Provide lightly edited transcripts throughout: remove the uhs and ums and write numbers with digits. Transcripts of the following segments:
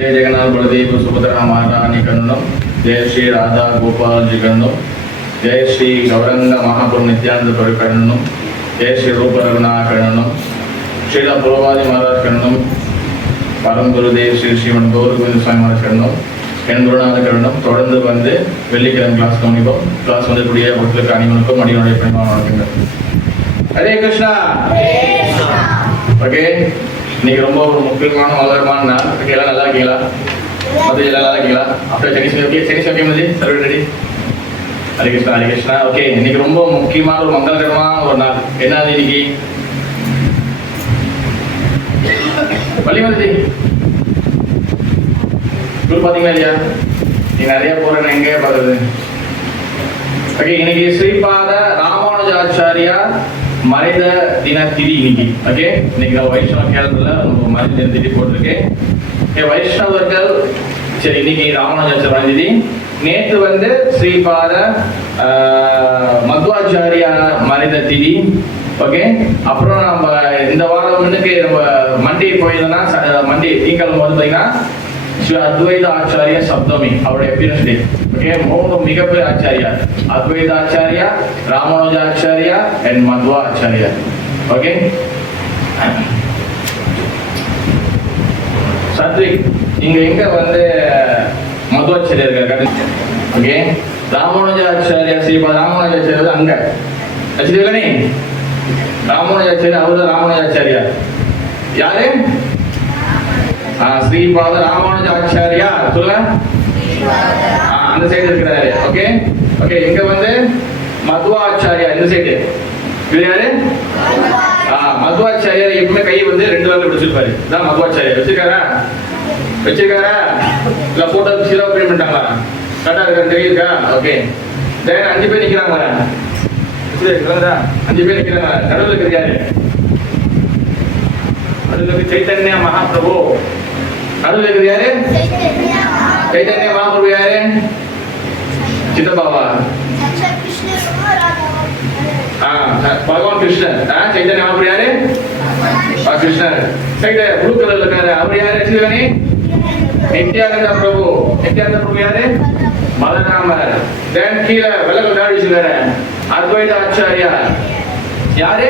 जय जगन्नाथ बलदेव सुभद्रा महारानी कन्नम, जय श्री राधा गोपाल जी कन्नम, जय श्री गौरंग महाप्रभु नित्यानंद प्रभु कन्नम, जय श्री रूप रघुनाथ कन्नम, श्रीला पुरवादी महाराज कन्नम, परम गुरुदेव श्री श्रीमन गौर गोविंद स्वामी महाराज कन्नम, என் குருநாத கருணம். தொடர்ந்து வந்து வெள்ளிக்கிழமை கிளாஸ் கவனிப்போம். கிளாஸ் வந்துக்கூடிய ஒருத்தருக்கு அணிவனுக்கும் அடிவனுடைய பணிமான வணக்கங்கள். ஹரே கிருஷ்ணா. ஓகே, இன்னைக்கு ரொம்ப ஒரு முக்கியமான மலரமான நாள். எல்லாம் நல்லா இருக்கீங்களா? மற்ற எல்லாம் நல்லா இருக்கீங்களா? அப்படியே சனி ஓகே, சனி சமயம் சர்வ ரெடி. ஹரே கிருஷ்ணா, ஹரே கிருஷ்ணா. ஓகே, இன்னைக்கு ரொம்ப முக்கியமான ஒரு மங்களகரமான ஒரு நாள். என்னது இன்னைக்கு? வள்ளிமதி குரு பாத்தீங்களா இல்லையா? நீ நிறைய போறேன்னு எங்கே பார்த்தது? ஓகே, இன்னைக்கு ஸ்ரீபாத ராமானுஜாச்சாரியா மனித தின திதி இன்னைக்கு. ஓகே, இன்னைக்கு நான் வைஷ்ணவ கேலண்டர்ல மனித தின திதி போட்டிருக்கேன். வைஷ்ணவர்கள் சரி, இன்னைக்கு ராமானுஜாச்சாரிய திதி. நேற்று வந்து ஸ்ரீபாத மத்வாச்சாரியா மனித திதி. ஓகே, அப்புறம் நம்ம இந்த வாரம் முன்னுக்கு நம்ம மண்டே போயிருந்தோம்னா மண்டே திங்கக்கிழமை வந்து பார்த்தீங்கன்னா ஸ்ரீ அத்வைத ஆச்சாரிய சப்தமி அவருடைய அப்பியரன்ஸ் டே. ஓகே, மூணு மிகப்பெரிய ஆச்சாரியா, அத்வைத ஆச்சாரியா, ராமானுஜாச்சாரியா அண்ட் மத்வா ஆச்சாரியா. ஓகே, சத்விக் இங்க எங்க வந்து மத்வாச்சாரியா இருக்காரு? ஓகே, ராமானுஜாச்சாரியா ஸ்ரீபாத ராமானுஜாச்சாரியா அங்க வச்சுக்கலனே. ராமானுஜாச்சாரியா அவரு ராமானுஜாச்சாரியா யாரு? ஸ்ரீபாத ராமானுஜாச்சாரியா சொல்ல அந்த சைடு இருக்கிறாரு. ஓகே ஓகே, இங்க வந்து மத்வாச்சாரியா இந்த சைடு. இது யாரு? மத்வாச்சாரியார் எப்பவுமே கை வந்து ரெண்டு வரல பிடிச்சிருப்பாரு. இதான் மத்வாச்சாரியா. வச்சிருக்காரா? இல்ல போட்டோ சீரோ பிரிண்ட் பண்ணிட்டாங்களா? கரெக்டா இருக்கா? தெரியுதுக்கா? ஓகே, தென் 5 பேர் நிக்கிறாங்க. 5 பேர் நிக்கிறாங்க. நடுவில் இருக்கிறது யாரு? நடுவில் சைத்தன்ய மகாபிரபு. நடுவில் இருக்கிறது யாரு? சைத்தன்ய மகாபிரபு யாரு? சித்தப்பாவா? பகவான் கிருஷ்ணர். சைத்தன்ய மகாபிரபு யாரு? கிருஷ்ணர். சைட ப்ளூ கலர்ல இருக்காரு அவர் யாரு? சிவனே நித்யானந்த பிரபு. நித்யானந்த பிரபு யாரு? பலராமர். தென் கீழே வெள்ளை நாடு வச்சிருக்காரு அத்வைத ஆச்சாரியா. யாரு?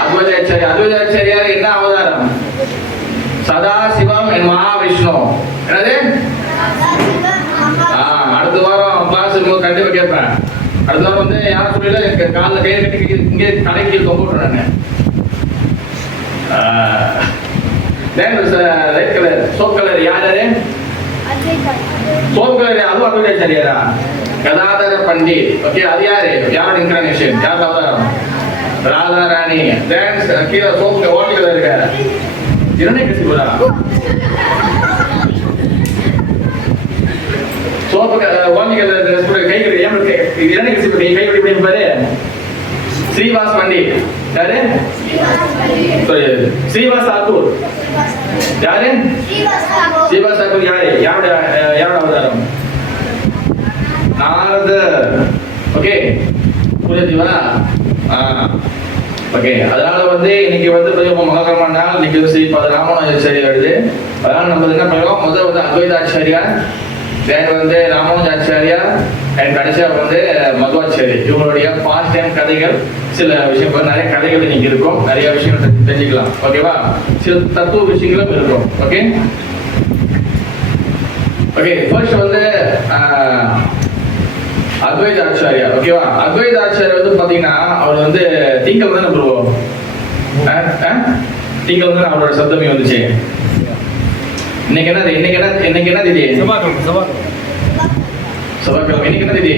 அத்வைத ஆச்சாரியா. அத்வைத ஆச்சாரியா என்ன அவதாரம்? சதா சிவம் என் மகாவிஷ்ணு. என்னது? அடுத்த வாரம் கிளாஸ் இருக்கும்போது கண்டிப்பா கேட்பேன். அடுத்த வாரம் வந்து யாரும் சொல்லல, எனக்கு காலில் கையை கட்டி இங்கே கடைக்கு தொங்கிட்டுறேன் நான். ரைட் கலர் சோப் கலர் யாரு? சோப் கலர் அதுவும் அத்வைத ஆச்சாரியாரா? கதாதர பண்டிட். ஓகே, அது யாரு? யாரோட இன்கார்னேஷன்? யார் அவதாரம்? ராதா ராணி. தென் கீழே சோப்பு ஓட்டி கலர் இருக்காரு இரண்யகசிபுரா. சோப்பு ஓட்டி கலர் ட்ரெஸ் போட்டு கை கட்டி ஏன் இரண்யகசிபு கை கட்டி இப்படி பாரு. ஸ்ரீவாஸ் பண்டிட் யாரு? ஸ்ரீவாஸ் தாக்கூர் யாரு? ஸ்ரீவாஸ் தாக்கூர் யாரு? யாரோட அவதாரம்? நாரதர். ஓகே, புரியுதுவா? ஓகே, அதனால வந்து இன்னைக்கு வந்து ரொம்ப மகரமான நாள். இன்னைக்கு வந்து ஸ்ரீபாத ராமானுஜாச்சாரியா வருது. அதனால நம்ம என்ன பண்ணுவோம், முதல் வந்து அத்வைத ஆச்சாரியா, தென் வந்து ராமானுஜாச்சாரியா அண்ட் கடைசியா வந்து மத்வாச்சாரியா. இவங்களுடைய பாஸ்ட் டைம் கதைகள், சில விஷயம் நிறைய கதைகள் இன்னைக்கு இருக்கும். நிறைய விஷயங்கள் தெரிஞ்சுக்கலாம். ஓகேவா? சில தத்துவ விஷயங்களும் இருக்கும். ஓகே ஓகே, ஃபர்ஸ்ட் வந்து அத்வைத ஆச்சாரியா. ஓகேவா? அத்வைத ஆச்சாரியா வந்து பாத்தீங்கன்னா அவர் வந்து திங்கள் தானே ப்ரோவோம். திங்கள் தான் அவரோட சப்தமி வந்துச்சு. இன்னைக்கு என்ன தேதி? செவ்வாய்க்கிழமை. இன்னைக்கு என்ன தேதி?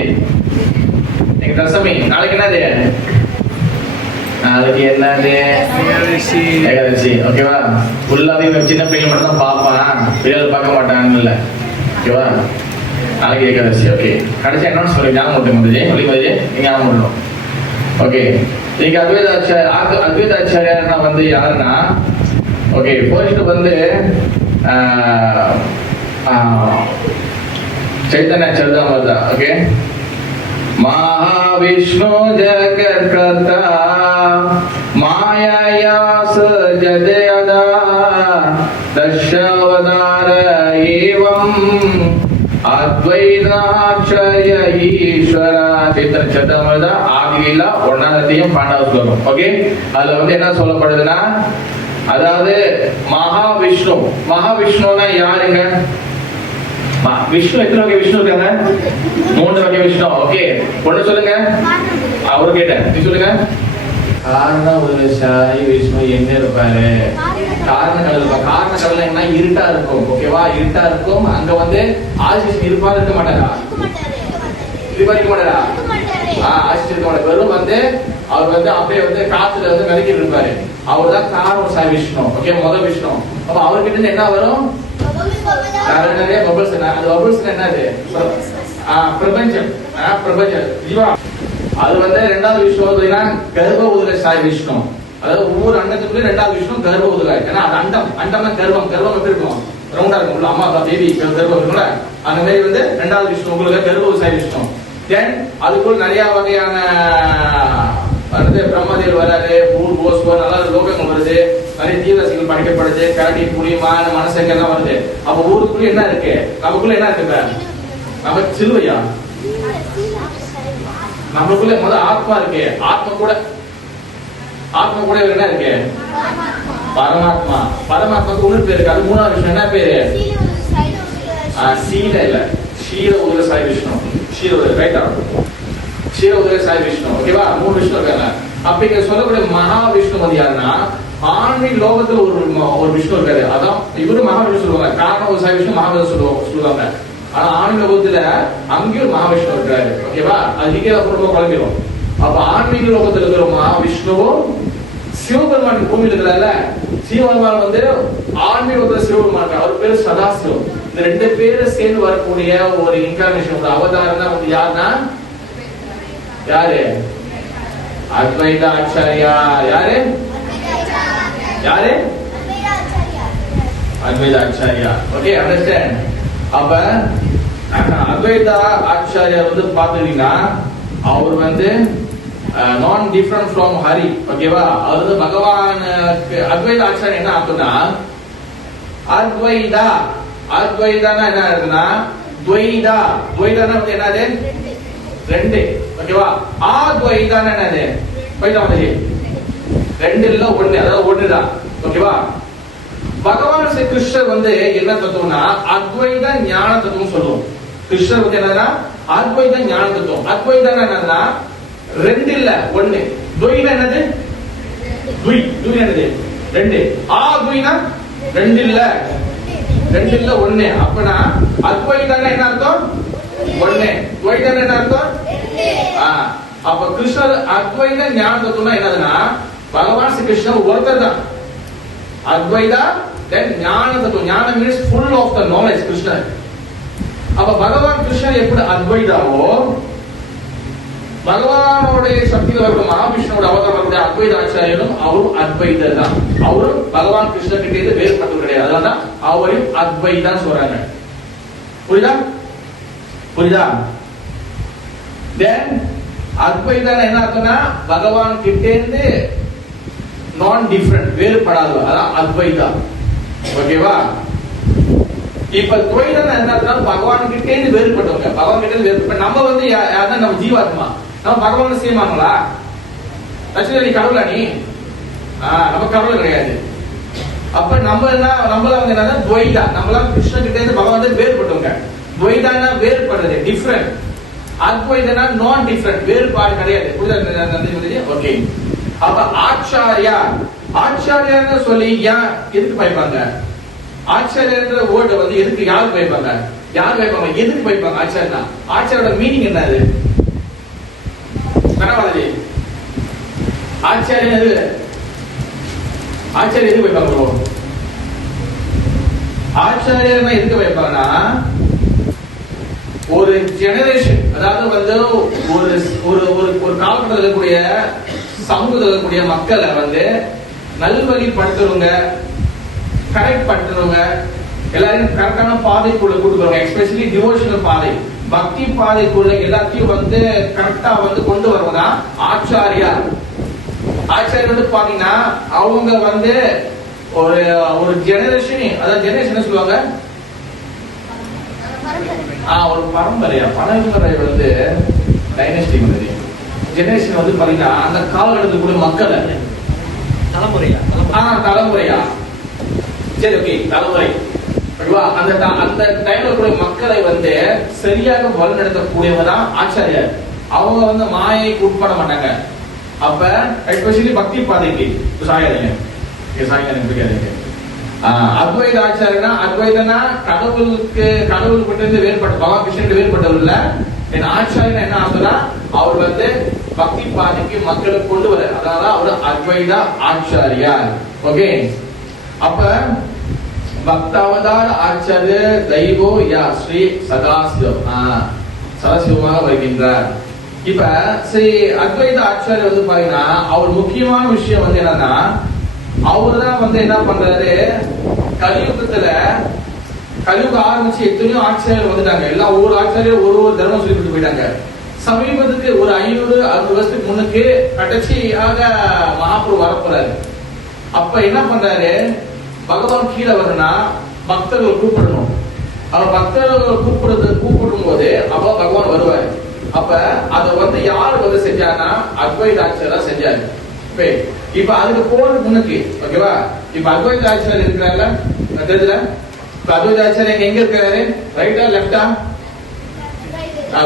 இன்னைக்கு தசமி. நாளைக்கு என்னது? நாளைக்கு என்னது? ஏகாதசி. ஓகேவா? ஃபுல்லாவே சின்ன பிள்ளைங்க மட்டும் தான் பார்ப்பான், பிள்ளைகள் பார்க்க மாட்டான்னு இல்லை. ஓகேவா? நாளைக்கு ஏகாதசி. ஓகே, கடைசி என்ன சொல்லி ஞாபகம் வந்துச்சு வழிமதி ஞாபகம் பண்ணணும். ஓகே, இன்னைக்கு அத்வைத ஆச்சாரியா வந்து யாருன்னா, ஓகே ஃபர்ஸ்ட் வந்து चैतन्य चरितामृत ओके महाविष्णु जगत्कर्ता मायया सजदयदा दशावतार அத்வைதாட்சய ஈஸ்வர சேத்தன சத்தமிழ் ஆதியில ஒன்னாவதையும் பன்னெண்டாவது ஸ்லோகம். ஓகே, அதுல வந்து என்ன சொல்லப்படுதுன்னா, அதாவது மகாவிஷ்ணு. மகாவிஷ்ணுனா யாருங்க? விஷ்ணு எத்தனை வகை விஷ்ணு இருக்காங்க? 3 வகை விஷ்ணு. ஓகே, ஒண்ணு சொல்லுங்க. அவரு கேட்டேன், நீ சொல்லுங்க. காரண உதயசாயி விஷ்ணு எங்க இருப்பாரு? காரண கடல். காரண கடல் என்ன? இருட்டா இருக்கும். ஓகேவா? இருட்டா இருக்கும். அங்க வந்து ஆதிசேஷன் இருப்பாரு, இருக்க மாட்டாரா? இருக்க மாட்டாரா? ஆதிசேஷன் இருக்க மாட்டாரு. வெறும் வந்து அவர் வந்து அப்படியே வந்து காத்துல வந்து மிதக்கிட்டு இருப்பாரு. அவர் தான் காரண உதயசாயி விஷ்ணு. ஓகே, முதல் விஷ்ணு. அப்ப அவர்கிட்ட இருந்து என்ன வரும்? நிறைய பபிள்ஸ். அந்த பபிள்ஸ் என்னது? பிரபஞ்சம். பிரபஞ்சம் ஜீவா. அது வந்து ரெண்டாவது விஷ்ணு பார்த்தீங்கன்னா கர்ப்ப உதயசாயி விஷ்ணு. அதாவது ஒவ்வொரு அண்டத்துக்குள்ளே ரெண்டாவது விஷ்ணு கர்ப்ப உதகாய். ஏன்னா அது அண்டம். அண்டம்னா கர்ப்பம். கர்ப்பம் எப்படி இருக்கும்? ரவுண்டா இருக்கும். உள்ள அம்மா பேபி கர்ப்பம் இருக்கும்ல, அந்த மாதிரி வந்து ரெண்டாவது விஷ்ணு உங்களுக்கு கர்ப்ப உதயசாயி விஷ்ணு. தென் அதுக்குள்ள நிறைய வகையான வருது. பிரம்மதேவர் வராரு, ஊர் போஸ்வர் நல்லா லோகங்கள் வருது, நிறைய தீவிரசிகள் படைக்கப்படுது, கரடி புலி மான மனசங்க எல்லாம் வருது. அப்ப ஊருக்குள்ள என்ன இருக்கு? நமக்குள்ள என்ன இருக்கு? நம்ம சிலுவையா? நமக்குள்ள முதல் ஆத்மா இருக்கு. ஆத்மா கூட என்ன இருக்கு? பரமாத்மா. பரமாத்மாக்கு இன்னொரு பேர் இருக்கு. அது மூணாவது விஷ்ணு. என்ன பேரு? சீல இல்ல, ஷீல உதயசாயி விஷ்ணு. ஷீல உதய ரைட்டா? ஷீல உதயசாயி விஷ்ணு. ஓகேவா? 3 விஷ்ணு இருக்காங்க. அப்ப இங்க சொல்லக்கூடிய மகாவிஷ்ணு வந்து யாருன்னா, ஆன்மீக லோகத்துல ஒரு விஷ்ணு இருக்காரு. அதான் இவரு மகாவிஷ்ணு சொல்லுவாங்க. காரண உதயசாயி விஷ்ணு மகாவிஷ்ணு சொல்லுவாங்க. ஆனா ஆன்மீக லோகத்துல அங்கேயும் மகாவிஷ்ணு இருக்காரு. ஓகேவா? அது நீங்க ரொம்ப குழம்பிடும். அப்ப ஆன்மீக லோகத்துல இருக்கிற மகாவிஷ்ணுவும் சிவபெருமான் பூமியில் இருக்கிறாருல, சிவபெருமான் வந்து ஆன்மீக லோகத்துல சிவபெருமான். அவர் பேரு சதாசிவம். இந்த 2 பேரை சேர்ந்து வரக்கூடிய ஒரு இன்கார்னேஷன், ஒரு அவதாரம் தான் வந்து யாருன்னா, யாரு? அத்வைதாச்சாரியா. யாரு? யாரு? அத்வைதாச்சாரியா. Okay, understand? அப்ப அத்வைதா ஆச்சாரியா வந்து பாத்துக்கிட்டீங்கன்னா அவர் வந்து நான் டிஃபரண்ட் ஃப்ரம் ஹரி. ஓகேவா? அவர் வந்து பகவான். அத்வைத ஆச்சாரியா என்ன ஆகுதுன்னா, அத்வைதா. அத்வைதானா என்ன இருக்குன்னா துவைதா. துவைதானா வந்து என்னது? 2. ஓகேவா? அத்வைதானா என்னது? போயிட்டா வந்து 2 இல்ல 1. அதாவது 1 தான். ஓகேவா? பகவான் ஸ்ரீ கிருஷ்ணர் வந்து என்ன தத்துவம்னா அத்வைத ஞான தத்துவம் சொல்லுவோம். கிருஷ்ணர் வந்து என்னன்னா அத்வைத ஞான தத்துவம். அத்வைதம் என்னன்னா 2 இல்ல 1. துவைனா என்னது? துய். துய் என்னது? 2. துய்னா 2 இல்ல 1. அப்பனா அத்வைதம்னா என்ன அர்த்தம்? 1. துவைதம்னா என்ன அர்த்தம்? 2. அப்ப கிருஷ்ணர் அத்வைத ஞான தத்துவம்னா என்னதுன்னா பகவான் ஸ்ரீ கிருஷ்ணர் ஒருத்தர் தான். அத்வைதா then ஞான தத்துவம். ஞானம் means full of the knowledge. கிருஷ்ணர். அப்ப பகவான் கிருஷ்ணர் எப்படி அத்வைதாவோ, பகவானுடைய சக்தியில வரக்கூடிய மகாவிஷ்ணுவோட அவதாரம் அத்வைத ஆச்சாரியனும் அவரும் அத்வைதர் தான். அவரும் பகவான் கிருஷ்ணர் கிட்ட இருந்து வேறுபட்டது கிடையாது. அதனால அவரையும் அத்வைதான் சொல்றாங்க. புரியுதா? புரியுதா? தென் அத்வைதான் என்ன அர்த்தம்னா பகவான் கிட்ட இருந்து நான் டிஃபரண்ட், வேறுபடாது. அதான் அத்வைதா. ஓகேவா? இப்ப துவைதம் என்ன அர்த்தம்? பகவான் கிட்ட இருந்து வேறுபட்டவங்க. பகவான் கிட்ட இருந்து வேறுபட்ட நம்ம வந்து யாருன்னா நம்ம ஜீவாத்மா. நம்ம பகவான் சேமாங்களா? லட்சுமி நீ கடவுளா? நீ நம்ம கடவுள் கிடையாது. அப்ப நம்ம என்ன, நம்மள வந்து என்னன்னா துவைதா. நம்மளாம் கிருஷ்ண கிட்ட இருந்து பகவான் வேறுபட்டவங்க. துவைதானா வேறுபடுறது, டிஃபரண்ட். அத்வைதனா நான் டிஃபரண்ட், வேறுபாடு கிடையாது. புரியுதா? ஓகே. அப்ப ஆச்சாரியா. ஆச்சாரியான்னு சொல்லி எதுக்கு பயப்பாங்க? ஆச்சாரியன்ற வேர்ட் வந்து எதுக்கு யாரு பயப்பாங்க? யார் பயப்பாங்க? எதுக்கு பயப்பாங்க? ஆச்சாரியனா ஆச்சாரியோட மீனிங் என்னது? கனவாதி ஆச்சாரியன் எது? ஆச்சாரியன் எதுக்கு பயப்பாங்க? ஆச்சாரியனா எதுக்கு பயப்பாங்கன்னா ஒரு ஜெனரேஷன், அதாவது வந்து ஒரு ஒரு ஒரு காலகட்டத்தில் இருக்கக்கூடிய சமூகத்தில் இருக்கக்கூடிய மக்களை வந்து நல்வழிப்படுத்துறவங்க, கரெக்ட் பண்றவங்க, எல்லாரையும் கரெக்டான பாதைக்குள்ள கூட்டு வருவாங்க. எஸ்பெஷலி டிவோஷனல் பாதை, பக்தி பாதைக்குள்ள எல்லாத்தையும் வந்து கரெக்டா வந்து கொண்டு வருவங்க ஆச்சாரியா. ஆச்சாரியர் வந்து பாத்தீங்கன்னா அவங்க வந்து ஒரு ஒரு ஜெனரேஷன், அதாவது ஜெனரேஷன் சொல்லுவாங்க ஒரு பரம்பரையா பரம்பரை வந்து டைனஸ்டி வந்து ஜெனரேஷன் வந்து பாத்தீங்கன்னா அந்த காலகட்டத்தில் கூட மக்களை தலைமுறையா சரி ஓகே தலைமுறை அந்த டைம்ல கூட மக்களை வந்து சரியாக வழிநடத்தக்கூடியவங்க தான் ஆச்சாரியார். அவங்க வந்து மாயைக்கு உட்பட மாட்டாங்க. அப்ப எஸ்பெஷலி பக்தி பாதைக்கு சாயாதீங்க அத்வைத ஆச்சாரியனா அத்வைதனா கடவுள் கிட்ட வேறுபட்ட பகவான் கிருஷ்ணன் வேறுபட்டவர் இல்ல. என் ஆச்சாரியனா என்ன ஆகுதுன்னா அவர் வந்து பக்தி பாதைக்கு மக்களை கொண்டு வர, அதாவது அவர் அத்வைத ஆச்சாரியார். ஓகே, அப்ப பக்தாவதார ஆச்சாரிய தெய்வோ யா ஸ்ரீ சதாசிவமாக வருகின்றார். இப்ப ஸ்ரீ அத்வைத ஆச்சாரியர் வந்து பாத்தீங்கன்னா அவர் முக்கியமான விஷயம் வந்து என்னன்னா அவரு தான் வந்து என்ன பண்றாரு, கலியுகத்துல கலியுகம் ஆரம்பிச்சு எத்தனையோ ஆச்சாரியர் வந்துட்டாங்க. எல்லா ஒவ்வொரு ஆச்சாரியர் ஒரு தர்மம் சொல்லிட்டு போயிட்டாங்க. சமீபத்துக்கு ஒரு 500-600 வருஷத்துக்கு முன்னுக்கு கடைசியாக மகாபுரு வரப்போறாரு. அப்ப என்ன பண்றாரு, பகவான் கீழே வரணும்னா பக்தர்கள் கூப்பிடணும். அவர் பக்தர்கள் கூப்பிடும் போது அப்ப பகவான் வருவாரு. அப்ப அத வந்து யாரு வந்து செஞ்சாருன்னா அத்வைத ஆச்சாரியர் செஞ்சாரு. இப்ப அதுக்கு போறதுக்கு முன்னுக்கு ஓகேவா, இப்ப அத்வைத ஆச்சாரியர் இருக்கிறாருல தெரியல. இப்ப அத்வைத ஆச்சாரியர் எங்க இருக்கிறாரு, ரைட்டா லெப்டா?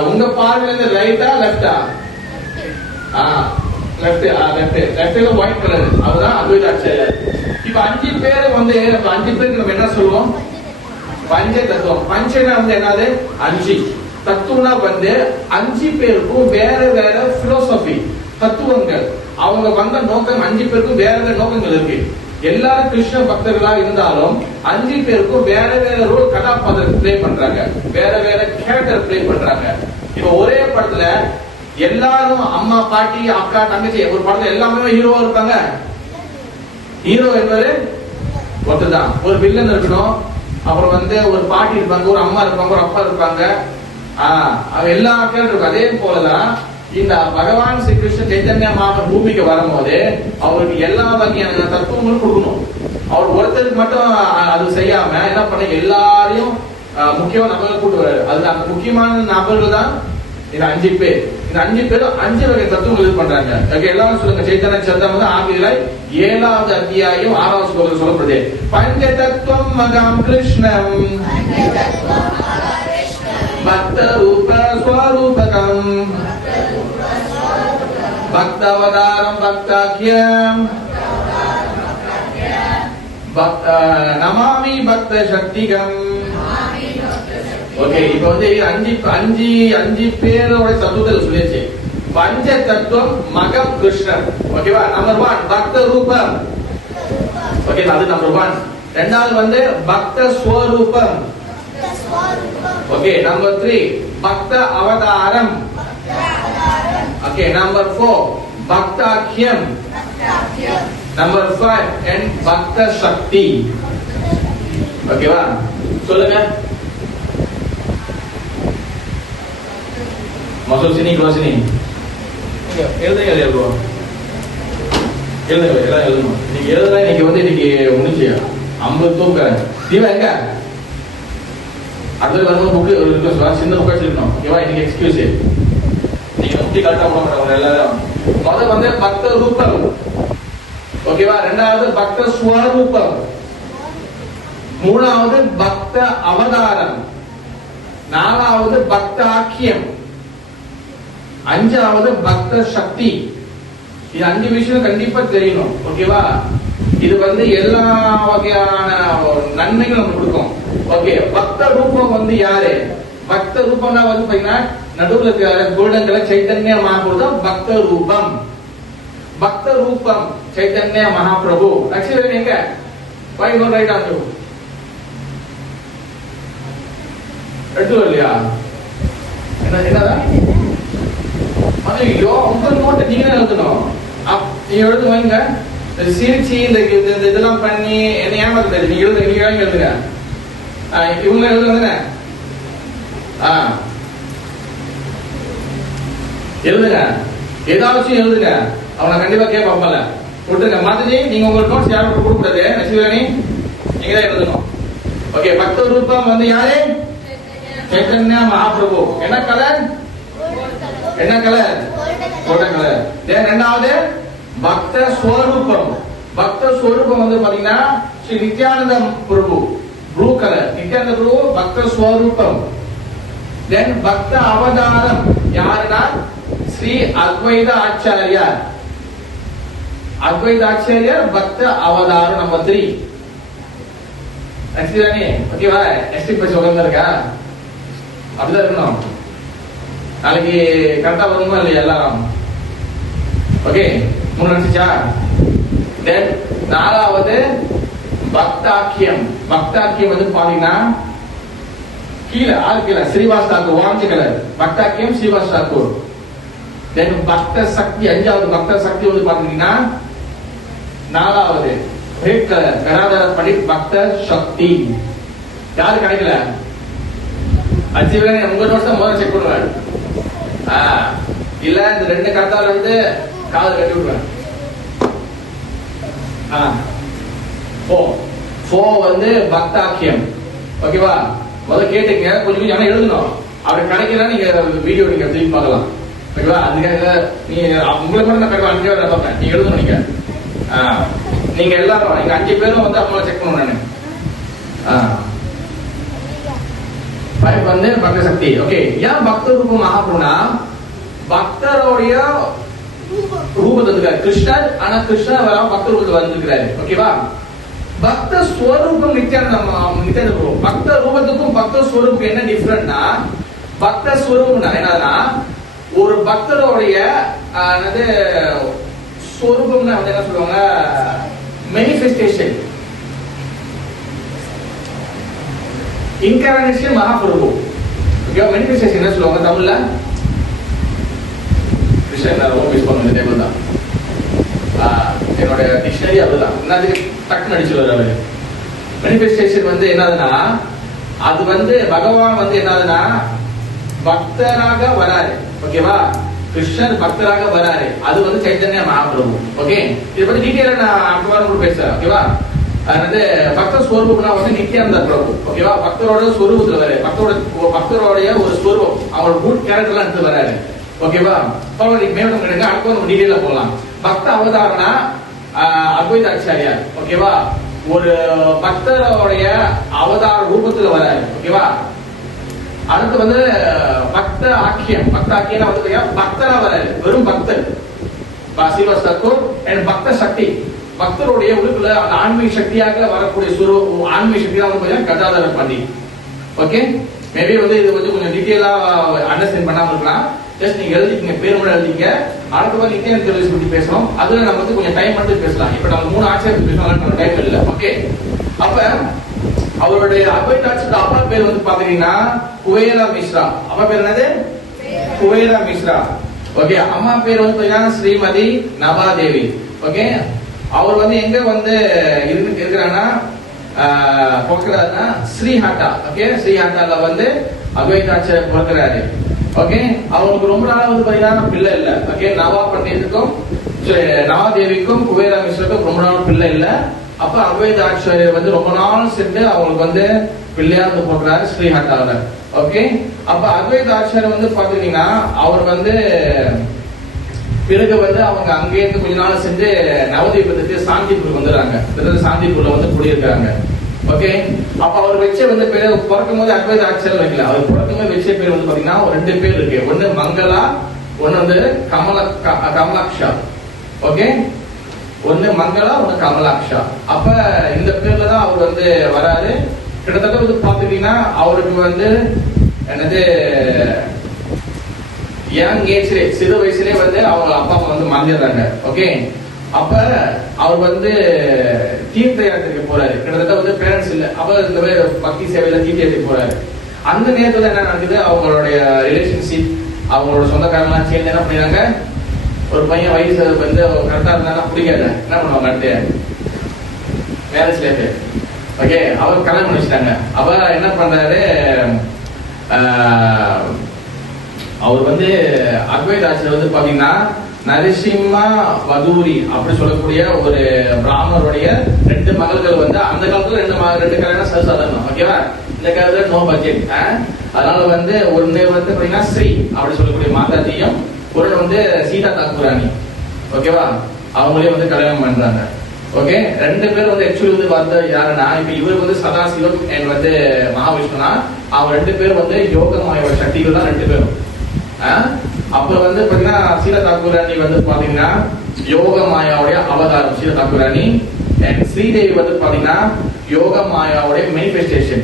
உங்க பார்வையில இருந்து ரைட்டா லெப்டா? லெப்ட்ல ஒயிட் கலர் அவர்தான் அத்வைத ஆச்சாரியர். இப்ப 5 பேர் வந்து 5 பேருக்கு நம்ம என்ன சொல்லுவோம், பஞ்ச தத்துவம். பஞ்சனா வந்து என்னது 5 தத்துவம்னா வந்து 5 பேருக்கும் வேற வேற பிலோசபி தத்துவங்கள். அவங்க வந்த நோக்கம் 5 பேருக்கும் வேற வேற நோக்கங்கள் இருக்கு. எல்லாரும் கிருஷ்ண பக்தர்களா இருந்தாலும் 5 பேருக்கும் வேற வேற ரோல் கதாபாத்திரம் பிளே பண்றாங்க, வேற வேற கேரக்டர் பிளே பண்றாங்க. இப்ப ஒரே படத்துல எல்லாரும் அம்மா பாட்டி அக்கா தங்கச்சி ஒரு படத்துல எல்லாமே ஹீரோவா இருப்பாங்க. ஹீரோ என்பது ஒருத்தர், ஒரு வில்லன் இருக்கணும், அப்புறம் வந்து ஒரு பாட்டி இருப்பாங்க, ஒரு அம்மா இருப்பாங்க, ஒரு அப்பா இருப்பாங்க. எல்லா கேரக்டரும் அதே போலதான் இந்த பகவான் ஸ்ரீ கிருஷ்ண சைத்தன்யமாக பூமிக்கு வரும்போது அவருக்கு எல்லா வகையான தத்துவங்களும் கொடுக்கணும். அவர் ஒருத்தருக்கு மட்டும் அது செய்யாம என்ன பண்ண எல்லாரையும் முக்கியமான நபர்கள் கூட்டு வர்றாரு. அது அந்த முக்கியமான நபர்கள் தான் இந்த 5 பேர். இந்த 5 பேரும் 5 வகை தத்துவங்கள் இது பண்றாங்க. எல்லாரும் சொல்லுங்க, சைத்தன்ய சரிதாமம் ஆகிய 7வது அத்தியாயம் 6வது ஸ்லோகத்தில் சொல்லப்படுது. பஞ்ச தத்துவம் மகம் கிருஷ்ணம் பக்த ரூப ஸ்வரூபகம் பக்தவதாரம் பக்தாக்கியம் நமாமி பக்த சக்திகம். ஓகே, இப்ப வந்து 5 பேரோட தத்துவத்தில் சொல்லியாச்சு. பஞ்ச தத்துவம் மகம் கிருஷ்ணன். ஓகேவா, நம்பர் 1 பக்த ரூபம். ஓகே, அது நம்பர் 1. ரெண்டாவது வந்து பக்த ஸ்வரூபம். ஓகே, நம்பர் 3 பக்த அவதாரம். Okay, number 4 பக்தாக்கியம். நம்பர் 5 and பக்த சக்தி. ஓகேவா, சொல்லுங்க. மசூல் சினி க்ளோசினி எழுதுங்க. எழுதுங்க, எல்லாம் எழுதணும். நீங்க எழுதுனா இன்னைக்கு வந்து இன்னைக்கு முடிச்சு 50 தூக்குறேன். தீவா எங்க அடுத்த வரும்போது புக்கு இருக்கு, சின்ன புக்கா வச்சிருக்கணும். ஓகேவா, இன்னைக்கு எக்ஸ்கியூஸ் நீங்க முட்டி கரெக்டா போட மாட்டாங்க எல்லாரும். முதல் வந்து பக்த ரூபம். ஓகேவா, ரெண்டாவது பக்த ஸ்வரூபம், மூணாவது பக்த அவதாரம், நாலாவது பக்தாக்கியம், 5வது பக்த சக்தி. இது 5 விஷயம் கண்டிப்பா தெரியணும். ஓகேவா, இது வந்து எல்லா வகையான நன்மைகளும் நமக்கு கொடுக்கும். ஓகே, பக்த ரூபம் வந்து யாரு? பக்த ரூபம்னா வந்து பாத்தீங்கன்னா நடுவுல இருக்கிற கோல்டன் கலர் சைத்தன்ய மகாபிரபு தான் பக்த ரூபம். பக்த ரூபம் சைத்தன்ய மகாபிரபு. ஆக்சுவலி எங்க why not right on you எடுத்து இல்லையா? என்னடா ஐயோ, உங்க நோட்டை நீங்க தான் எழுதணும். நீங்க எழுதுவாங்க சிரிச்சு இந்த இதெல்லாம் பண்ணி என்ன ஏமாத்த நீங்க எழுதுங்க. இவங்க எழுதுங்க, எழுதுங்க, ஏதாச்சும் எழுதுங்க. அவனை கண்டிப்பா கேட்பாங்கல்ல, விட்டுருங்க. மாதிரி நீங்க உங்க நோட்ஸ் யாரும் கொடுக்க கூடாது. நசிவரணி நீங்க தான் எழுதணும். ஓகே, பக்த ரூபம் வந்து யாரு? சைத்தன்ய மகாபிரபு. என்ன கலர்? என்ன கலர்? Golden colour. ரெண்டாவது பக்த ஸ்வரூபம். பக்த ஸ்வரூபம் வந்து பாத்தீங்கன்னா ஸ்ரீ நித்யானந்த பிரபு, ப்ளூ கலர். நித்யானந்த பிரபு பக்த ஸ்வரூபம். தென் பக்த அவதாரம் யாருன்னா ஸ்ரீ அத்வைத ஆச்சாரியார். அத்வைத ஆச்சாரியார் பக்த அவதாரம் நம்பர் 3. தானே? ஓகேவா? எஸ்டி பஸ் உட்கார்ந்து இருக்கா? அப்படிதான் இருக்கணும். நாளைக்கு கரெக்டா வருமா இல்லையா எல்லாரும்? ஓகே, 3 நினைச்சா. தென் 4வது பக்தாக்கியம். பக்தாக்கியம் வந்து பாத்தீங்கன்னா கீழே கீழே ஸ்ரீவாஸ் தாக்கூர், வாஞ்சி கலர். பக்தாக்கியம் ஸ்ரீவாஸ் தாக்கூர். தென் பக்த சக்தி 5வது பக்த சக்தி வந்து பாத்தீங்கன்னா 4வது ரெட் கலர் கராதர பண்டிட் பக்த சக்தி. யாரு கிடைக்கல? அஜீவன் உங்க வருஷம் முதல்ல செக் பண்ணுவாரு. இல்ல இந்த 2 கத்தால வந்து காது கட்டி விடுவேன். 4 வந்து பக்தாக்கியம். ஓகேவா? முதல்ல கேட்டுங்க, கொஞ்சம் கொஞ்சம் எழுதணும். அப்படி கிடைக்கலாம் நீங்க வீடியோ நீங்க திரும்பி பார்க்கலாம். ஓகேவா? அதுக்காக நீங்க உங்களை கூட நான் பார்ப்பேன். நீங்க எழுதணும். நீங்க எல்லாரும் நீங்க 5 பேரும் வந்து அம்மா செக் பண்ணணும். நானு 5 வந்து பக்த சக்தி. ஓகே, ஏன் பக்த ரூபம் மகாபுருனா பக்தருடைய ரூபத்தை வந்துருக்காரு கிருஷ்ணர். ஆனா கிருஷ்ணர் வர பக்த ரூபத்தை வந்திருக்கிறாரு. ஓகேவா? பக்த ஸ்வரூபம் நித்யானந்த ரூபம். பக்த ரூபத்துக்கும் பக்த ஸ்வரூபம் என்ன டிஃபரெண்ட்னா, பக்த ஸ்வரூபம் என்னன்னா ஒரு பக்தருடைய ஸ்வரூபம்னா வந்து என்ன சொல்லுவாங்க, மேனிஃபெஸ்டேஷன், இன்கார்னேஷன் மகாபிரபு. மேனிஃபெஸ்டேஷன் என்ன சொல்லுவாங்க தமிழ்ல? கிருஷ்ணன் ரொம்ப யூஸ் பண்ணுவாங்க டேபிள் தான். என்னோட டிக்ஷனரி அதுதான். டக்குன்னு அடிச்சுடுவார் அவரு. மேனிஃபெஸ்டேஷன் வந்து என்னதுன்னா, அது வந்து பகவான் வந்து என்னதுன்னா பக்தராக வராரு. ஓகேவா? கிருஷ்ணர் பக்தராக வராரு. அது வந்து சைத்தன்ய மகாபிரபு. ஓகே, இதை பத்தி டீடைலா நான் அடுத்த வாரம் கூட பேசுறேன். ஓகேவா? அதாவது பக்த ஸ்வரூபம்னா வந்து நித்யானந்த பிரபு. ஓகேவா? பக்தரோட ஸ்வரூபத்துல வராரு. பக்தரோடைய ஒரு ஸ்வரூபம், அவரோட குட் கேரக்டர்லாம் எடுத்து வராரு. ஓகேவா? மேலும் கிடையாது. அடுத்த நம்ம டீடைலா போகலாம். பக்த அவதாரனா அத்வைத ஆச்சாரியார். ஓகேவா? ஒரு பக்தரோடைய அவதார ரூபத்துல வராரு. ஓகேவா? அடுத்து வந்து பக்த ஆக்கியம். பக்த ஆக்கியம் வந்து பக்தரா வராரு, வெறும் பக்தர். ஸ்ரீவாஸ் தாக்கூர் அண்ட் பக்த சக்தி, பக்தருடைய உள்ளுக்குள்ள அந்த ஆன்மீக சக்தியாக வரக்கூடிய ஆன்மீக சக்தி தான் வந்து கதாதர பண்டிட். ஓகே, மேபி வந்து இது வந்து கொஞ்சம் டீடைலா அண்டர்ஸ்டாண்ட் பண்ணாம இருக்கலாம். ஜஸ்ட் நீங்க எழுதிக்கங்க, பேர் மட்டும் எழுதிங்க. அடுத்த வாரம் நித்யானந்த சர்வீஸ் பத்தி பேசணும். அதுல நம்ம வந்து கொஞ்சம் டைம் மட்டும் பேசலாம். இப்ப நம்ம 3 ஆச்சாரியர் பேசலாம், டைம் இல்ல. ஓகே, அப்ப அவருடைய அத்வைத ஆச்சாரிய அப்பா பேர் வந்து பாத்தீங்கன்னா குவேரா மிஸ்ரா. அப்பா பேர் என்னது? குவேரா மிஸ்ரா. ஓகே, அம்மா பேர் வந்து பாத்தீங்கன்னா ஸ்ரீமதி நபாதேவி. ஓகே, அவர் வந்து எங்க வந்து இருக்கிறாங்கன்னா ஸ்ரீஹாட்டா. ஓகே, ஸ்ரீஹாட்டால வந்து அத்வைத ஆச்சாரியர் பிறக்கிறாரு. ஓகே, அவங்களுக்கு ரொம்ப நாளா வந்து பாத்தீங்கன்னா பிள்ளை இல்ல. ஓகே, நவா பண்டிட்டுக்கும் நவாதேவிக்கும் குவேரா மிஸ்ராக்கும் ரொம்ப நாள் பிள்ளை இல்ல. அப்ப அத்வைத ஆச்சாரியர் வந்து ரொம்ப நாள் சென்று அவங்களுக்கு வந்து பிள்ளையா வந்து போடுறாரு ஸ்ரீஹாட்டால. ஓகே, அப்ப அத்வைத ஆச்சாரியர் வந்து பாத்தீங்கன்னா அவர் வந்து பிறகு வந்து அவங்க அங்கே இருந்து கொஞ்ச நாள் சென்று நவதீபத்துக்கு சாந்திபூருக்கு வந்துடுறாங்க. சாந்திபூர்ல வந்து குடியிருக்காங்க. ஓகே, அப்ப அவர் வச்ச வந்து பேர் பிறக்கும் போது அத்வைத ஆச்சாரியர் வைக்கல. அவர் பிறக்கும் போது வச்ச பேர் வந்து பாத்தீங்கன்னா 2 பேர் இருக்கு. ஒண்ணு மங்களா, ஒண்ணு வந்து கமலாக்ஷா. ஓகே, ஒண்ணு மங்களா, ஒண்ணு கமலாக்ஷா. அப்ப இந்த பேர்ல தான் அவர் வந்து வராரு. கிட்டத்தட்ட வந்து பாத்துட்டீங்கன்னா அவருக்கு வந்து என்னது யங் ஏஜ்ல, சிறு வயசுலயே வந்து அவங்க அப்பா அம்மா வந்து மறந்துடுறாங்க. ஓகே, அப்ப அவர் வந்து தீர்த்த யாத்திரைக்கு போறாரு. கிட்டத்தட்ட வந்து பேரண்ட்ஸ் இல்ல. அப்ப இந்த மாதிரி பக்தி சேவையில தீர்த்த யாத்திரை போறாரு. அந்த நேரத்துல என்ன நடக்குது, அவங்களுடைய ரிலேஷன்ஷிப், அவங்களோட சொந்தக்காரங்களாம் சேர்ந்து என்ன பண்ணிடுறாங்க, ஒரு பையன் வயசு வந்து கரெக்டா இருந்தா பிடிக்காது, என்ன பண்ணுவாங்க, அடுத்து மேரேஜ் லைஃப். ஓகே, அவர் கல்யாணம் பண்ணி வச்சுட்டாங்க. அப்ப என்ன பண்றாரு, அவர் வந்து அத்வைத ஆச்சாரியர் வந்து பாத்தீங்கன்னா நரசிம்மா வதூரி அப்படி சொல்லக்கூடிய ஒரு பிராமணருடைய 2 மகள்கள் வந்து அந்த காலத்துல 2 கல்யாணம் சர்வசாதாரணம். ஓகேவா, இந்த காலத்துல நோ பட்ஜெட். அதனால வந்து ஒண்ணு வந்து பாத்தீங்கன்னா ஸ்ரீ அப்படி சொல்லக்கூடிய மாதாஜியும், ஒரு வந்து சீதா தாக்கூராணி, ஓகேவா, அவங்களே வந்து கல்யாணம் பண்றாங்க. ஓகே, ரெண்டு பேரும் வந்து ஆக்சுவலி வந்து வந்து யாருன்னா, இப்ப இவர் வந்து சதாசிவம் அண்ட் வந்து மகாவிஷ்ணுனா, அவங்க ரெண்டு பேரும் வந்து யோக மாயோட சக்திகள் தான் ரெண்டு பேரும். அப்ப வந்து பாத்தீங்கன்னா சீதா தாக்கூராணி வந்து பாத்தீங்கன்னா யோக மாயாவுடைய அவதாரம் சீதா தாக்கூராணி, அண்ட் ஸ்ரீதேவி வந்து பாத்தீங்கன்னா யோக மாயாவுடைய மேனிஃபெஸ்டேஷன்,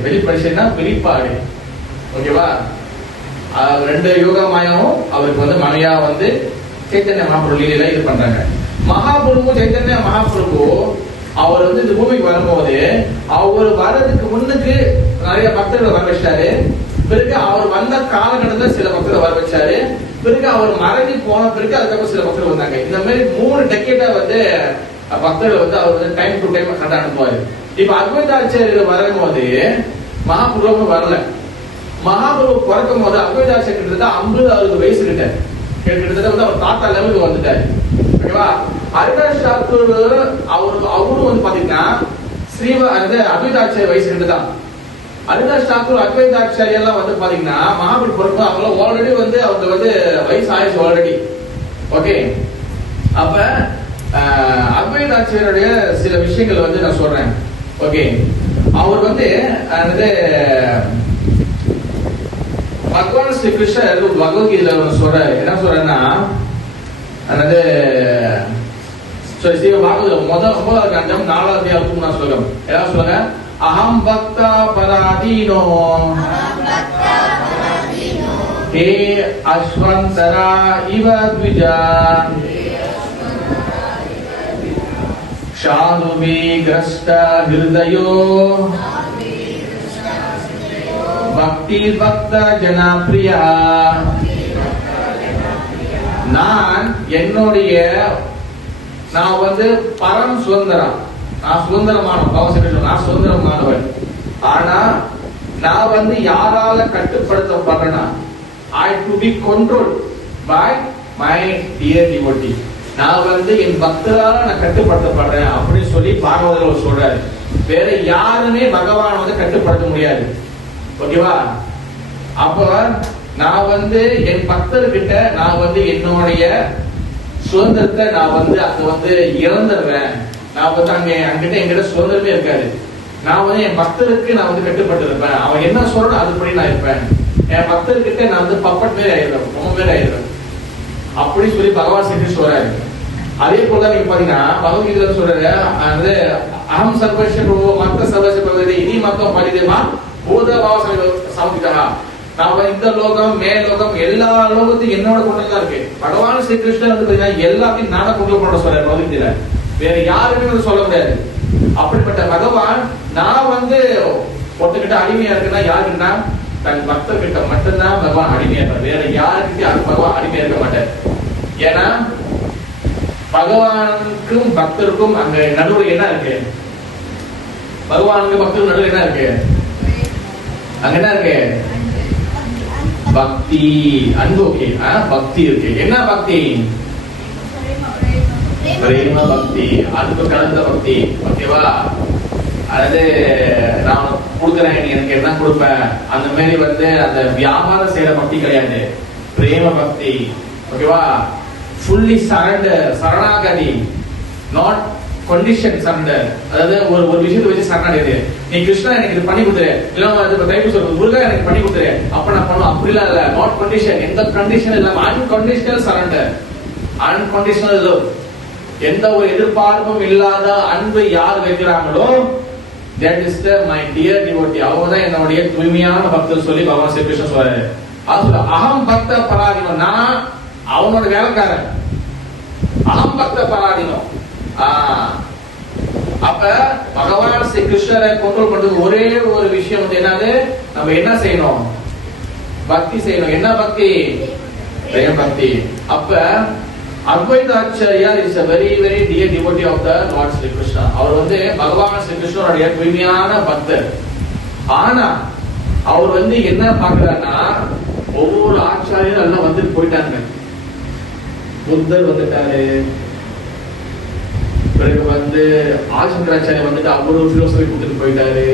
வெளிப்பாடு. ஓகேவா, ரெண்டு யோக மாயாவும் அவருக்கு வந்து மனையா வந்து சைத்தன்ய மகாபிரபு லீலையில இது பண்றாங்க. மகாபிரபு சைத்தன்ய மகாபிரபு அவர் வந்து இந்த பூமிக்கு வரும்போது அவர் வர்றதுக்கு முன்னுக்கு நிறைய பக்தர்களை வர வச்சாரு. பிறகு அவர் வந்த காலகட்டத்தில் சில பக்தர்களை வர வச்சாரு. பிறகு அவர் மறைஞ்சு போன பிறகு அதுக்கப்புறம் சில பக்தர்கள் வந்தாங்க. இந்த மாதிரி 3 டெக்கேட்டா வந்து பக்தர்கள் வந்து அவர் வந்து டைம் டு டைம் கரெக்டா அனுப்புவாரு. இப்ப அத்வைதாச்சாரியர் வரும்போது மகாபிரபு வரல. மகாபிரபு பிறக்கும் போது அத்வைதாச்சாரியர் கிட்ட 50-60 வயசு கிட்டத்தட்ட வந்து அவர் தாத்தா லெவலுக்கு வந்துட்டாரு. ஓகேவா, ஹரிதாஸ் தாக்கூர் அவரும் வந்து பாத்தீங்கன்னா அத்வைதாச்சாரிய வயசு கிட்ட தான். ஹரிதாஸ் தாக்கூர் அத்வைதாச்சாரிய எல்லாம் வந்து பாத்தீங்கன்னா மகாபிரபு பிறப்பு அவங்க ஆல்ரெடி வந்து அவங்க வந்து வயசு ஆயிடுச்சு ஆல்ரெடி. ஓகே, அப்ப அத்வைதாச்சாரியருடைய சில விஷயங்கள் வந்து நான் சொல்றேன். ஓகே, அவர் வந்து பகவான் ஸ்ரீ கிருஷ்ணர் பகவத்கீதையில சொல்றாரு. என்ன சொல்றேன்னா, அதாவது ஸ்ரீமத்பாகவதம் முதல் 9வது அத்தியாயம் 4வது அத்தியாயம் 3வது ஸ்லோகம். என்ன சொல்லுங்க? அஹம் பக்தா பராதீனோ ஹே அஸ்வந்தரா இவ த்விஜா ஷாதுபி கிரஸ்த ஹிருதயோ பக்தி பக்த ஜனப்ரியா. நான் வந்து பரம் சுதந்திரம், நான் சுதந்திரமானவன். ஆனா நான் வந்து யாரால கட்டுப்படுத்தப்படுறேன்னா, I to be controlled by my dear devotee. நான் வந்து என் பக்தரால நான் கட்டுப்படுத்தப்படுறேன் அப்படின்னு சொல்லி பாகவதர் சொல்றாரு. வேற யாருமே பகவான் வந்து கட்டுப்படுத்த முடியாது. ஓகேவா, அப்ப நான் வந்து என் பக்தர்கிட்ட நான் வந்து என்னுடைய சுதந்திரத்தை நான் வந்து அங்க வந்து இழந்துடுறேன். நான் வந்து அங்கிட்ட என்கிட்ட சுதந்திரமே இருக்காது. நான் வந்து என் பக்தருக்கு நான் வந்து கட்டுப்பட்டு இருப்பேன். அவன் என்ன சொல்றானோ அதுபடி நான் இருப்பேன். என் பக்தர்கிட்ட நான் வந்து பப்பட் மேல ஆயிடுவேன், ரொம்ப மேல ஆயிடுவேன் அப்படி சொல்லி பகவான் செஞ்சு சொல்றாரு. அதே போல நீங்க பாத்தீங்கன்னா பகவத்கீதை சொல்றாரு, வந்து அகம் சர்வஸ்ய பிரபு மத்த சர்வஸ்ய பிரபு இனி மத்தம் பரிதேமா பூதபாவ சமதிகா. நாம இந்த லோகம் மேலோகம் எல்லா லோகத்தையும் என்னோட கொண்டுதான் இருக்கு. பகவான் ஸ்ரீ கிருஷ்ணர் வந்து எல்லாத்தையும் நான கொண்டு கொண்டு சொல்றாரு பகவத்கீதையில. வேற யாருமே வந்து சொல்ல முடியாது. அப்படிப்பட்ட பகவான் நான் வந்து ஒருத்தக்கிட்ட அடிமையா இருக்குன்னா யாருக்குன்னா தன் பக்தர் கிட்ட மட்டும்தான் பகவான் அடிமையா இருப்பார். வேற யாருக்கிட்ட பகவான் அடிமையா இருக்க மாட்டார். ஏன்னா பகவானுக்கும் பக்தருக்கும் அங்க நடுவில் என்ன இருக்கு? பகவானுக்கு பக்தருக்கு நடுவில் என்ன இருக்கு? அங்க என்ன இருக்கு? பக்தி, அன்பு. ஓகே, பக்தி இருக்கு. என்ன பக்தி? பிரேம பக்தி, அன்பு கலந்த பக்தி. ஓகேவா, அதாவது நான் கொடுக்குறேன், நீ எனக்கு என்ன கொடுப்பேன், அந்த மாதிரி வந்து அந்த வியாபாரம் செய்யற பக்தி கிடையாது. பிரேம பக்தி. ஓகேவா, ஃபுல்லி சரண்டர், சரணாகதி, நாட் கண்டிஷன் சரண்டர். அதாவது ஒரு விஷயத்தை வச்சு சரணாகதி. நீ கிருஷ்ணா எனக்கு இது பண்ணி கொடுத்துரு, இல்ல தைப்பு சொல்றது முருகா எனக்கு பண்ணி கொடுத்துரு, அப்ப நான் பண்ணுவோம். அப்படிலாம் இல்ல. நாட் கண்டிஷன், எந்த கண்டிஷன் இல்லாம அன்கண்டிஷனல் சரண்டர், அன்கண்டிஷனல் லவ். எந்த ஒரு எதிர்பார்ப்பும் இல்லாத அன்பு யார் வைக்கிறாங்களோ that is the my dear devotee. அவங்கதான் என்னுடைய தூய்மையான பக்தர் சொல்லி பகவான் ஸ்ரீ கிருஷ்ணன் சொல்றாரு. அகம் பக்த பராதீனம், நான் அவனோட வேலைக்காரன். அகம் பக்த பராதீனம். அப்ப பகவான் ஸ்ரீ கிருஷ்ணரை கண்ட்ரோல் பண்றது ஒரே ஒரு விஷயம் வந்து என்னது, நம்ம என்ன செய்யணும்? பக்தி செய்யணும். என்ன பக்தி? பிரேம பக்தி. அப்ப அத்வைதாச்சாரியார் is a very very dear devotee of the Lord Sri Krishna. அவர் வந்து பகவான் ஸ்ரீ கிருஷ்ணனுடைய தூய்மையான பக்தர். ஆனா அவர் வந்து என்ன பார்க்கறாருன்னா, ஒவ்வொரு ஆச்சாரியரும் எல்லாம் வந்து போயிட்டாங்க. புத்தர் வந்துட்டாரு, பிறகு வந்து ஆதிசங்கராச்சாரியர் வந்துட்டு அவரு பிலோசபி கொடுத்துட்டு போயிட்டாரு.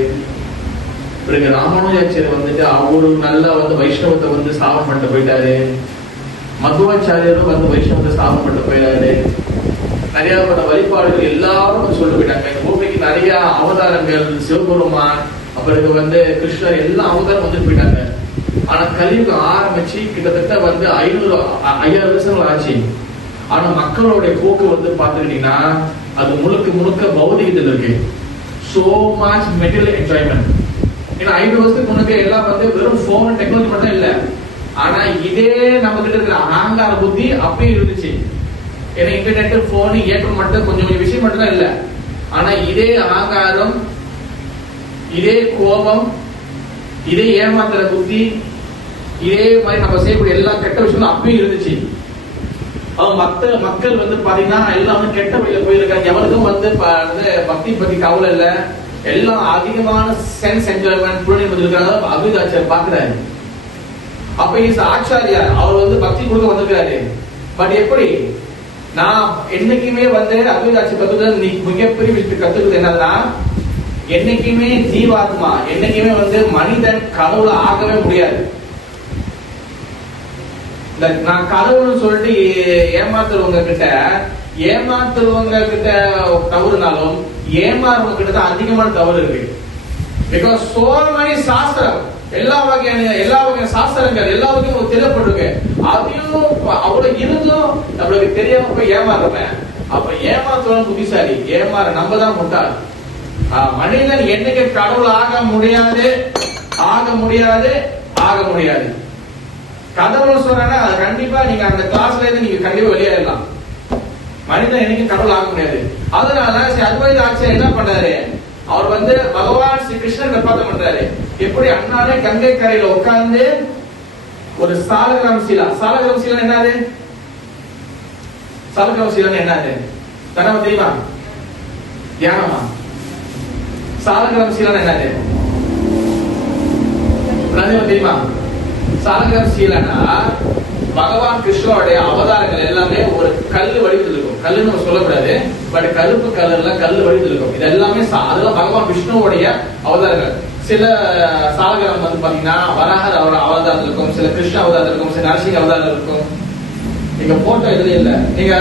பிறகு ராமானுஜாச்சாரியர் வந்துட்டு அவரு நல்லா வந்து வைஷ்ணவத்தை வந்து ஸ்தாபனம் பண்ணிட்டு போயிட்டாரு. மதுவாச்சாரியரும் வந்து வைஷ்ணவத்தை ஸ்தாபனம் பண்ணிட்டு போயிட்டாரு. நிறைய பண்ண வழிபாடுகள் எல்லாரும் சொல்லிட்டு போயிட்டாங்க. இந்த பூமிக்கு நிறைய அவதாரங்கள், சிவபெருமான், அப்புறம் வந்து கிருஷ்ணர், எல்லா அவதாரம் வந்துட்டு போயிட்டாங்க. ஆனா கலியுகம் ஆரம்பிச்சு கிட்டத்தட்ட வந்து 5000 வருஷங்கள் ஆச்சு. ஆனா மக்களுடைய போக்கு வந்து பாத்துக்கிட்டீங்கன்னா அது முழுக்க பௌதிகத்தில் இருக்கு. So much material enjoyment. ஏன்னா 50 வருஷத்துக்கு முன்னாடி எல்லாம் வந்து வெறும் போன் டெக்னாலஜி மட்டும் இல்ல. ஆனா இதே நம்ம கிட்ட இருக்கிற அகங்கார புத்தி அப்பயும் இருந்துச்சு. ஏன்னா இன்டர்நெட், போன், ஏற்றம் மட்டும் கொஞ்சம் விஷயம் மட்டும் தான் இல்ல. ஆனா இதே அகங்காரம், இதே கோபம், இதே ஏமாத்துற புத்தி, இதே மாதிரி நம்ம செய்யக்கூடிய எல்லா கெட்ட விஷயங்களும் அப்பயும் இருந்துச்சு. மக்கள் வந்து பாத்தீங்கன்னா எல்லாமே கெட்ட வழியில போயிருக்காங்க. எவனுக்கும் வந்து பக்தி பத்தி கவலை இல்ல. எல்லாம் அதிகமான சென்ஸ் என்ஜாய்மெண்ட் இருக்காங்க. அத்வைதாச்சாரியர் பாக்குறாரு. அப்ப ஆச்சாரியார் அவர் வந்து பக்தி கொடுக்க வந்திருக்காரு. பட் எப்படி நான் என்னைக்குமே வந்து அத்வைதாச்சாரிய கத்துக்கிறது மிகப்பெரிய விஷயத்தை கத்துக்கிறது என்னன்னா, என்னைக்குமே ஜீவாத்மா, என்னைக்குமே வந்து மனிதன் கடவுளை ஆகவே முடியாது. நான் கடவுள்னு சொல்லிட்டு ஏமாத்துறவங்க கிட்ட தவறுனாலும் ஏமாறுவங்க கிட்ட தான் அதிகமான தவறு இருக்கு. பிகாஸ் சோ மெனி சாஸ்திரம், எல்லா வகையான சாஸ்திரங்கள் எல்லா வகையும் தெரியப்பட்டிருக்கு. அதையும் அவ்வளவு இருந்தும் நம்மளுக்கு தெரியாம போய் ஏமாறுறேன். அப்ப ஏமாத்துறவன் புத்திசாலி, ஏமாற நம்ம தான் முட்டாள். மனிதன் என்னைக்கு கடவுள் ஆக முடியாது. கடவுள் சொல்றாங்க, அது கண்டிப்பா நீங்க அந்த கிளாஸ்ல இருந்து நீங்க கண்டிப்பா வெளியேறலாம். மனிதன் என்னைக்கும் கடவுள் ஆக முடியாது. அதனால அத்வைத ஆச்சாரியர் என்ன பண்றாரு, அவர் வந்து பகவான் ஸ்ரீ கிருஷ்ணர் கற்பாத்தம் பண்றாரு. எப்படி அண்ணாலே கங்கை கரையில உட்கார்ந்து ஒரு சாலகிராம சீலா என்னது? சாலகிராம சீலா என்னது தனவ தெரியுமா? தியானமா? சாலகிராம சீலா என்னது தெரியுமா? சாலகிராம சீலனா பகவான் கிருஷ்ணனுடைய அவதாரங்கள் எல்லாமே ஒரு கல்லு வடிவத்தில் இருக்கும். கல்லுன்னு நம்ம சொல்லக்கூடாது, பட் கருப்பு கலர்ல கல்லு வடிவத்தில் இருக்கும். இது எல்லாமே அதெல்லாம் பகவான் விஷ்ணுவோடைய அவதாரங்கள். சில சாலகிராமம் வந்து பாத்தீங்கன்னா வராகர் அவதாரத்தில் இருக்கும், சில கிருஷ்ண அவதாரத்தில் இருக்கும், சில நரசிங்க அவதாரத்தில் இருக்கும். நீங்க போட்டோ இதுல இல்ல, நீங்க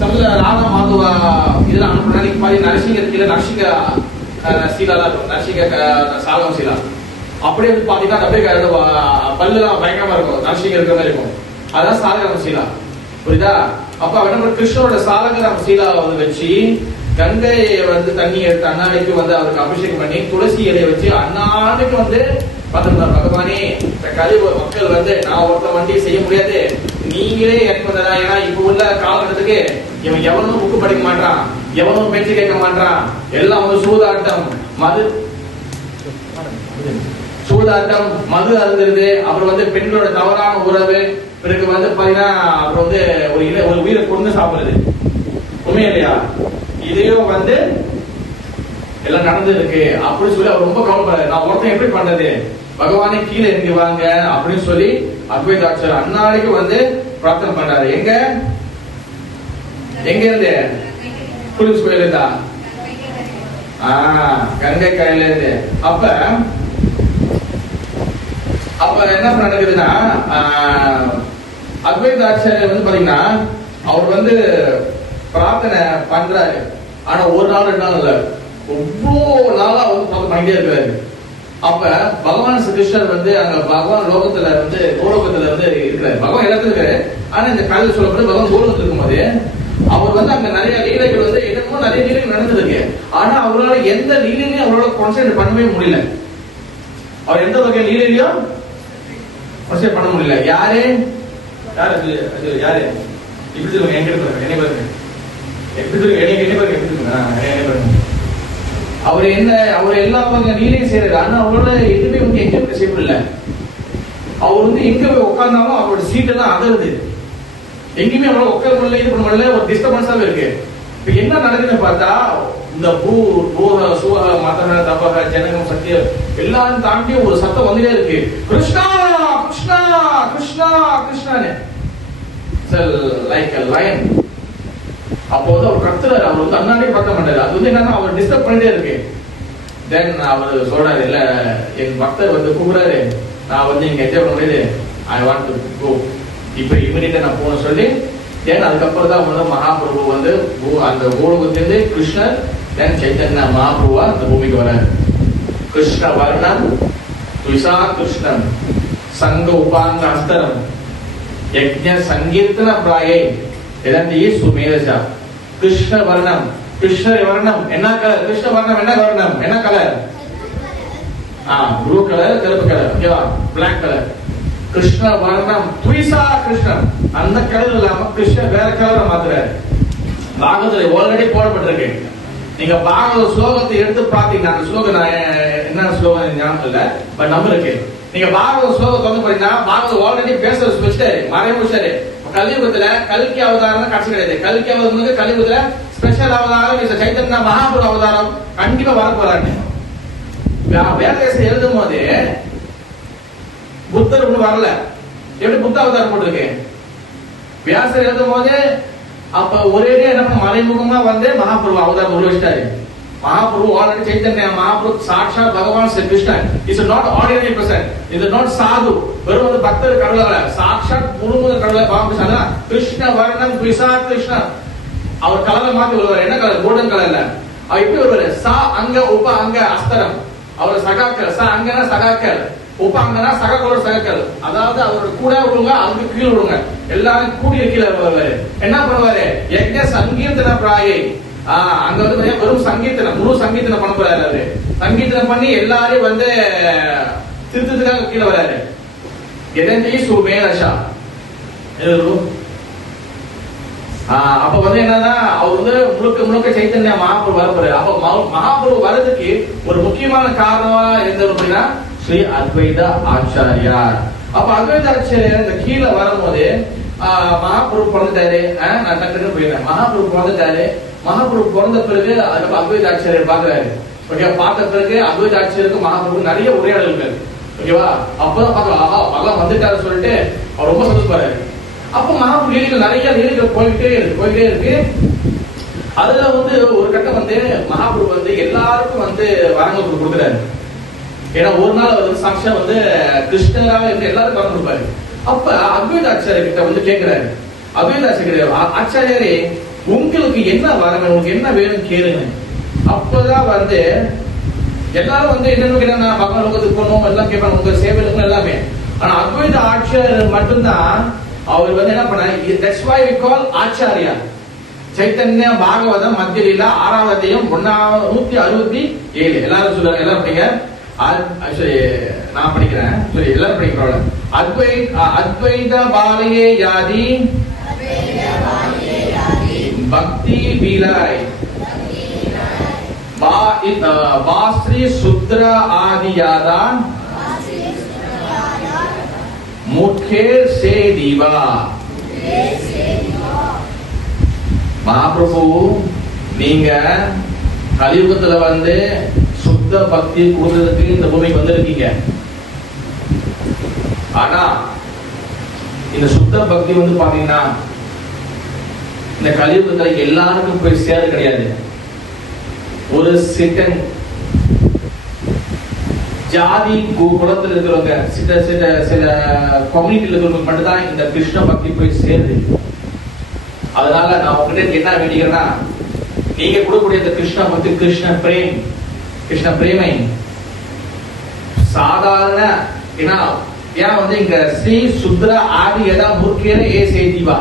சமத்துல ராதா மாதுவா இதெல்லாம் அனுப்புனா நீங்க பாதி நரசிங்க கீழே நரசிங்க சீலா தான் இருக்கும். நரசிங்க சாலகம் சீலா அப்படியே பாத்தீங்கன்னா அப்படியே பல்லுலாம் பயங்கரமா இருக்கும், நரசிங்க இருக்கிற மாதிரி இருக்கும். அதான் சாலகிராம சீலா, புரியுதா? அப்ப என்ன கிருஷ்ணனோட சாலகிராம சீலா வந்து வச்சு கங்கையை வந்து தண்ணி எடுத்து அண்ணாடிக்கு வந்து அவருக்கு அபிஷேகம் பண்ணி துளசி இலையை வச்சு அண்ணாடிக்கு வந்து பகவானே கலியுக மக்கள் வந்து நான் ஒருத்த வண்டியை செய்ய முடியாது, நீங்களே எனக்கு வந்ததா. ஏன்னா இப்ப உள்ள காலகட்டத்துக்கு இவன் எவனும் புக்கு படிக்க மாட்டான், எவனும் பேச்சு கேட்க மாட்டான், எல்லாம் வந்து சூதாட்டம் மது அருந்துருது. அப்புறம் வந்து பெண்களோட தவறான உறவு, பிறகு வந்து பாத்தீங்கன்னா அப்புறம் வந்து ஒரு உயிரை கொண்டு சாப்பிடுறது. உண்மையா இல்லையா? இதையும் வந்து எல்லாம் நடந்து இருக்கு அப்படின்னு சொல்லி அவர் ரொம்ப கவலைப்படுறாரு. நான் ஒருத்தன் எப்படி பண்றது, பகவானே கீழே இறங்கி வாங்க அப்படின்னு சொல்லி அத்வைதாச்சாரியர் அன்னாடிக்கு வந்து பிரார்த்தனை பண்றாரு. எங்க இருந்து? புலிஸ் கோயில இருந்தா? கங்கை கரையில இருந்து. அப்ப என்ன நடக்குதுன்னா, அத்வைதாச்சாரியர் வந்து பாத்தீங்கன்னா அவர் வந்து பிரார்த்தனை பண்றாரு. ஆனா ஒரு நாள் 2 நாள் இல்ல, ஒவ்வொரு நாளா வந்து பண்ணிட்டே இருக்கிறாரு. அப்ப பகவான் கிருஷ்ணர் வந்து அங்க பகவான் லோகத்துல வந்து கோலோகத்துல வந்து இருக்கிறாரு. பகவான் இடத்துல இருக்காரு. ஆனா இந்த காலையில் சொல்லப்பட்டு பகவான் கோலோகத்துல இருக்கும்போது அவர் வந்து அங்க நிறைய லீலைகள் வந்து என்னமோ நிறைய லீலைகள் நடந்திருக்கு. ஆனா அவரால் எந்த லீலையும் அவரால் கான்சென்ட்ரேட் பண்ணவே முடியல. அவர் எந்த வகை லீலையிலையும் கான்சென்ட்ரேட் பண்ண முடியல. யாரு இப்படி சொல்லுங்க, எங்க பாருங்க, என்ன பாருங்க, எப்படி சொல்லுங்க, என்ன பாருங்க, எப்படி சொல்லுங்க. அவர் எல்லா வகை லீலையும் செய்யறாரு. ஆனா அவரோட எதுவுமே வந்து எங்க செய்ய முடியல. அவர் வந்து எங்க போய் உட்கார்ந்தாலும் அவரோட சீட்டெல்லாம் அகருது. எங்கேயுமே அவரால் உட்கார முடியல, இது பண்ண முடியல, ஒரு டிஸ்டர்பன்ஸாவே இருக்கு. இப்ப என்ன நடக்குதுன்னு பார்த்தா, இந்த மதன தபக ஜனகம் சத்தியம் எல்லாரும் தாண்டி ஒரு சத்தம் வந்துட்டே இருக்கு, கிருஷ்ணா கிருஷ்ணா கிருஷ்ணா கிருஷ்ணான்னு, லைக் a lion. அப்போ வந்து அவர் கத்துறாரு. அவர் வந்து அண்ணாடியே பார்க்க மாட்டாரு. அது வந்து என்னன்னா அவர் டிஸ்டர்ப் பண்ணிட்டே இருக்கு. தென் அவர் சொல்றாரு, இல்ல என் பக்தர் வந்து கூப்பிடுறாரு, நான் வந்து இங்க என்ஜாய் பண்ண முடியாது, ஐ வாண்ட் டு கோ, இப்ப இமீடியட்டா நான் போன சொல்லி தென் அதுக்கப்புறம் தான் வந்து மகாபிரபு வந்து அந்த கோலோகத்திலிருந்து கிருஷ்ணர் தென் சைத்தன்ய மகாபிரபுவா அந்த பூமிக்கு வராரு. கிருஷ்ண வர்ணம் துஷா கிருஷ்ணம் சங்க உபாங்க அஸ்தரம் யஜ்ஞ சங்கீர்த்தன பிராயை எதந்தி சுமேதசா. கிருஷ்ண வர்ணம், கிருஷ்ணர் வர்ணம் என்ன கலர்? கிருஷ்ண வர்ணம் என்ன வர்ணம்? என்ன கலர்? ப்ளூ கலர், கருப்பு கலர், ஓகேவா? Black colour. கிருஷ்ண வர்ணம் துஷா கிருஷ்ணன், அந்த கலர் இல்லாம கிருஷ்ணர் வேற கலர் மாத்துறாரு. பாகவதத்துல ஆல்ரெடி போடப்பட்டிருக்கு. நீங்க பாகவத ஸ்லோகத்தை எடுத்து பாத்தீங்கன்னா, அந்த ஸ்லோகம் என்ன ஸ்லோகம் ஞாபகம் இல்ல, பட் நம்மளுக்கு நீங்க பாகவத ஸ்லோகத்தை வந்து பாத்தீங்கன்னா, பாகவத ஆல்ரெடி பேச வச்சுட்டாரு, மறைய வச்சாரு. கலியுகத்துல கல்கி அவதாரம் கட்சி கிடையாது. கல்கி அவதாரம் கலியுகத்துல ஸ்பெஷல் அவதாரம் சைத்தன்ய மகாபுரு அவதாரம் கண்டிப்பா வர போறாங்க. வேததேசம் எழுதும் போது புத்தர் ஒண்ணு வரல, எப்படி புத்த அவதாரம் போட்டிருக்கு? வியாசர் எழுதும் போது அப்ப ஒரே என்ன மறைமுகமா வந்து மகாபிரபு அவதாரம் உருவச்சிட்டாரு. மகாபிரபு ஆல்ரெடி சைத்தன்ய மகாபிரபு சாட்சாத் Bhagavan Sri Krishnan. Is not ordinary person, இது நாட் சாது, வெறும் வந்து பக்தர் கடவுள, சாட்சாத் முழுமுதல் கடவுள பகவான் கிருஷ்ண வர்ணம் துஷா கிருஷ்ணன். அவர் கலரை மாத்தி வருவார். என்ன கலர்? கோல்டன் கலர்ல. அவர் எப்படி வருவாரு? சா அங்க உப அங்க அஸ்தரம், அவர் சகாக்கள். சா அங்கன்னா சகாக்கள், உப்ப அங்கன்னா சககளோட சகக்கள். அதாவது அவரோட கூட விடுங்க, அதுக்கு கீழே விடுங்க, எல்லாரும் கூடிய கீழே வருவாரு. என்ன பண்ணுவாரு? யஜ்ஞ சங்கீர்த்தன பிராயை. அங்க வந்து வெறும் சங்கீர்த்தனம், முழு சங்கீர்த்தனம் பண்ண போறாரு. அவரு சங்கீர்த்தனம் பண்ணி எல்லாரையும் வந்து திருத்தத்துக்காக கீழே வராரு. எதந்தி சுமேதசா. அப்ப வந்து என்னன்னா, அவர் வந்து முழுக்க முழுக்க சைத்தன்ய மகாபிரபு வரப்போறாரு. அப்ப மகாபிரபு வர்றதுக்கு ஒரு முக்கியமான காரணமா இருந்தது அப்படின்னா ஸ்ரீ அத்வைத ஆச்சாரியார். அப்ப அத்வைத ஆச்சாரியார் இந்த கீழே வரும்போது மகாபிரபு பிறந்துட்டாரு. நான் டக்குன்னு போயிருந்தேன். மகாபிரபு பிறந்துட்டாரு. மகாபிரபு பிறந்த பிறகு அதுக்கு அத்வைத ஆச்சாரியர் பாக்குறாரு. ஓகே, பார்த்த பிறகு அத்வைத ஆச்சாரியருக்கு மகாபிரபு நிறைய உரையாடல்கள். ஓகேவா? அப்பதான் பார்க்கலாம், ஆஹா பகவான் வந்துட்டாரு சொல்லிட்டு அவர் ரொம்ப சந்தோஷப்படுறாரு. அப்ப மகாபிரபு லீலைகள் நிறைய லீலைகள் போயிட்டே இருக்கு. அதுல வந்து ஒரு கட்டம் வந்து மகாபிரபு வந்து எல்லாருக்கும் வந்து வரங்கள் கொடுக்குறாரு. ஏன்னா ஒரு நாள் அவர் சாட்சா வந்து கிருஷ்ணராக இருந்து எல்லாரும் வரம் கொடுப்பாரு. அப்ப அத்வைத ஆச்சாரிய கிட்ட வந்து கேட்கிறாரு. அத்வைத ஆச்சாரிய, ஆச்சாரியாரே உங்களுக்கு என்ன வரம், உங்களுக்கு என்ன வேணும் கேளுங்க. அப்பதான் வந்து எல்லாரும் வந்து என்ன பகவான் லோகத்துக்கு போனோம் எல்லாம் கேட்பாங்க, உங்க சேவை இருக்கும் எல்லாமே. ஆனா அத்வைத ஆச்சாரியர் மட்டும்தான் அவர் வந்து என்ன பண்ணாரு, that's why we call Acharya. Chaitanya Bhagavatam மத்தியில 6வது அத்தியாயம் 167. எல்லாரும் சொல்லுவாங்க, எல்லாரும் படிங்க. நான் படிக்கிறேன், சரி எல்லாரும் படிக்கிறோம். அத்வைத பாலயே யாதி பக்தி விலாய் பாஸ்ரீ சுத்ர ஆதியாதான் முखे से दीवा. மகாபிரபு நீங்க கலியுகத்துல வந்து சுத்த பக்தி கொடுக்கிறதுக்கு இந்த பூமிக்கு வந்திருக்கீங்க. ஆனா இந்த சுத்த பக்தி வந்து பாத்தீங்கன்னா இந்த கலியுகத்துல எல்லாருக்கும் போய் சேர கிடையாது. ஒரு சிட்டன் ஜாதி குலத்தில் இருக்கிறவங்க, சில கம்யூனிட்டியில் இருக்கிறவங்க மட்டும்தான் இந்த கிருஷ்ண பக்தி போய் சேருது. அதனால நான் உங்ககிட்ட என்ன வேண்டிக்கிறேன்னா, நீங்க கொடுக்கக்கூடிய இந்த கிருஷ்ண பக்தி, கிருஷ்ண பிரேமை சாதாரண ஏன் வந்து இங்க ஸ்ரீ சுத்ர ஆதி யதா மூர்க்கேன ஏ சேதிவா.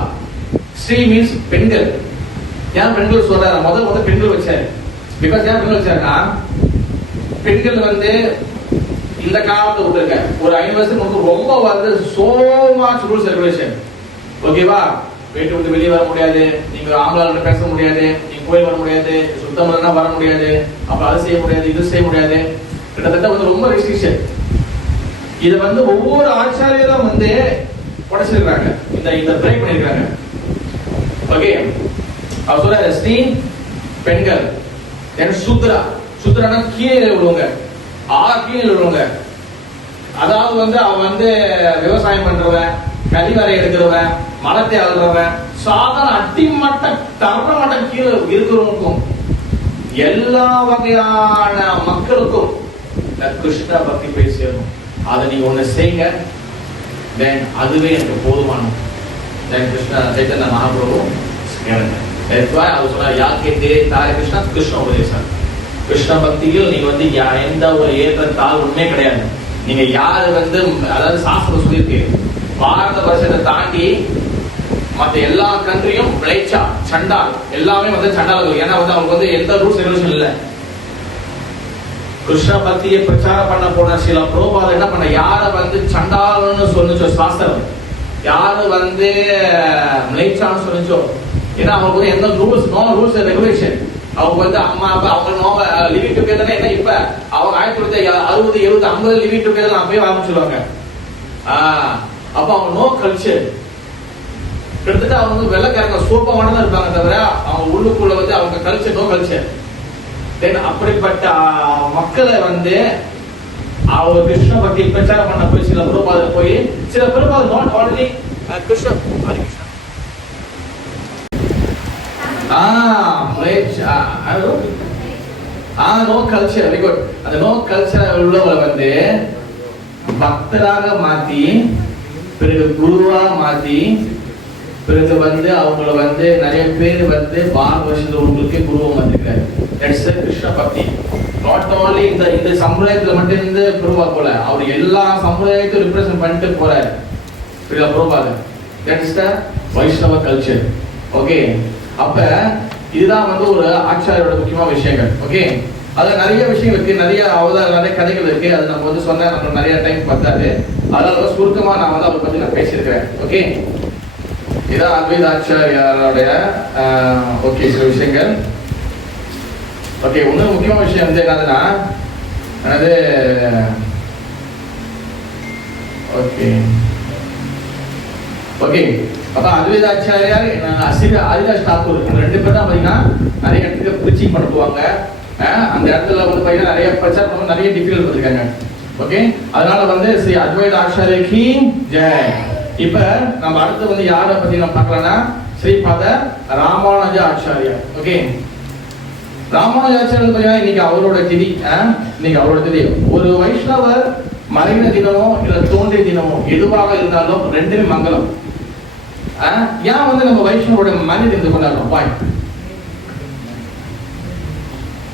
ஸ்ரீ மீன்ஸ் பெண்கள். ஏன் பெண்கள் சொல்றாரு? முதல் பெண்கள் வச்சாரு. பிகாஸ் ஏன் பெண்கள் வச்சாருன்னா, பெண்கள் வந்து இந்த காலத்துல விட்டுருக்க ஒரு 5 வருஷத்துக்கு ரொம்ப வந்து சோ மச் ரூல்ஸ் ரெகுலேஷன். ஓகேவா? வீட்டு விட்டு வெளியே வர முடியாது, நீங்க ஆம்பளை பேச முடியாது, நீங்க கோயில் வர முடியாது, சுத்தம் வர முடியாது, அப்புறம் அது செய்ய முடியாது, இது செய்ய முடியாது. கிட்டத்தட்ட வந்து ரொம்ப ரெஸ்ட்ரிக்ஷன். இது வந்து ஒவ்வொரு ஆச்சாரியரும் வந்து உடைச்சிருக்காங்க, இந்த பிரேக் பண்ணிருக்காங்க. ஓகே, அவர் சொல்றாரு ஸ்ரீ பெண்கள், சுத்ரானா கீழே விடுவாங்க, கீழே விடுவாங்க. அதாவது வந்து அவன் வந்து விவசாயம் பண்றவன், கழிவறை எடுக்கிறவன், மரத்தை அழுறவன், சாதாரண அடிமட்ட தரமட்ட கீழே இருக்கிறவனுக்கும் எல்லா வகையான மக்களுக்கும் கிருஷ்ண பக்தி போய் சேரும். அதை நீங்க ஒண்ணு செய்யுங்க, தென் அதுவே எனக்கு போதுமானது. தென் கிருஷ்ண சைத்தன்ய மகாபிரபு கேளுங்க. அவர் சொன்னார், யாக்கே தேரே தாரே கிருஷ்ணா கிருஷ்ண உபதேசம். கிருஷ்ண பக்தியில் நீங்க வந்து எந்த ஒரு ஏற்ற தாழ்வுமே கிடையாது. நீங்க யாரு வந்து அதாவது சாஸ்திரம் சொல்லியிருக்கு, பாரத வருஷத்தை தாண்டி மற்ற எல்லா கண்ட்ரியும் விளைச்சா சண்டால் எல்லாமே வந்து சண்டாளர்கள். ஏன்னா வந்து அவங்களுக்கு வந்து எந்த ரூல்ஸ் ரெகுலேஷன் இல்லை. கிருஷ்ண பக்தியை பிரச்சாரம் பண்ண போன சில பிரபுபாதர் என்ன பண்ண, யார வந்து சண்டாளன்னு சொன்னிச்சோ சாஸ்திரம், யாரு வந்து மிளைச்சான்னு சொன்னிச்சோ, ஏன்னா அவங்களுக்கு வந்து எந்த ரூல்ஸ் நோ ரூல்ஸ் ரெகுலேஷன். அவங்க வந்து அம்மா அப்பா அவங்க நோ லிவிங் டுகெதர். என்ன இப்ப அவங்க 1960 70 50 லிவிங் டுகெதர் அப்பயே ஆரம்பிச்சிருவாங்க. அப்ப அவங்க நோ கல்ச்சர். கிட்டத்தட்ட அவங்க வந்து வெள்ளக்காரங்க சோப்பமான தான் இருப்பாங்க, தவிர அவங்க உள்ளுக்குள்ள வந்து அவங்க கல்ச்சர் நோ கல்ச்சர். அப்படிப்பட்ட மக்களை வந்து அவர் கிருஷ்ண பக்தி பிரச்சாரம் பண்ண போய் சில பிரபாதர் போய் சில பிரபாதர் not already Krishna no culture. Very good. அந்த நோ கல்ச்சர் உள்ளவங்களை வந்து பக்தராக மாத்தி, பிறகு குருவா மாத்தி, பிறகு வந்து அவங்கள வந்து நிறைய பேர் வந்து பாரத வருஷத்துல உங்களுக்கு குருவா மாத்திருக்காரு. தட்ஸ் கிருஷ்ண பக்தி. நாட் ஓன்லி இந்த சமுதாயத்துல மட்டும் இருந்து குருவா போல, அவர் எல்லா சமுதாயத்தையும் ரிப்ரசென்ட் பண்ணிட்டு போறாரு. புரியுதா? That's the Vaishnava culture. Okay, அப்ப இதுதான் வந்து ஒரு ஆச்சாரியோட முக்கியமான விஷயங்கள். ஓகே, அதுல நிறைய விஷயங்கள் இருக்கு, நிறைய அவதாரம், நிறைய கதைகள் இருக்கு. அது நம்ம வந்து சொன்னா நம்ம நிறைய டைம் பத்தாது. அதனால சுருக்கமா நான் வந்து அவரை பத்தி நான் பேசியிருக்கிறேன். ஓகே, இதான் அத்வைத ஆச்சாரியாருடைய ஓகே சில விஷயங்கள். ஓகே, இன்னொரு முக்கியமான விஷயம் வந்து என்னதுன்னா, என்னது ஓகே ஓகே அப்ப அத்வைத ஆச்சாரியார் ஹரிதாஸ் தாக்கூர் ரெண்டு பேர் தான் பாத்தீங்கன்னா நிறைய இடத்துக்கு பிரீச்சிங் பண்ண போவாங்க. அந்த இடத்துல வந்து பாத்தீங்கன்னா நிறைய பிரச்சாரம் பண்ண நிறைய டிஃபிகல்ட் பண்ணிருக்காங்க. ஓகே, அதனால வந்து ஸ்ரீ அத்வைத ஆச்சாரியருக்கு ஜெய். இப்ப நம்ம அடுத்து வந்து யாரை பத்தி நம்ம பார்க்கலாம்னா ஸ்ரீபாத ராமானுஜ ஆச்சாரியார். ஓகே, ராமானுஜ ஆச்சாரியர் பாத்தீங்கன்னா இன்னைக்கு அவரோட திதி. இன்னைக்கு அவரோட திதி. ஒரு வைஷ்ணவர் மறைந்த தினமோ இல்ல தோன்றிய தினமோ எதுவாக இருந்தாலும் ரெண்டுமே மங்களம். ஏன் வந்து நம்ம வைஷ்ணவோட மனித தினத்தை கொண்டாடுறோம்? பாயிண்ட்.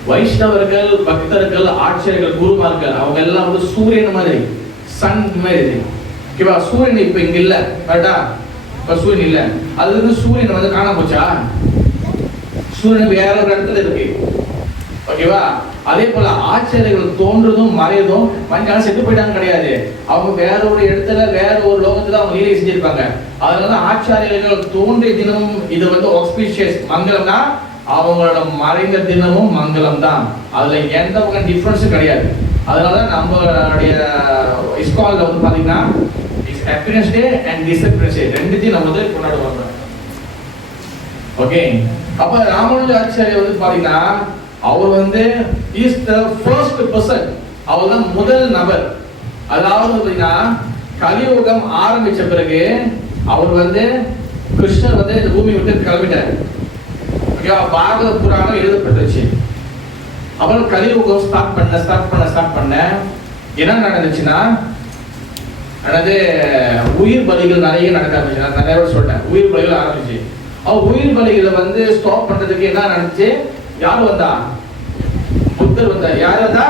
வைஷ்ணவர்கள், பக்தர்கள், ஆச்சாரியர்கள், குருமார்கள் அவங்க எல்லாம் வந்து சூரியன் மாதிரி, சன் மாதிரி. ஓகேவா? சூரியன் இப்ப இங்க இல்ல, கரெக்டா? இப்ப சூரியன் இல்ல, அது வந்து சூரியன் வந்து காண போச்சா? சூரியன் வேற ஒரு இடத்துல இருக்கு. ஓகேவா? அதே போல ஆச்சாரியர்கள் தோன்றதும் மறையதும் மனுஷன் செத்து போயிட்டாங்க கிடையாது. அவங்க வேற ஒரு இடத்துல வேற ஒரு லோகத்துல அவங்க லீலை செஞ்சிருப்பாங்க. அதனால ஆச்சாரியர்கள் தோன்றிய தினமும் இது வந்து ஆஸ்பிஷியஸ் மங்களம் தான், அவங்களோட மறைந்த தினமும் மங்களம் தான். அதுல எந்த வகை டிஃபரன்ஸும் கிடையாது. அதனால நம்மளுடைய இஸ்கான்ல வந்து பாத்தீங்கன்னா ஹாப்பினஸ் டே அண்ட் டிசப்பியரன்ஸ் டே ரெண்டுத்தையும் நம்ம வந்து கொண்டாடுவாங்க. ஓகே, அப்ப ராமானுஜ ஆச்சாரியர் வந்து பாத்தீங்கன்னா அவர் வந்து இஸ் த ஃபர்ஸ்ட் பர்சன். அவர் தான் முதல் நபர். அதாவது பாத்தீங்கன்னா கலியுகம் ஆரம்பிச்ச பிறகு அவர் வந்து கிருஷ்ணர் வந்து இந்த பூமி விட்டு கிளம்பிட்டார். ஓகேவா? பாரத புராணம் எழுதப்பட்டுருச்சு. அப்புறம் கலியுகம் ஸ்டார்ட் பண்ண என்ன நடந்துச்சுன்னா, அதாவது உயிர் பலிகள் நிறைய நடக்க ஆரம்பிச்சு. நான் நிறைய சொல்லிட்டேன், உயிர் பலிகள் ஆரம்பிச்சு. உயிர் பலிகளை வந்து ஸ்டாப் பண்றதுக்கு என்ன நடந்துச்சு? யார் வந்தா? புத்தர் வந்தார். யார் வந்தா?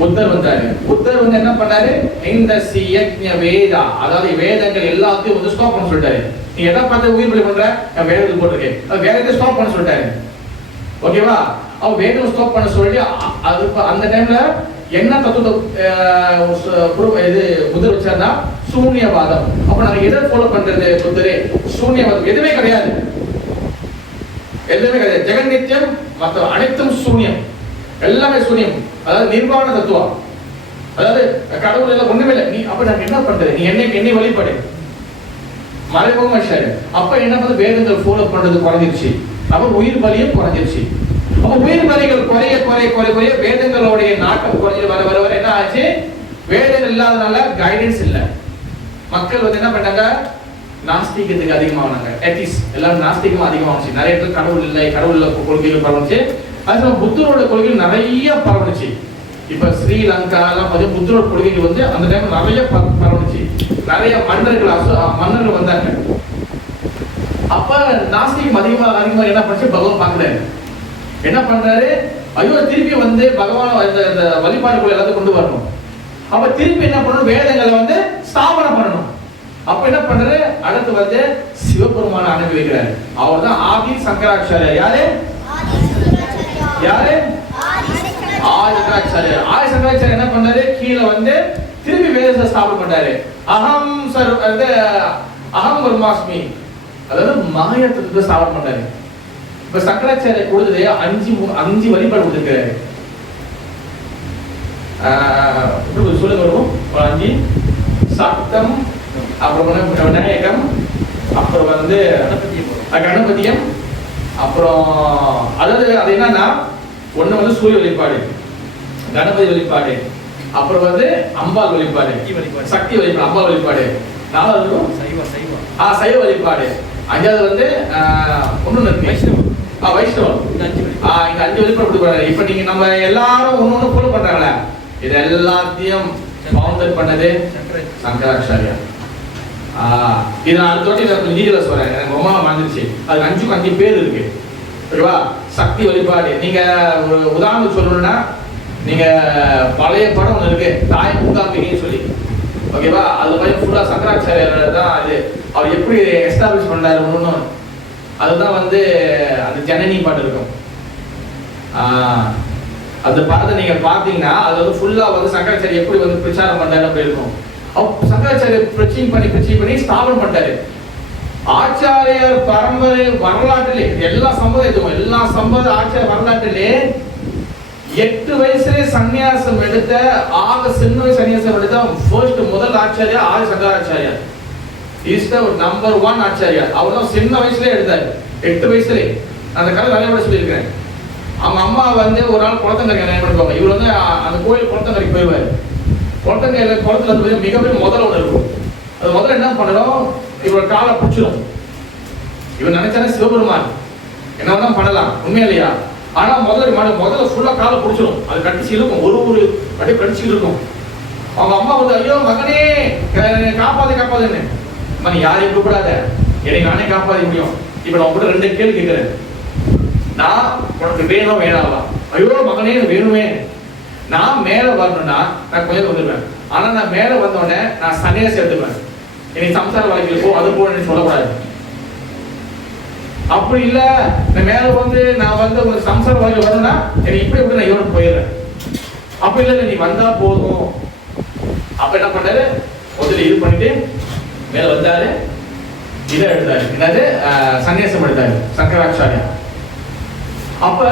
புத்தர் வந்தாரு. புத்தர் வந்து என்ன பண்ணாரு? இந்த யஜ்ஞ வேதா, அதாவது வேதங்கள் எல்லாத்தையும் வந்து ஸ்டாப் பண்ண சொல்லிட்டாரு. நீ எதை பார்த்து உயிர் பலி பண்ற? வேதத்துக்கு போட்டிருக்கேன், வேதத்தை ஸ்டாப் பண்ண சொல்லிட்டாரு. ஓகேவா? அவன் வேதம் ஸ்டாப் பண்ண சொல்லி அது அந்த டைம்ல என்ன தத்துவத்தை இது புத்தர் வச்சாருன்னா சூன்யவாதம். அப்ப நாங்க எதை ஃபாலோ பண்றது? புத்தரே சூன்யவாதம் எதுவுமே கிடையாது, எதுவுமே கிடையாது. ஜெகன் நித்தியம், மற்ற அனைத்தும் சூன்யம், எல்லாமே சூன்யம். அதாவது நிர்வாண தத்துவம், அதாவது கடவுள் எல்லாம் ஒண்ணுமே இல்லை. நீ அப்ப நாங்க என்ன பண்றது? நீ என்னை வழிபடு, மறைமுகமா ஷேர். அப்ப என்ன பண்ண வேதங்கள் ஃபாலோ பண்றது குறைஞ்சிருச்சு. அப்ப உயிர் பலியும் குறைஞ்சிருச்சு. அப்ப உயிர் பலிகள் குறைய வேதங்களுடைய நாட்டம் குறைஞ்சு வர வர என்ன ஆச்சு? வேதங்கள் இல்லாதனால கைடன்ஸ் இல்லை. மக்கள் வந்து என்ன பண்ணாங்க? நாஸ்திகத்துக்கு அதிகமானாங்க. எத்திஸ் எல்லாம் நாஸ்திகம் அதிகமாச்சு. நிறைய பேர் கடவுள் இல்லை, கடவுள் கொள்கைகள் பரவச்சு. அது புத்தரோட கொள்கைகள் நிறைய பரவணுச்சு. இப்ப ஸ்ரீலங்கா எல்லாம் பார்த்தீங்கன்னா புத்தரோட கொள்கைகள் வந்து அந்த டைம் நிறைய பரவணுச்சு. நிறைய மன்னர்கள் வந்தாங்க. அப்ப நாஸ்திகம் அதிகமா என்ன பண்ணுச்சு, பகவான் பார்க்கறாரு. என்ன பண்றாரு, ஐயோ திருப்பி வந்து பகவான் இந்த வழிபாடுகள் எல்லாத்தையும் கொண்டு வரணும். அப்ப திருப்பி என்ன பண்ணணும், வேதங்களை வந்து ஸ்தாபனம் பண்ணணும். அப்ப என்ன பண்றாரு, அடுத்து வந்து சிவபெருமான அனுப்பி வைக்கிறாரு. அவர் தான் ஆதி சங்கராச்சாரியார். யாரு யாரு ஆதி சங்கராச்சாரியார். ஆதி சங்கராச்சாரியார் என்ன பண்றாரு, கீழே வந்து திருப்பி வேதத்தை ஸ்தாபனம் பண்றாரு. அகம் பிரம்மாஸ்மி, அதாவது மாயத்துக்கு ஸ்தாபனம் பண்றாரு. இப்ப சங்கராச்சாரியார் கொடுத்தது அஞ்சு வழிபாடு கொடுத்திருக்காரு. சொல்லுங்க வரும் 5 சப்தம், அப்புறம் விநாயகம், அப்புறம் வந்து கணபதியம், அப்புறம் அதாவது அது என்னன்னா ஒண்ணு வந்து சூரிய வழிபாடு, கணபதி வழிபாடு, அப்புறம் வந்து அம்பாள் வழிபாடு, சக்தி வழிபாடு, அம்பாள் வழிபாடு, 4வது சைவ வழிபாடு, 5வது வந்து வைஷ்ணவம். இந்த 5 வழிபாடு கொடுக்குறாரு. இப்ப நீங்க நம்ம எல்லாரும் ஒண்ணு ஃபாலோ பண்றாங்களே, இது எல்லாத்தையும் ஃபவுண்டர் பண்ணது சங்கராச்சாரியார். இது நான் அடுத்த நீதியில சொல்றேன், எனக்கு ரொம்ப மறந்துருச்சு. அது 5 பேர் இருக்கு, ஓகேவா? சக்தி வழிபாடு நீங்க ஒரு உதாரணம் சொல்லணும்னா, நீங்க பழைய படம் ஒன்று இருக்கு, தாய் மூகாம்பிகைன்னு சொல்லி, ஓகேவா? அது மாதிரி ஃபுல்லா சங்கராச்சாரியார் தான் அது. அவர் எப்படி எஸ்டாப்ளிஷ் பண்ணாரு ஒண்ணு, அதுதான் வந்து அந்த ஜனனி பாட்டு இருக்கும். அந்த படத்தை நீங்க பாத்தீங்கன்னா அது வந்து ஃபுல்லா வந்து சங்கராச்சாரியர் எப்படி வந்து பிரச்சாரம் பண்ணாரு அப்படி இருக்கும். சங்கராச்சாரியர் பிரச்சனை பண்ணி ஸ்தாபனம் பண்ணாரு. ஆச்சாரியர் பரம்பரை வரலாற்றிலே எல்லா சம்பவ ஆச்சாரிய வரலாற்றிலே 8 வயசுல சன்னியாசம் எடுத்த சின்ன வயசு சன்னியாசம் எடுத்த முதல் ஆச்சாரியா ஆதி சங்கராச்சாரியார். இஸ் தி நம்பர் 1 ஆச்சாரியார். அவர் தான் சின்ன வயசுலயே எடுத்தாரு, 8 வயசுல. அந்த கதை நிறைய கூட சொல்லியிருக்கேன். அவங்க அம்மா வந்து ஒரு நாள் குளத்தங்கரைக்கு என்ன பண்ணுவாங்க, இவர் வந்து அந்த கோயில் குளத்தங்கரைக்கு போயிடுவாரு. குளத்துல வந்து மிகப்பெரிய முதல்ல ஒன்று இருக்கும். அது முதல்ல என்ன பண்ணணும், இவரோட காலை பிடிச்சிடும். இவர் நினைச்சானே சிவபெருமான் என்னதான் பண்ணலாம், உண்மையா இல்லையா? ஆனா முதல்ல ஃபுல்லா காலை பிடிச்சிடும். அது கடிச்சு இருக்கும், ஒரு அப்படியே கடிச்சு இருக்கும். அவங்க அம்மா வந்து ஐயோ மகனே காப்பாதுன்னு, நீ யாரையும் கூப்பிடாத, என்னை நானே காப்பாற்ற முடியும். இப்ப நான் கூட 2 கேள்வி கேட்கிறேன். நான் உனக்கு வேணும் வேணாவா? ஐயோ மகனே வேணுமே. நான் மேல வரணும்னா நான் கொஞ்சம் வந்துடுவேன். ஆனா நான் மேல வந்தோடனே நான் சன்னியாசி எடுத்துக்குவேன். என்னை சம்சார வாழ்க்கையில் போ, அது போன்னு சொல்லக்கூடாது. அப்படி இல்ல, நான் மேல வந்து நான் வந்து ஒரு சம்சார வாழ்க்கை வரணும்னா என்னை இப்படி நான் இவனுக்கு போயிடுறேன். அப்படி இல்லை, நீ வந்தா போதும். அப்ப என்ன பண்ணாரு, முதல்ல இது பண்ணிட்டு மேல வந்தாரு, இதை எடுத்தாரு, என்னது சன்னியாசம் எடுத்தாரு சங்கராச்சாரியார். அப்ப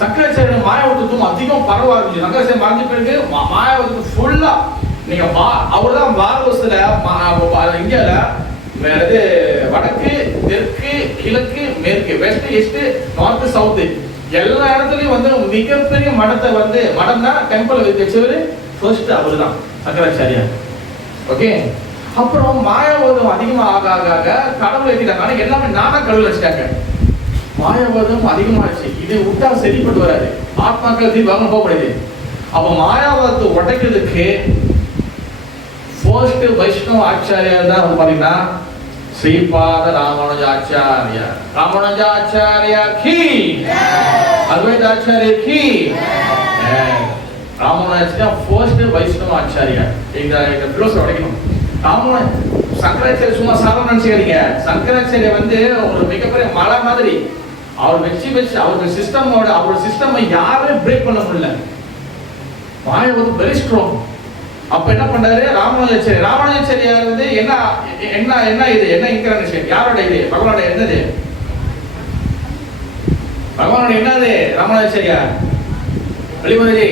சங்கராச்சாரியர் மாயாவத்துவம் அதிகம் பரவ ஆரம்பிச்சு. சங்கராச்சாரியர் மறைஞ்ச பிறகு மாயாவத்துவம் ஃபுல்லா நீங்க அவர் தான் பாரதத்துல இந்தியால வடக்கு தெற்கு கிழக்கு மேற்கு வெஸ்ட் ஈஸ்ட் நார்த் சவுத் எல்லா இடத்துலயும் வந்து மிகப்பெரிய மடத்தை வந்து மடம்னா டெம்பிள் வச்சவரு ஃபர்ஸ்ட் அவரு தான் சங்கராச்சாரியார். ஓகே, அப்புறம் மாயாவதம் அதிகமா ஆக கடவுள் ஏற்றிட்டாங்க. ஆனா எல்லாமே நானா கடவுள் வச்சுட்டாங்க. மாயாவாதம் அதிகமாச்சு. இது விட்டா சரிப்பட்டு வராது, ஆத்மாக்கள் தீர்வாக போகப்படுது. அப்ப மாயாவாதத்தை உடைக்கிறதுக்கு ஃபர்ஸ்ட் வைஷ்ணவ ஆச்சாரியார் தான் வந்து பாத்தீங்கன்னா ஸ்ரீபாத ராமானுஜாச்சாரியா கி, அத்வைதாச்சாரிய கி. ராமானுஜாச்சாரியா ஃபர்ஸ்ட் வைஷ்ணவ ஆச்சாரியா. இந்த பிலோசபி உடைக்கணும். சங்கராச்சாரிய சும்மா சாதாரண நினைச்சுக்கிறீங்க. சங்கராச்சாரிய வந்து ஒரு மிகப்பெரிய மலை மாதிரி. அவர் வச்சு அவருடைய சிஸ்டம் யாருமே பிரேக் பண்ண முடியல. மாயா வந்து வெரி ஸ்ட்ராங். அப்ப என்ன பண்றாரு ராமானுஜாச்சாரியார் வந்து என்ன இது என்ன இன்கார்னேஷன், யாரோட இது, பகவானோட என்னது, பகவானோட என்னது ராமானுஜாச்சாரியார் வெளிமதி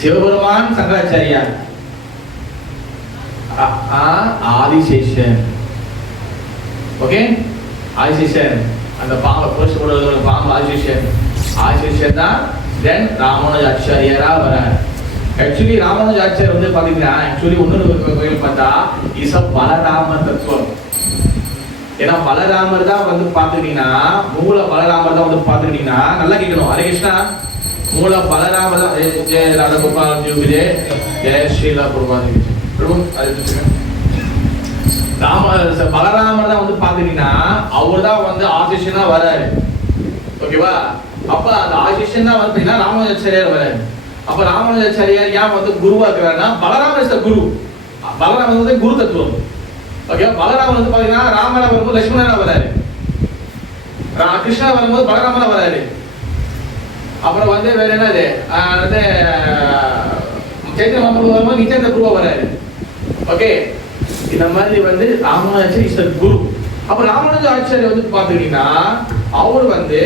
சிவபெருமான் சங்கராச்சாரியார் ஆதிசேஷன். ஓகே, ஆதிசேஷன் அந்த பாம்பை போஸ்ட் போடுறது பாம்பு ஆதிசேஷன் தான். தென் ராமானுஜாச்சாரியாரா வரார். ஆக்சுவலி ராமானுஜாச்சாரியர் வந்து பாத்தீங்கன்னா ஆக்சுவலி இன்னொரு கோயில் பார்த்தா இஸ் அ பலராம தத்துவம். ஏன்னா பலராமர் தான் வந்து பாத்துக்கிட்டீங்கன்னா, மூல பலராமர் தான் வந்து பாத்துக்கிட்டீங்கன்னா, நல்லா கேட்கணும். ஹரே கிருஷ்ணா. மூல பலராமர் தான். ஜெய ராதா கோபால் ஜி விஜய், ஜெய ஸ்ரீலா பிரபாதி விஜய். பலராமர் தான் வந்து பாத்துக்கிட்டீங்கன்னா, அவர் தான் வந்து ஆசிஷனா வராரு. ஓகேவா? அப்ப அந்த ஆசிஷன் தான் வந்து ராமானுஜாச்சாரியார் வராரு. அப்ப ராமானுஜாச்சாரியார் ஏன் வந்து குருவா இருக்கிறாருன்னா, பலராமர் இஸ் குரு. பலராமர் வந்து குரு தத்துவம். ஓகே, பலராமர் வந்து பாத்தீங்கன்னா ராமரா வரும்போது லட்சுமணனா வராரு, கிருஷ்ணா வரும்போது பலராமனா வராரு. அப்புறம் வந்து வேற என்னது வந்து சைத்தன்ய மகாபிரபு வரும்போது நித்யானந்த குருவா வராரு. ஓகே, இந்த மாதிரி வந்து ராமானுஜாச்சாரி இஸ் குரு. அப்ப ராமானுஜாச்சாரி வந்து பாத்துக்கிட்டீங்கன்னா அவர் வந்து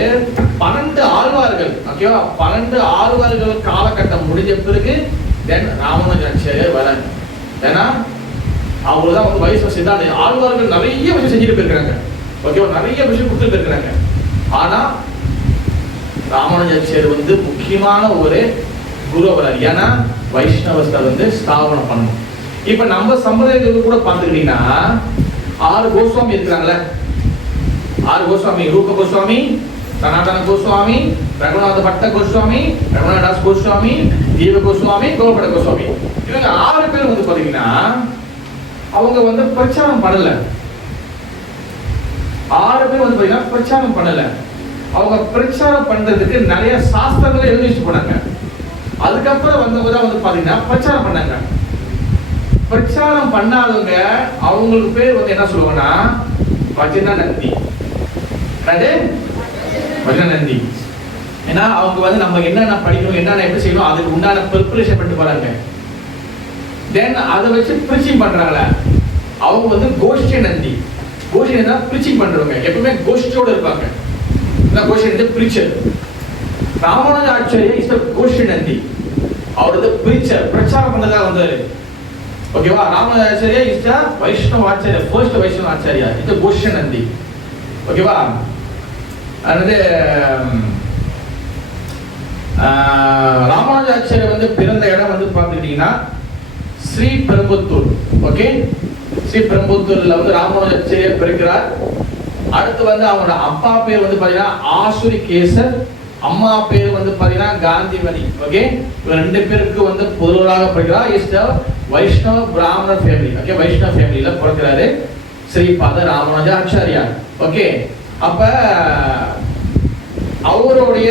12 ஆழ்வார்கள், ஓகேவா, 12 ஆழ்வார்கள் காலகட்டம் முடிஞ்ச பிறகு தென் ராமானுஜாச்சாரியர் வராரு. ஏன்னா அவங்கதான் வந்து வயசு சித்தாந்த ஆழ்வார்கள் நிறைய விஷயம் செஞ்சுட்டு போயிருக்காங்க. ஓகேவா, நிறைய விஷயம் கொடுத்துட்டு போயிருக்காங்க. ஆனா ராமானுஜாச்சாரியர் வந்து முக்கியமான ஒரு குரு வராரு. ஏன்னா வைஷ்ணவத்தை வந்து ஸ்தாபனம் பண்ணணும். இப்ப நம்ம சம்பிரதாயத்துக்கு கூட பார்த்துக்கிட்டீங்கன்னா 6 கோஸ்வாமி இருக்கிறாங்களே, 6 கோஸ்வாமி, ரூப கோஸ்வாமி, சனாதன கோஸ்வாமி, ரகுநாத பட்ட கோஸ்வாமி, ரகுநாத தாஸ் கோஸ்வாமி, ஜீவ கோஸ்வாமி, கோபட கோஸ்வாமி. இவங்க 6 பேர் வந்து பாத்தீங்கன்னா அவங்க வந்து பிரச்சாரம் பண்ணல. 6 பேர் வந்து பாத்தீங்கன்னா பிரச்சாரம் பண்ணல. அவங்க பிரச்சாரம் பண்றதுக்கு நிறைய சாஸ்திரங்களை எழுதி வச்சு போனாங்க. அதுக்கப்புறம் வந்தவங்க தான் வந்து பாத்தீங்கன்னா பிரச்சாரம் பண்ணாங்க. பிரச்சாரம் பண்ணாதவங்க அவங்களுக்கு பேர் வந்து என்ன சொல்லுவாங்கன்னா பஜன நந்தி. பஜன நந்தி. ஏன்னா அவங்க வந்து நம்ம என்னென்ன படிக்கணும், என்னென்ன எப்படி செய்யணும், அதுக்கு உண்டான ப்ரிப்பரேஷன் பண்ணிட்டு போறாங்க. தென் அதை வச்சு பிரீச்சிங் பண்றாங்களே அவங்க வந்து கோஷ்டி நந்தி. கோஷ்டி தான் பிரீச்சிங் பண்றவங்க, எப்பவுமே கோஷ்டியோட இருப்பாங்க. கோஷ்டி நந்தி பிரீச்சர். ராமானுஜாச்சாரியா இஸ் கோஷ்டி நந்தி. அவர் வந்து பிரீச்சர், பிரச்சாரம் பண்ணதா வந்தாரு. ஓகேவா, ராமானுஜாச்சாரியா இஸ் வைஷ்ணவ ஆச்சாரியா, ஃபர்ஸ்ட் வைஷ்ணவ ஆச்சாரியா, இது கோஷ்டி நந்தி. ஓகேவா, அதாவது ராமானுஜாச்சாரியா வந்து பிறந்த இடம் வந்து பார்த்துக்கிட்டீங்கன்னா ஸ்ரீ பெரும்புத்தூர். ஓகே, ஸ்ரீ பெரும்புத்தூர்ல வந்து ராமானுஜாச்சாரியார் பிறக்கிறார். அடுத்து வந்து அவங்களோட அப்பா பேர் வந்து பாத்தீங்கன்னா ஆசுரி கேசர், அம்மா பேர் வந்து பாத்தீங்கன்னா காந்திமதி. ஓகே, இவங்க 2 பேருக்கு வந்து பொதுவாக பிறக்கிறார். இஸ் த வைஷ்ணவ பிராமண ஃபேமிலி. ஓகே, வைஷ்ணவ ஃபேமிலியில பிறக்கிறாரு ஸ்ரீபாத ராமானுஜாச்சாரியார். ஓகே, அப்ப அவருடைய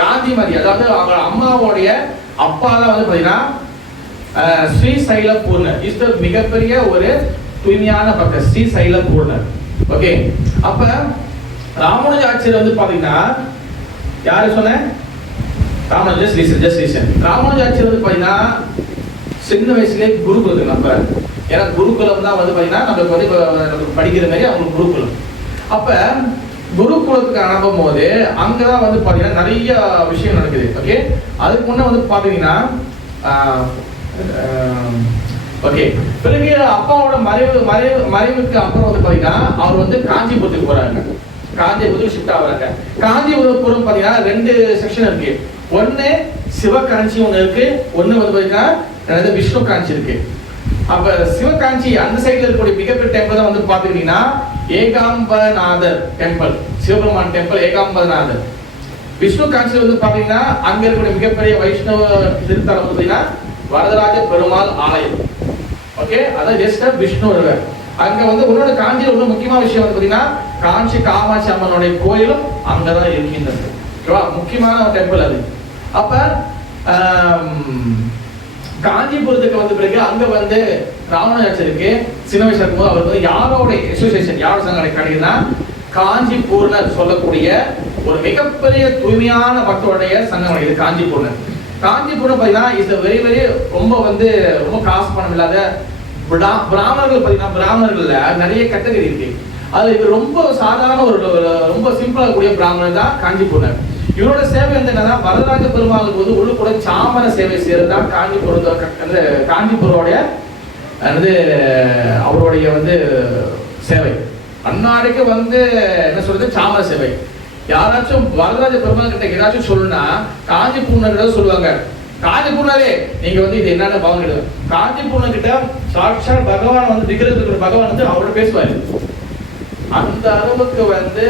காந்திமதி, அதாவது அவங்க அம்மாவுடைய அப்பா தான் வந்து பாத்தீங்கன்னா ஸ்ரீ சைல பூர்ணர். இஸ் மிகப்பெரிய ஒரு தூய்மையான பக்தர், ஸ்ரீ சைல பூர்ணர். ஓகே, அப்ப ராமானுஜாச்சாரியர் வந்து பாத்தீங்கன்னா யாரு சொன்ன ராமானுஜாச்சாரியர் வந்து பாத்தீங்கன்னா சின்ன வயசுலேயே குருகுலத்துக்கு நம்ம, ஏன்னா குருகுலம் தான் வந்து பாத்தீங்கன்னா நம்மளுக்கு வந்து படிக்கிற மாதிரி அவங்களுக்கு குருகுலம். அப்ப குருகுலத்துக்கு அனுப்பும் போது அங்கதான் வந்து பாத்தீங்கன்னா நிறைய விஷயம் நடக்குது. ஓகே, அதுக்கு முன்ன வந்து பாத்தீங்கன்னா ஓகே, பிறகு அப்பாவோட மறைவுக்கு அப்புறம் வந்து பாத்தீங்கன்னா அவர் வந்து காஞ்சிபுரத்துக்கு போறாங்க. காஞ்சிபுரத்துக்கு ஷிஃப்ட் ஆகுறாங்க. காஞ்சிபுரம் பாத்தீங்கன்னா 2 செக்ஷன் இருக்கு. ஒன்னு சிவகாஞ்சி ஒண்ணு இருக்கு, ஒண்ணு வந்து பாத்தீங்கன்னா விஷ்ணு காஞ்சி இருக்கு. அப்ப சிவகாஞ்சி அந்த சைடுல இருக்கக்கூடிய மிகப்பெரிய டெம்பிள் தான் வந்து பாத்துக்கிட்டீங்கன்னா ஏகாம்பரநாதர் டெம்பிள், சிவபெருமான் டெம்பிள் ஏகாம்பரநாதர். விஷ்ணு காஞ்சியில வந்து பாத்தீங்கன்னா அங்க இருக்கக்கூடிய மிகப்பெரிய வைஷ்ணவ திருத்தலம் பாத்தீங்கன்னா வரதராஜ பெருமாள் ஆலயம். ஓகே, அதான் ஜஸ்ட் விஷ்ணு. அங்க வந்து உன்னோட காஞ்சியில ஒரு முக்கியமான விஷயம் வந்து பாத்தீங்கன்னா காஞ்சி காமாட்சி அம்மனுடைய கோயிலும் அங்கதான் இருக்கின்றது. ஓகேவா, முக்கியமான டெம்பிள் அது. அப்ப காஞ்சிபுரத்துக்கு வந்த பிறகு அங்க வந்து ராமானுஜாச்சாரியருக்கு சின்ன வயசுல இருக்கும்போது அவர் வந்து யாரோட அசோசியேஷன், யாரோட சங்கம் கிடைக்குதுன்னா காஞ்சிபூர்ணர் சொல்லக்கூடிய ஒரு மிகப்பெரிய தூய்மையான பக்தருடைய சங்கம் இது காஞ்சிபூர்ணர். காஞ்சிபுரம் பார்த்தீங்கன்னா இஸ் வெரி வெரி ரொம்ப வந்து ரொம்ப காசு பணம் இல்லாத பிராமணர்கள். பார்த்தீங்கன்னா பிராமணர்கள்ல நிறைய கேட்டகரி இருக்கு. அதுல இது ரொம்ப சாதாரண ஒரு ரொம்ப சிம்பிளா கூடிய பிராமணர் தான் காஞ்சிபுரம். இவரோட சேவை வந்து என்னன்னா வரதராஜ பெருமாளுக்கு வந்து உள்ளுக்கூட சாமர சேவை செய்யறதுதான் காஞ்சிபுரோடைய அவருடைய வந்து சேவை. அன்னாடிக்கு வந்து என்ன சொல்றது சாமர சேவை. யாராச்சும் வரதராஜ பெருமாள் கிட்ட ஏதாச்சும் சொல்லணும்னா காஞ்சிபுரம் சொல்லுவாங்க, காஞ்சிபுரம்னாலே நீங்க வந்து இது என்னன்னு பாவம் காஞ்சிபுரம் கிட்ட சாட்சாத் பகவான் வந்து விக்கிரகத்துல பகவான் வந்து அவரோட பேசுவாரு. அந்த அளவுக்கு வந்து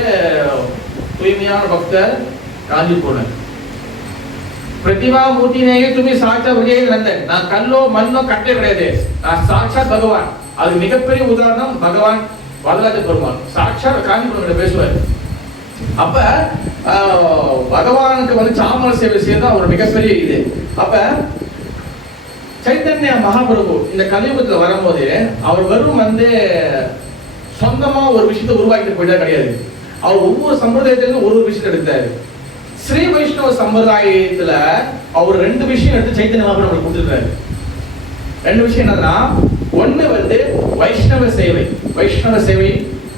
தூய்மையான பக்தர் காஞ்சிபுரம். பிரதிமா மூர்த்தினேயே துமி சாட்சாத் விஜய நந்தன். நான் கல்லோ மண்ணோ கட்டே கிடையாது, நான் சாட்சாத் பகவான். அது மிகப்பெரிய உதாரணம் பகவான் வரலாற்று பெருமாள் சாட்சாத் காஞ்சிபுரம் பேசுவார். அப்ப பகவானுக்கு வந்து சாமர சேவை செய்யறது ஒரு மிகப்பெரிய இது. அப்ப சைத்தன்ய மகாபிரபு இந்த கலியுகத்துல வரும்போது அவர் வெறும் வந்து சொந்தமா ஒரு விஷயத்தை உருவாக்கிட்டு போயிட்டா கிடையாது. அவர் ஒவ்வொரு சம்பிரதாயத்திலும் ஒரு விஷயத்தை எடுத்தாரு. ஸ்ரீ வைஷ்ணவ சம்பிரதாயத்துல அவர் 2 விஷயம் எடுத்து சைத்தன்ய மகாபிரபு கொடுத்துருக்காரு. 2 விஷயம் என்னன்னா, ஒண்ணு வந்து வைஷ்ணவ சேவை. வைஷ்ணவ சேவை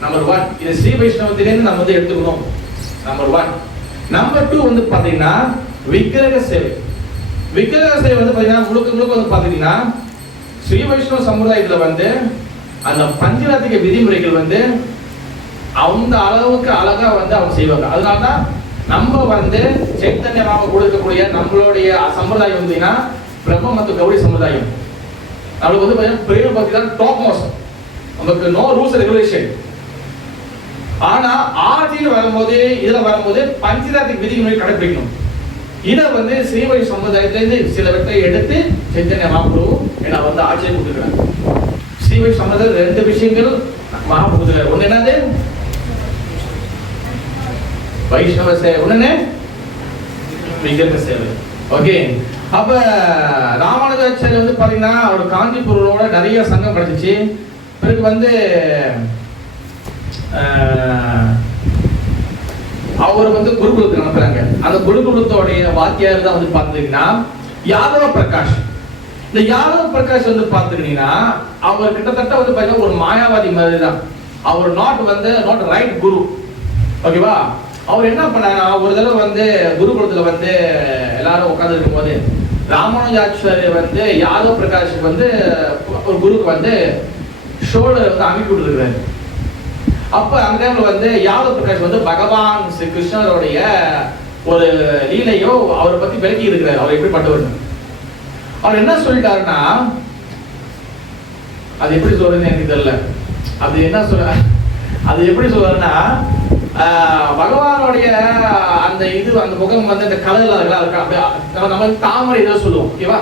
நம்பர் 1. இது ஸ்ரீ வைஷ்ணவத்திலிருந்து நம்ம வந்து எடுத்துக்கணும். நம்பர் 1. நம்பர் 2 வந்து பாத்தீங்கன்னா விக்கிரக சேவை. விக்கிரக சேவை வந்து பாத்தீங்கன்னா முழுக்க வந்து பாத்தீங்கன்னா ஸ்ரீ வைஷ்ணவ சம்பிரதாயத்துல வந்து அந்த பஞ்சராத்திக விதிமுறைகள் வந்து அந்த அளவுக்கு அழகா வந்து அவங்க செய்வாங்க. அதனாலதான் நம்ம வந்து சைத்தன்யமாக கொடுக்கக்கூடிய நம்மளுடைய சம்பிரதாயம் வந்தீங்கன்னா பிரம்ம மற்றும் கௌரி சம்பிரதாயம். நம்மளுக்கு வந்து பாத்தீங்கன்னா பிரேம பக்தி தான் டாப் மோஸ்ட். நமக்கு நோ ரூல்ஸ் ரெகுலேஷன். ஆனா ஆர்த்தின்னு வரும்போது இதுல வரும்போது பஞ்சராத்திக விதிமுறை கடைபிடிக்கணும். இதை வந்து ஸ்ரீவை சம்பிரதாயத்திலிருந்து சிலவற்றை எடுத்து சைத்தன்ய மகாபிரபு என்ன வந்து ஆட்சியை கொடுத்துருக்காங்க. ஸ்ரீவை சம்பிரதாயத்தில் 2 விஷயங்கள் மகாபிரபு. ஒண்ணு என்னது? வைஷ்ணவ சேவை, ஒண்ணு விக்கிரக சேவை. ஓகே. அப்ப ராமானுஜாச்சாரி வந்து பாத்தீங்கன்னா அவர் காஞ்சிபுரோட நிறைய சங்கம் கிடைச்சிச்சு. பிறகு வந்து அவர் வந்து குருகுலத்துக்கு அனுப்புறாங்க. அந்த குருகுலத்தோடைய வாத்தியார் தான் வந்து பாத்துக்கிட்டீங்கன்னா யாதவ பிரகாஷ். இந்த யாதவ பிரகாஷ் வந்து பாத்துக்கிட்டீங்கன்னா அவர் கிட்டத்தட்ட வந்து பாத்தீங்கன்னா ஒரு மாயாவாதி மாதிரி தான். அவர் நாட் ரைட் குரு. ஓகேவா? அவர் என்ன பண்ணாரு, ஒரு தடவை வந்து குருகுலத்துல வந்து எல்லாரும் உட்கார்ந்து இருக்கும் போது ராமானுஜாச்சாரி வந்து யாதவ பிரகாஷுக்கு வந்து ஒரு குருக்கு வந்து ஷோல்டர் வந்து அமுக்கி விட்டுருக்காரு. அப்ப அந்த டைம்ல வந்து யாதவ பிரகாஷ் வந்து பகவான் ஸ்ரீ கிருஷ்ணருடைய ஒரு லீலையோ அவரை பத்தி விளக்கி இருக்கிறார். அவர் எப்படி பட்டவர். அவர் என்ன சொல்லிட்டாருன்னா, அது எப்படி சொல்றதுன்னு எனக்கு தெரியல. அது என்ன சொல்ற, அது எப்படி சொல்றாருன்னா, பகவானுடைய அந்த இது அந்த முகம் வந்து அந்த கலர்ல இருக்கா, நம்ம தாமரை இதை சொல்லுவோம். ஓகேவா?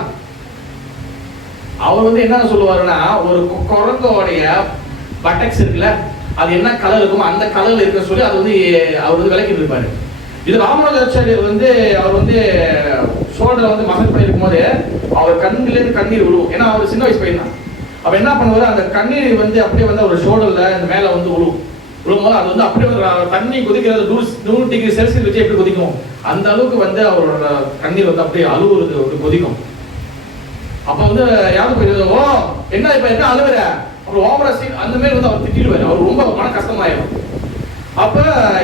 அவர் வந்து என்ன சொல்லுவாருன்னா, ஒரு குரங்கோடைய பட்டக்ஸ் இருக்குல்ல, அது என்ன கலர் இருக்கும் அந்த கலர்ல இருக்க சொல்லி அது வந்து அவர் வந்து விளக்கிட்டு இருப்பாரு. இது ராமானுஜாச்சாரியர் வந்து அவர் வந்து ஷோல்டர்ல வந்து மசாஜ் பண்ணிருக்கும் போது அவர் கண்ணிலிருந்து கண்ணீர் விழுவும். ஏன்னா அவர் சின்ன வயசு பையன் தான். அவர் என்ன பண்ணுவாரு, அந்த கண்ணீர் வந்து அப்படியே வந்து அவர் ஷோல்டர்ல இந்த மேல வந்து விழும்போது அது வந்து அப்படியே தண்ணி கொதிக்கிறது 100 டிகிரி செல்சியஸ் வச்சு எப்படி கொதிக்கும் அந்த அளவுக்கு வந்து அவரோட கண்ணீர் வந்து அப்படியே அழுவுறது வந்து கொதிக்கும். அப்ப வந்து யாரும் போய் ஓ என்ன இப்ப என்ன அழுவுற அப்புறம் ஓவரா சீன் அந்த மாதிரி வந்து அவர் திட்டிடுவாரு. அவர் ரொம்ப மன கஷ்டமாயிடும். அப்ப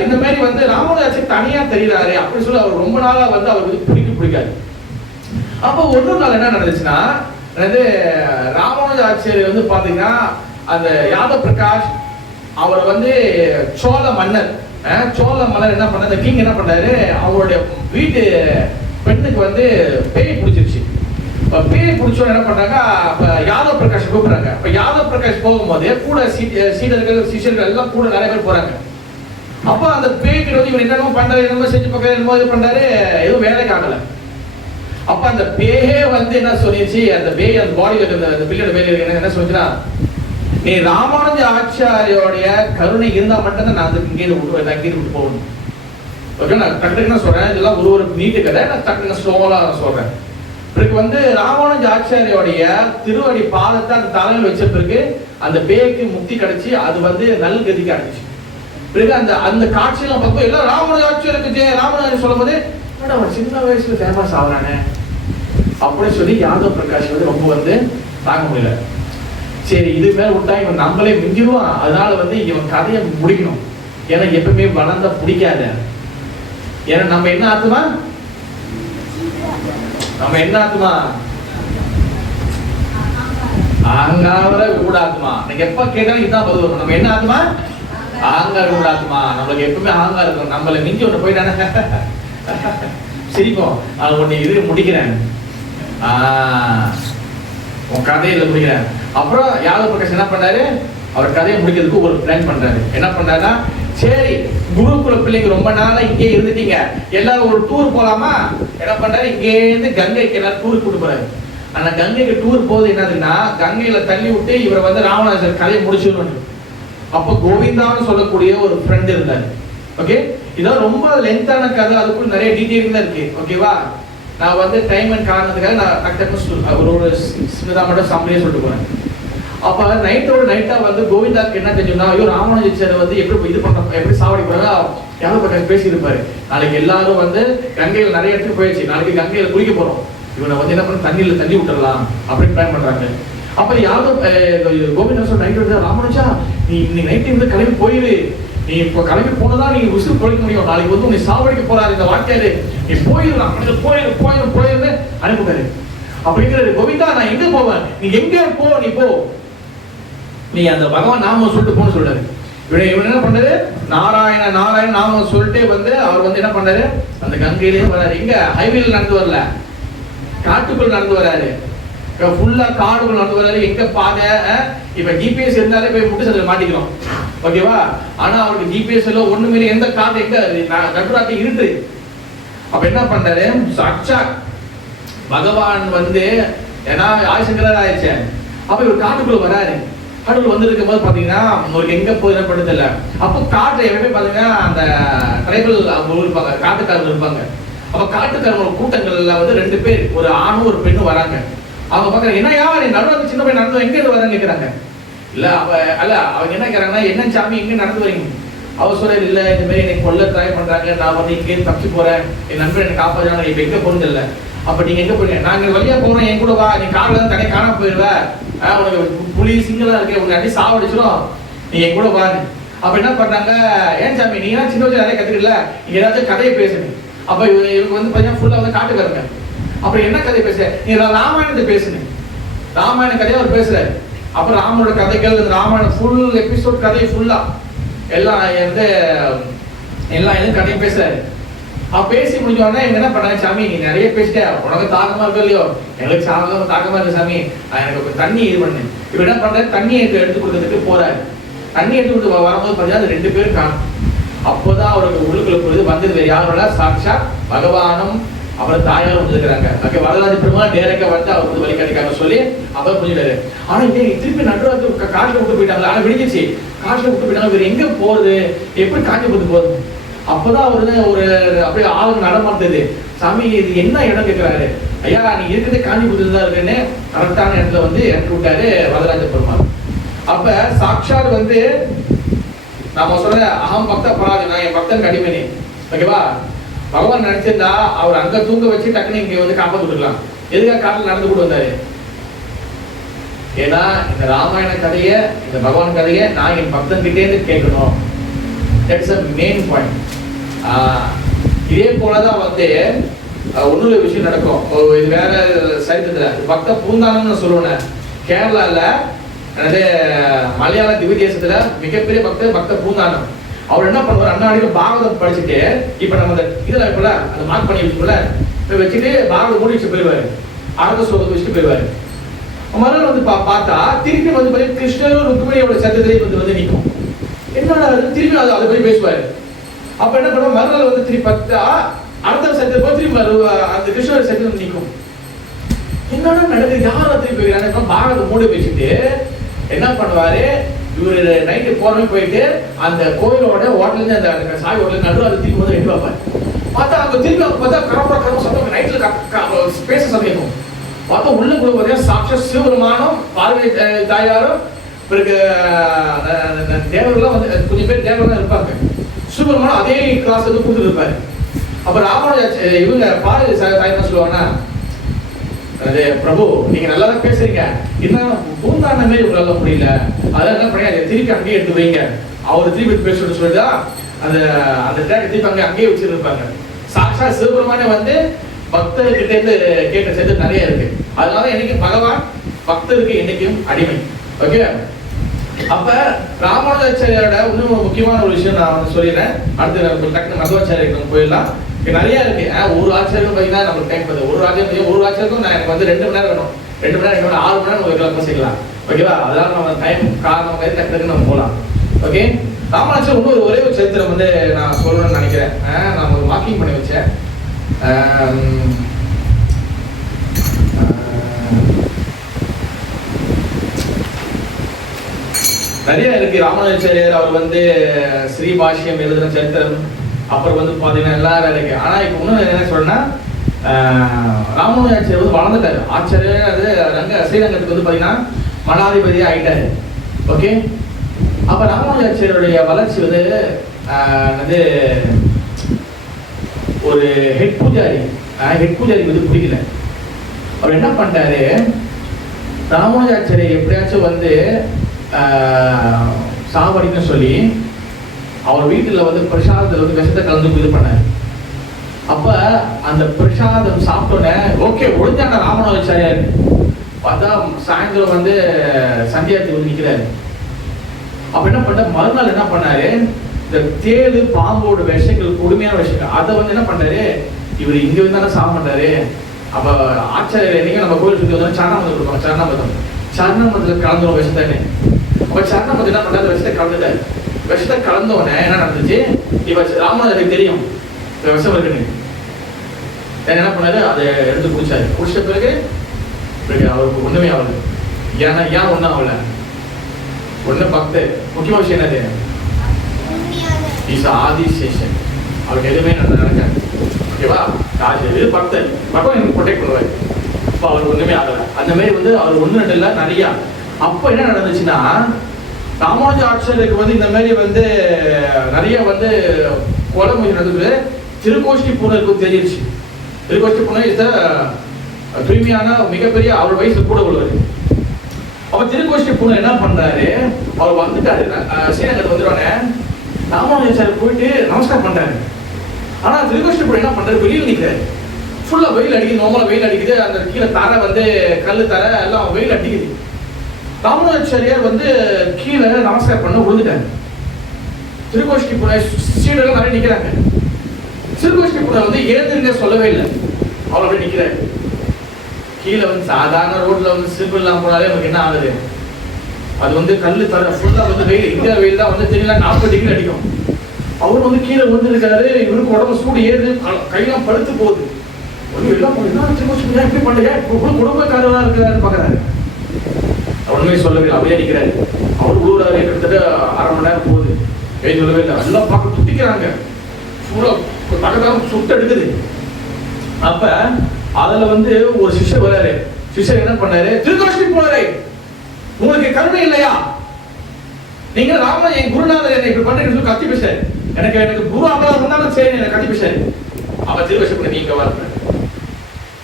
இந்த மாதிரி வந்து ராமானுஜாச்சாரி தனியா தெரியுறாரு அப்படின்னு சொல்லி அவர் ரொம்ப நாளா வந்து அவருக்கு பிடிக்காது. அப்ப ஒரு நாள் என்ன நடந்துச்சுன்னா, ராமானுஜாச்சாரி வந்து பாத்தீங்கன்னா அந்த யாதவ பிரகாஷ் அவர் வந்து சோழ மன்னர் என்ன பண்ண கிங் என்ன பண்றாரு, அவருடைய வீட்டு பெண்ணுக்கு வந்து பேய் பிடிச்சிருச்சு. பேய் பிடிச்சோன்னு என்ன பண்றாங்க, யாதவ பிரகாஷ் கூப்பிடுறாங்க. இப்ப யாதவ பிரகாஷ் போகும்போது கூட சீடர்கள் சிஷியர்கள் எல்லாம் கூட நிறைய பேர் போறாங்க. அப்ப அந்த பேய்க்கு வந்து இவர் என்னென்ன பண்றாரு, என்னமோ செஞ்சு பக்கம் என்னமோ இது பண்றாரு, எதுவும் வேலைக்கு ஆகல. அப்ப அந்த பேயே வந்து என்ன சொல்லிடுச்சு, அந்த பேய் அந்த பாடியில இருக்க அந்த பிள்ளையோட பேய் என்ன சொல்லிச்சுன்னா, நீ ராமானுஜ ஆச்சாரியோடைய கருணை இருந்தா மட்டும்தான் நான் அதுக்கு இங்கே விட்டு போகணும். ஓகே, நான் டக்குன்னு சொல்றேன், இதெல்லாம் ஒரு நீட்டு கதை, நான் டக்குன்னு ஸ்லோவா சொல்றேன். பிறகு வந்து ராமானுஜ ஆச்சாரியோடைய திருவடி பாதத்தை அந்த தலையில் வச்ச பிறகு அந்த பேய்க்கு முக்தி கிடைச்சி அது வந்து நல் கதிக்கு அடைச்சு. பிறகு அந்த அந்த காட்சியெல்லாம் பார்க்கும் எல்லாம் ராமானுஜ ஆச்சாரியருக்கு ராமானுஜர் சொல்லும் போது சின்ன வயசுல ஃபேமஸ் ஆகுறானே அப்படின்னு சொல்லி யாதவ பிரகாஷ் வந்து ரொம்ப வந்து தாங்க முடியல. சரி, இது மேல விட்டா இவன் நம்மளே மிஞ்சிருவான், அதனால வந்து இவன் கதையை முடிக்கணும். ஏன்னா எப்பவுமே வளர்ந்த பிடிக்காத. ஏன்னா நம்ம என்ன ஆத்துமா, அங்காவர ஊடாத்துமா. எனக்கு எப்ப கேட்டாலும் இதான் பதில் வரும். நம்ம என்ன ஆத்துமா, ஆங்கார ஊடாத்துமா. நம்மளுக்கு எப்பவுமே ஆங்கார இருக்கும். நம்மள மிஞ்சி ஒன்று போயிட்டானே சிரிப்போம். அது ஒண்ணு இது முடிக்கிறேன். உன் கதையில முடிக்கிறேன். அப்புறம் யாதவ பிரகாஷ் என்ன பண்ணாரு, அவர் கதையை முடிக்கிறதுக்கு ஒரு பிளான் பண்றாரு. என்ன பண்றாருன்னா, சரி குருகுல பிள்ளைங்க ரொம்ப நாளா இங்கே இருந்துட்டீங்க, எல்லாரும் ஒரு டூர் போலாமா? என்ன பண்றாரு, இங்கே இருந்து கங்கைக்கு எல்லாரும் டூர் கூட்டு போறாரு. ஆனா கங்கைக்கு டூர் போகுது என்னதுன்னா, கங்கையில தள்ளி விட்டு இவரை வந்து ராமநாதர் கதையை முடிச்சிடணும். அப்ப கோவிந்தான்னு சொல்லக்கூடிய ஒரு ஃப்ரெண்ட் இருந்தாரு. ஓகே, இதான் ரொம்ப லென்த்தான கதை, அதுக்குள்ள நிறைய டீடைலிங் தான் இருக்கு. ஓகேவா, நான் வந்து டைம் அண்ட் காரணத்துக்காக நான் டக்கு ஒரு சின்னதா மட்டும் சம்பளியே சொல்லிட்டு போறேன். அப்ப நைட்டோட நைட்டா வந்து கோவிந்தாக்கு என்ன தெரியும்னா, ஐயோ ராமானுஜர் வந்து எப்படி இது பண்ண, எப்படி சாவடி போறாங்க, யாரும் பக்கம் பேசி இருப்பாரு. நாளைக்கு எல்லாரும் வந்து கங்கையில நிறைய இடத்துக்கு போயிடுச்சு, நாளைக்கு கங்கையில குளிக்க போறோம், இவனை வந்து என்ன பண்ண தண்ணியில தள்ளி விட்டுறலாம் அப்படின்னு பிளான் பண்றாங்க. அப்ப யாரும் கோவிந்தா சொல்ற நைட் வந்து, ராமானுஜா நீ இன்னைக்கு நைட்டு வந்து கிளம்பி போயிரு, நீ இப்ப கிளம்பி போனதான் நீ உசுறு பொழைக்க முடியும், நாளைக்கு வந்து உன்னை சாவடிக்க போறாரு இந்த வாழ்க்கையாரு, நீ போயிடலாம், போயிரு போயிரு போயிருந்து அனுப்புறாரு. அப்படிங்கிறது கோவிந்தா நான் எங்க போவேன், நீ எங்க போ, நீ போ, நீ அந்த பகவான் நாம சொல்லிட்டு போன்னு சொல்றாரு. இவன் என்ன பண்றாரு, நாராயண நாராயண நாம சொல்லிட்டு வந்து அவர் வந்து என்ன பண்றாரு, அந்த கங்கையிலேயே வராரு. இங்க ஹைவேல நடந்து வரல, காட்டுக்குள்ள நடந்து வராரு, ஃபுல்லா காடுக்குள்ள நடந்து வராரு. எங்க பாதை, இப்ப ஜிபிஎஸ் இருந்தாலே போய் முட்டு சதுல மாட்டிக்கிறோம். ஓகேவா, ஆனா அவருக்கு ஜிபிஎஸ் எல்லாம் ஒண்ணுமே எந்த காட்டு எங்க நடுராத்தி இருட்டு. அப்ப என்ன பண்றாரு, சாட்சா பகவான் வந்து ஏன்னா ஆயுசங்கரா ஆயிடுச்சு. அப்ப இவர் காட்டுக்குள்ள வராரு. காட்டுக்குள்ள வந்து இருக்கும் போது பாத்தீங்கன்னா உங்களுக்கு எங்க போயிடப்படுது இல்ல, அப்போ காட்டுல எப்பவுமே பாத்தீங்கன்னா அந்த ட்ரைபல் அவங்க இருப்பாங்க, காட்டுக்காரங்க இருப்பாங்க. அப்ப காட்டுக்காரங்க கூட்டங்கள்ல வந்து 2 பேர், ஒரு ஆணும் ஒரு பெண்ணும் வராங்க. அவங்க பாக்குறாங்க, என்னையா நீ நடுவில் சின்ன பையன் நடந்து எங்க இருந்து வரேன்னு கேட்கறாங்க. இல்ல அவங்க என்ன கேட்கறாங்கன்னா, என்ன சாமி எங்க நடந்து வரீங்க? அவர் சொல்றாரு, இல்ல இந்த மாதிரி எனக்கு கொல்ல ட்ரை பண்றாங்க, நான் வந்து இங்கே தப்பிச்சு போறேன், என் நண்பர் எனக்கு காப்பாற்றாங்க, இப்ப எங்க போறது இல்ல. அப்ப நீங்க எங்க போறீங்க? நாங்க வழியா போறோம், என் கூட வா, நீ கார்ல தான் தனியா காணாம போயிருவ, உனக்கு புலி சிங்களா இருக்கு, உனக்கு அடி சாவடிச்சிடும், நீ என் கூட வாங்க. அப்ப என்ன பண்றாங்க, ஏன் சாமி நீங்க சின்ன வயசுல நிறைய கத்துக்கல, நீங்க ஏதாச்சும் கதையை பேசுங்க. அப்ப இவருக்கு வந்து பாத்தீங்கன்னா ஃபுல்லா வந்து காட்டுக்காரங்க. அப்புறம் என்ன கதை பேச, நீ ராமாயணத்தை பேசுங்க. ராமாயண கதையை அவர் பேசுறாரு. அப்புறம் ராமனோட கதைகள், ராமாயணம் ஃபுல் எபிசோட் கதை ஃபுல்லா எல்லாம் வந்து எல்லாம் கதையும் பேசுறாரு. பேசி முடிஞ்சோடனே இவங்க என்ன பண்ணாங்க, சாமி நீ நிறைய பேசிட்ட, உனக்கு தாக்கமா இருக்கோ இல்லையோ, எங்களுக்கு தாக்கமா இருக்கு சாமி, எனக்கு தண்ணி இது பண்ணு. இவ என்ன பண்றாரு, தண்ணியை எடுத்து கொடுக்கறதுக்கு போறாரு. தண்ணி எடுத்து கொடுத்து வரும்போது பார்த்தீங்கன்னா அது 2 பேரும் காணும். அப்போதான் அவருக்கு உள்ளுக்குள்ள பொழுது வந்தது வேறு யாரோட, சாட்சா பகவானும் அப்புறம் தாயாரும் வந்துருக்காங்க. ஓகே, வரலாறு பெருமாள் நேரக்க வந்து அவர் வந்து வழிகாட்டிக்காங்க சொல்லி அவர் புரிஞ்சுட்டாரு. ஆனா இதே திருப்பி நடுராத்திரி காட்டுல விட்டு போயிட்டாங்க. ஆனா விடிஞ்சிச்சு, காட்டுல விட்டு போயிட்டாங்க, வேற எங்க போறது, எப்படி காஞ்சிபுரத்துக்கு போறது? அப்பதான் அவரு ஒரு அப்படியே ஆளுங்க நடமாடுது. சாமி இது என்ன இடம் கேட்கிறாரு. ஐயா நீ இருக்கிறது காஞ்சிபுரத்துல தான் இருக்குன்னு கரெக்டான இடத்துல வந்து இறக்கி விட்டாரு வரதராஜ பெருமாள். அப்ப சாட்சாத் வந்து நாம சொல்ற அகம் பக்த பராதி, நான் என் பக்தன் அடிமைனே. ஓகேவா, பகவான் நினைச்சிருந்தா அவர் அங்க தூங்க வச்சு டக்குனு இங்க வந்து காப்பாத்து விட்டுக்கலாம். எதுக்காக காட்டில் நடந்து கூட வந்தாரு? ஏன்னா இந்த ராமாயண கதைய, இந்த பகவான் கதைய நான் என் பக்தன் கிட்டே இருந்து கேட்கணும். That's a main point. இதே போலதான் வந்து ஒன்னொரு விஷயம் நடக்கும். இது வேற சரித்திரத்துல பக்த பூந்தானம்னு சொல்லுவேன். கேரளால மலையாள திவ்ய தேசத்துல மிகப்பெரிய பக்த பூந்தானம். அவர் என்ன பண்ணுவார், அண்ணாடியில பாகவதம் படிச்சுட்டு, இப்ப நம்ம இதுல இருக்குல்ல அந்த மார்க் பண்ணி வச்சுக்கல வச்சுட்டு பாகவதம் மூடி வச்சு போயிடுவாரு, அரங்க ஸ்லோகத்தை வச்சுட்டு போயிடுவாரு. மறுநாள் வந்து பார்த்தா திருப்பி வந்து கிருஷ்ணரும் ருக்மிணியோட சத்தத்திலே வந்து நிற்கும். என்னடா திருப்பி அதை பற்றி பேசுவாரு. அப்ப என்ன பண்ணுவோம், மறுநாள் வந்து திருப்பி பார்த்தா அடுத்த சத்தத்தை போய் திருப்பி அந்த கிருஷ்ணரோட சத்தத்தில் நிற்கும். என்னடா நடக்குது, யாரும் திருப்பி போயிடறாங்க. பாகவதம் மூடி வச்சுட்டு என்ன பண்ணுவாரு, இவரு நைட்டு போறவே போயிட்டு அந்த கோயிலோட ஹோட்டல் அந்த சாய் ஹோட்டல் நடுவில் அதை திருப்பி வந்து எட்டு வைப்பாரு. பார்த்தா அங்க திருப்பி அவங்க பார்த்தா கரம்பர சத்தம் நைட்ல பேச சமைக்கும். பார்த்தா உள்ள கூட பார்த்தீங்கன்னா சாட்சா சிவபெருமானும் பார்வதி தாயாரும் பிறகு தேவர்கள்லாம் வந்து கொஞ்சம் பேர் தேவர்கள்லாம் இருப்பாங்க. சிவபெருமானும் அதே கிளாஸ் வந்து கொடுத்துட்டு இருப்பாரு. அப்ப ராமானுஜ இவங்க பார்வதி தாயார் சொல்லுவாங்கன்னா, அது பிரபு நீங்க நல்லா தான் பேசுறீங்க, இருந்தாலும் பூந்தான மாதிரி உங்களால முடியல, அதெல்லாம் என்ன பண்ணி அதை திருப்பி அங்கேயே எடுத்து வைங்க, அவர் திருப்பி பேசணும்னு சொல்லிதான் அந்த அந்த ட்ராக் திருப்பி அங்கேயே வச்சிருப்பாங்க. சாட்சா சிவபெருமானே வந்து பக்தர்கிட்ட இருந்து கேட்ட சேர்த்து நிறைய இருக்கு. அதனால என்னைக்கு பகவான் பக்தருக்கு என்னைக்கும் அடிமை. ஓகே, அப்ப ராமானுஜாச்சாரியோட இன்னும் முக்கியமான ஒரு விஷயம் நான் வந்து சொல்லிடுறேன். அடுத்து டக்குனு மதுவாச்சாரியருக்கு போயிடலாம். நிறைய இருக்கு. ஒரு ஆச்சாரியம் பார்த்தீங்கன்னா நமக்கு டைம் பண்ணுது. ஒரு ஆச்சாரியம் நான் எனக்கு வந்து 2 மணி நேரம் வேணும். 2 மணி நேரம் 6 மணி நேரம் உங்களுக்கு எல்லாம் செய்யலாம். ஓகேவா? அதனால நம்ம டைம் காரணம் டக்கு நம்ம போகலாம். ஓகே, ராமானுஜர் இன்னொரு ஒரே ஒரு சரித்திரம் வந்து நான் சொல்லணும்னு நினைக்கிறேன். நான் ஒரு மார்க்கிங் பண்ணி வச்சேன். நிறைய இருக்கு. ராமானுஜாச்சாரியார் அவர் வந்து ஸ்ரீபாஷ்யம் எழுதுன சரித்திரம், அப்புறம் வந்து பார்த்தீங்கன்னா எல்லாரும் இருக்கு. ஆனால் இப்போ இன்னும் என்ன சொல்றேன்னா, ராமானுஜாச்சாரியர் வந்து வளர்ந்துட்டாரு. ஆச்சாரியர் அது ஸ்ரீரங்கத்துக்கு வந்து பார்த்தீங்கன்னா மடாதிபதியாக ஆயிட்டாரு. ஓகே, அப்போ ராமானுஜாச்சாரியருடைய வளர்ச்சி வந்து ஒரு ஹெட் பூஜாரி வந்து பிடிக்கல. அவர் என்ன பண்ணிட்டாரு, ராமானுஜாச்சாரியர் எப்படியாச்சும் வந்து சாவடின்னு சொல்லி அவர் வீட்டில் வந்து பிரசாதத்தில் வந்து விஷத்தை கலந்து இது பண்ணார். அப்போ அந்த பிரசாதம் சாப்பிட்டோன்னே ஓகே ஒழுங்கான ராமானுஜாச்சாரியார் பார்த்தா சாயந்தரம் வந்து சந்தியாத்தி வந்து நிற்கிறாரு. அப்போ என்ன பண்ண மறுநாள் என்ன பண்ணாரு, இந்த தேடு பாம்போட விஷங்கள் கொடுமையான விஷயங்கள் அதை வந்து என்ன பண்ணாரு, இவர் இங்கே வந்து தானே சாப்பிட்றாரு. அப்போ ஆச்சாரியர் என்னைக்கு நம்ம கோயில் சுற்றி வந்தோம் சரணாமதம் கொடுப்பாங்க. சரணாமதத்தில் கலந்துரும் விஷத்தானே. அப்போ சரணாமதம் என்ன பண்ணாரு, விஷத்தை கலந்துட்டாரு. விஷத்தை கலந்தோடனே என்ன நடந்துச்சு, இப்போ ராமானுஜருக்கு தெரியும் விஷம் இருக்குன்னு. என்ன பண்ணாரு, அதை எடுத்து குடிச்சாரு. குடிச்ச பிறகு அவருக்கு ஒண்ணுமே ஆகல. ஏன் ஒன்றும் ஆகல, ஒண்ணு பக்து. முக்கியமான விஷயம் என்னது, ஆதிசேஷன். அவருக்கு எதுவுமே நடக்காது. ஓகேவா, ராஜர் பக்தர் எனக்கு ப்ரொடெக்ட் பண்ணுவார். இப்போ அவருக்கு ஒண்ணுமே ஆகல. அந்த மாதிரி வந்து அவர் ஒன்று ரெண்டு இல்லை நிறைய. அப்போ என்ன நடந்துச்சுன்னா, ராமானுஜ ஆச்சாரியருக்கு வந்து இந்த மாதிரி வந்து நிறைய வந்து கொலை முயற்சி நடந்தது. திருக்கோஷ்டி பூனருக்கு தெரிஞ்சிருச்சு. திருக்கோஷ்டி பூனர் இஸ் தூய்மையான மிகப்பெரிய அவர் வயசு கூட உள்ளவர். அப்ப திருக்கோஷ்டி பூனர் என்ன பண்றாரு, அவர் வந்துட்டாரு ஸ்ரீரங்கத்துக்கு வந்துடுவானே, ராமானுஜாச்சாரியர் போயிட்டு நமஸ்காரம் பண்றாரு. ஆனா திருக்கோஷ்டி பூனர் என்ன பண்றாரு, வெளியில் நிற்கிறாரு. ஃபுல்லா வெயில் அடிக்குது, நார்மலா வெயில் அடிக்குது. அந்த கீழே தரை வந்து கல்லு தரை எல்லாம் வெயில் அடிக்குது. ராமானுஜாச்சாரியார் வந்து கீழே நமஸ்காரம் பண்ண விழுந்துட்டாரு. திருக்கோஷ்டி பூனர் சீடெல்லாம் நிறைய நிற்கிறாங்க. திருக்கோஷ்டி பூனர் வந்து எழுந்திருக்க சொல்லவே இல்லை, அவர் அப்படியே நிற்கிறாரு. கீழே வந்து சாதாரண ரோட்ல வந்து சிம்பிள் எல்லாம் போனாலே நமக்கு என்ன ஆகுது, அது வந்து கல்லு தர ஃபுல்லா வந்து வெயில், இந்தியா வெயில் தான் வந்து தெரியல 40 டிகிரி அடிக்கும். அவர் வந்து கீழே வந்துருக்காரு. இவருக்கு உடம்பு சூடு ஏறுது, கையெல்லாம் பழுத்து போகுது. எல்லாம் திருக்கோஷ்டி எப்படி பண்ணுங்க, குடும்பக்காரராக இருக்கிறாரு பாக்குறாரு. ஒண்ணுமே சொல்லவே அப்படியே நிற்கிறாரு. அவர் ஊராரு கிட்டத்தட்ட 1/2 மணி நேரம் போகுது. வெயில் சொல்லவே இல்லை. எல்லாம் பார்க்க துட்டிக்கிறாங்க. சூடா தகதாரம் சுட்டு எடுக்குது. அப்ப அதுல வந்து ஒரு சிஷ்யர் வராரு. சிஷ்யர் என்ன பண்ணாரு, திருக்கோஷ்டி பூனரே உங்களுக்கு கருணை இல்லையா, நீங்க ராம என் குருநாதர் என்னை இப்படி பண்றீங்கன்னு சொல்லி கத்தி பேசாரு. எனக்கு குரு அமலாக இருந்தாலும் சரி என்ன கத்தி பேசாரு. அவ திருக்கோஷ்டி பூனர் நீங்க வரல,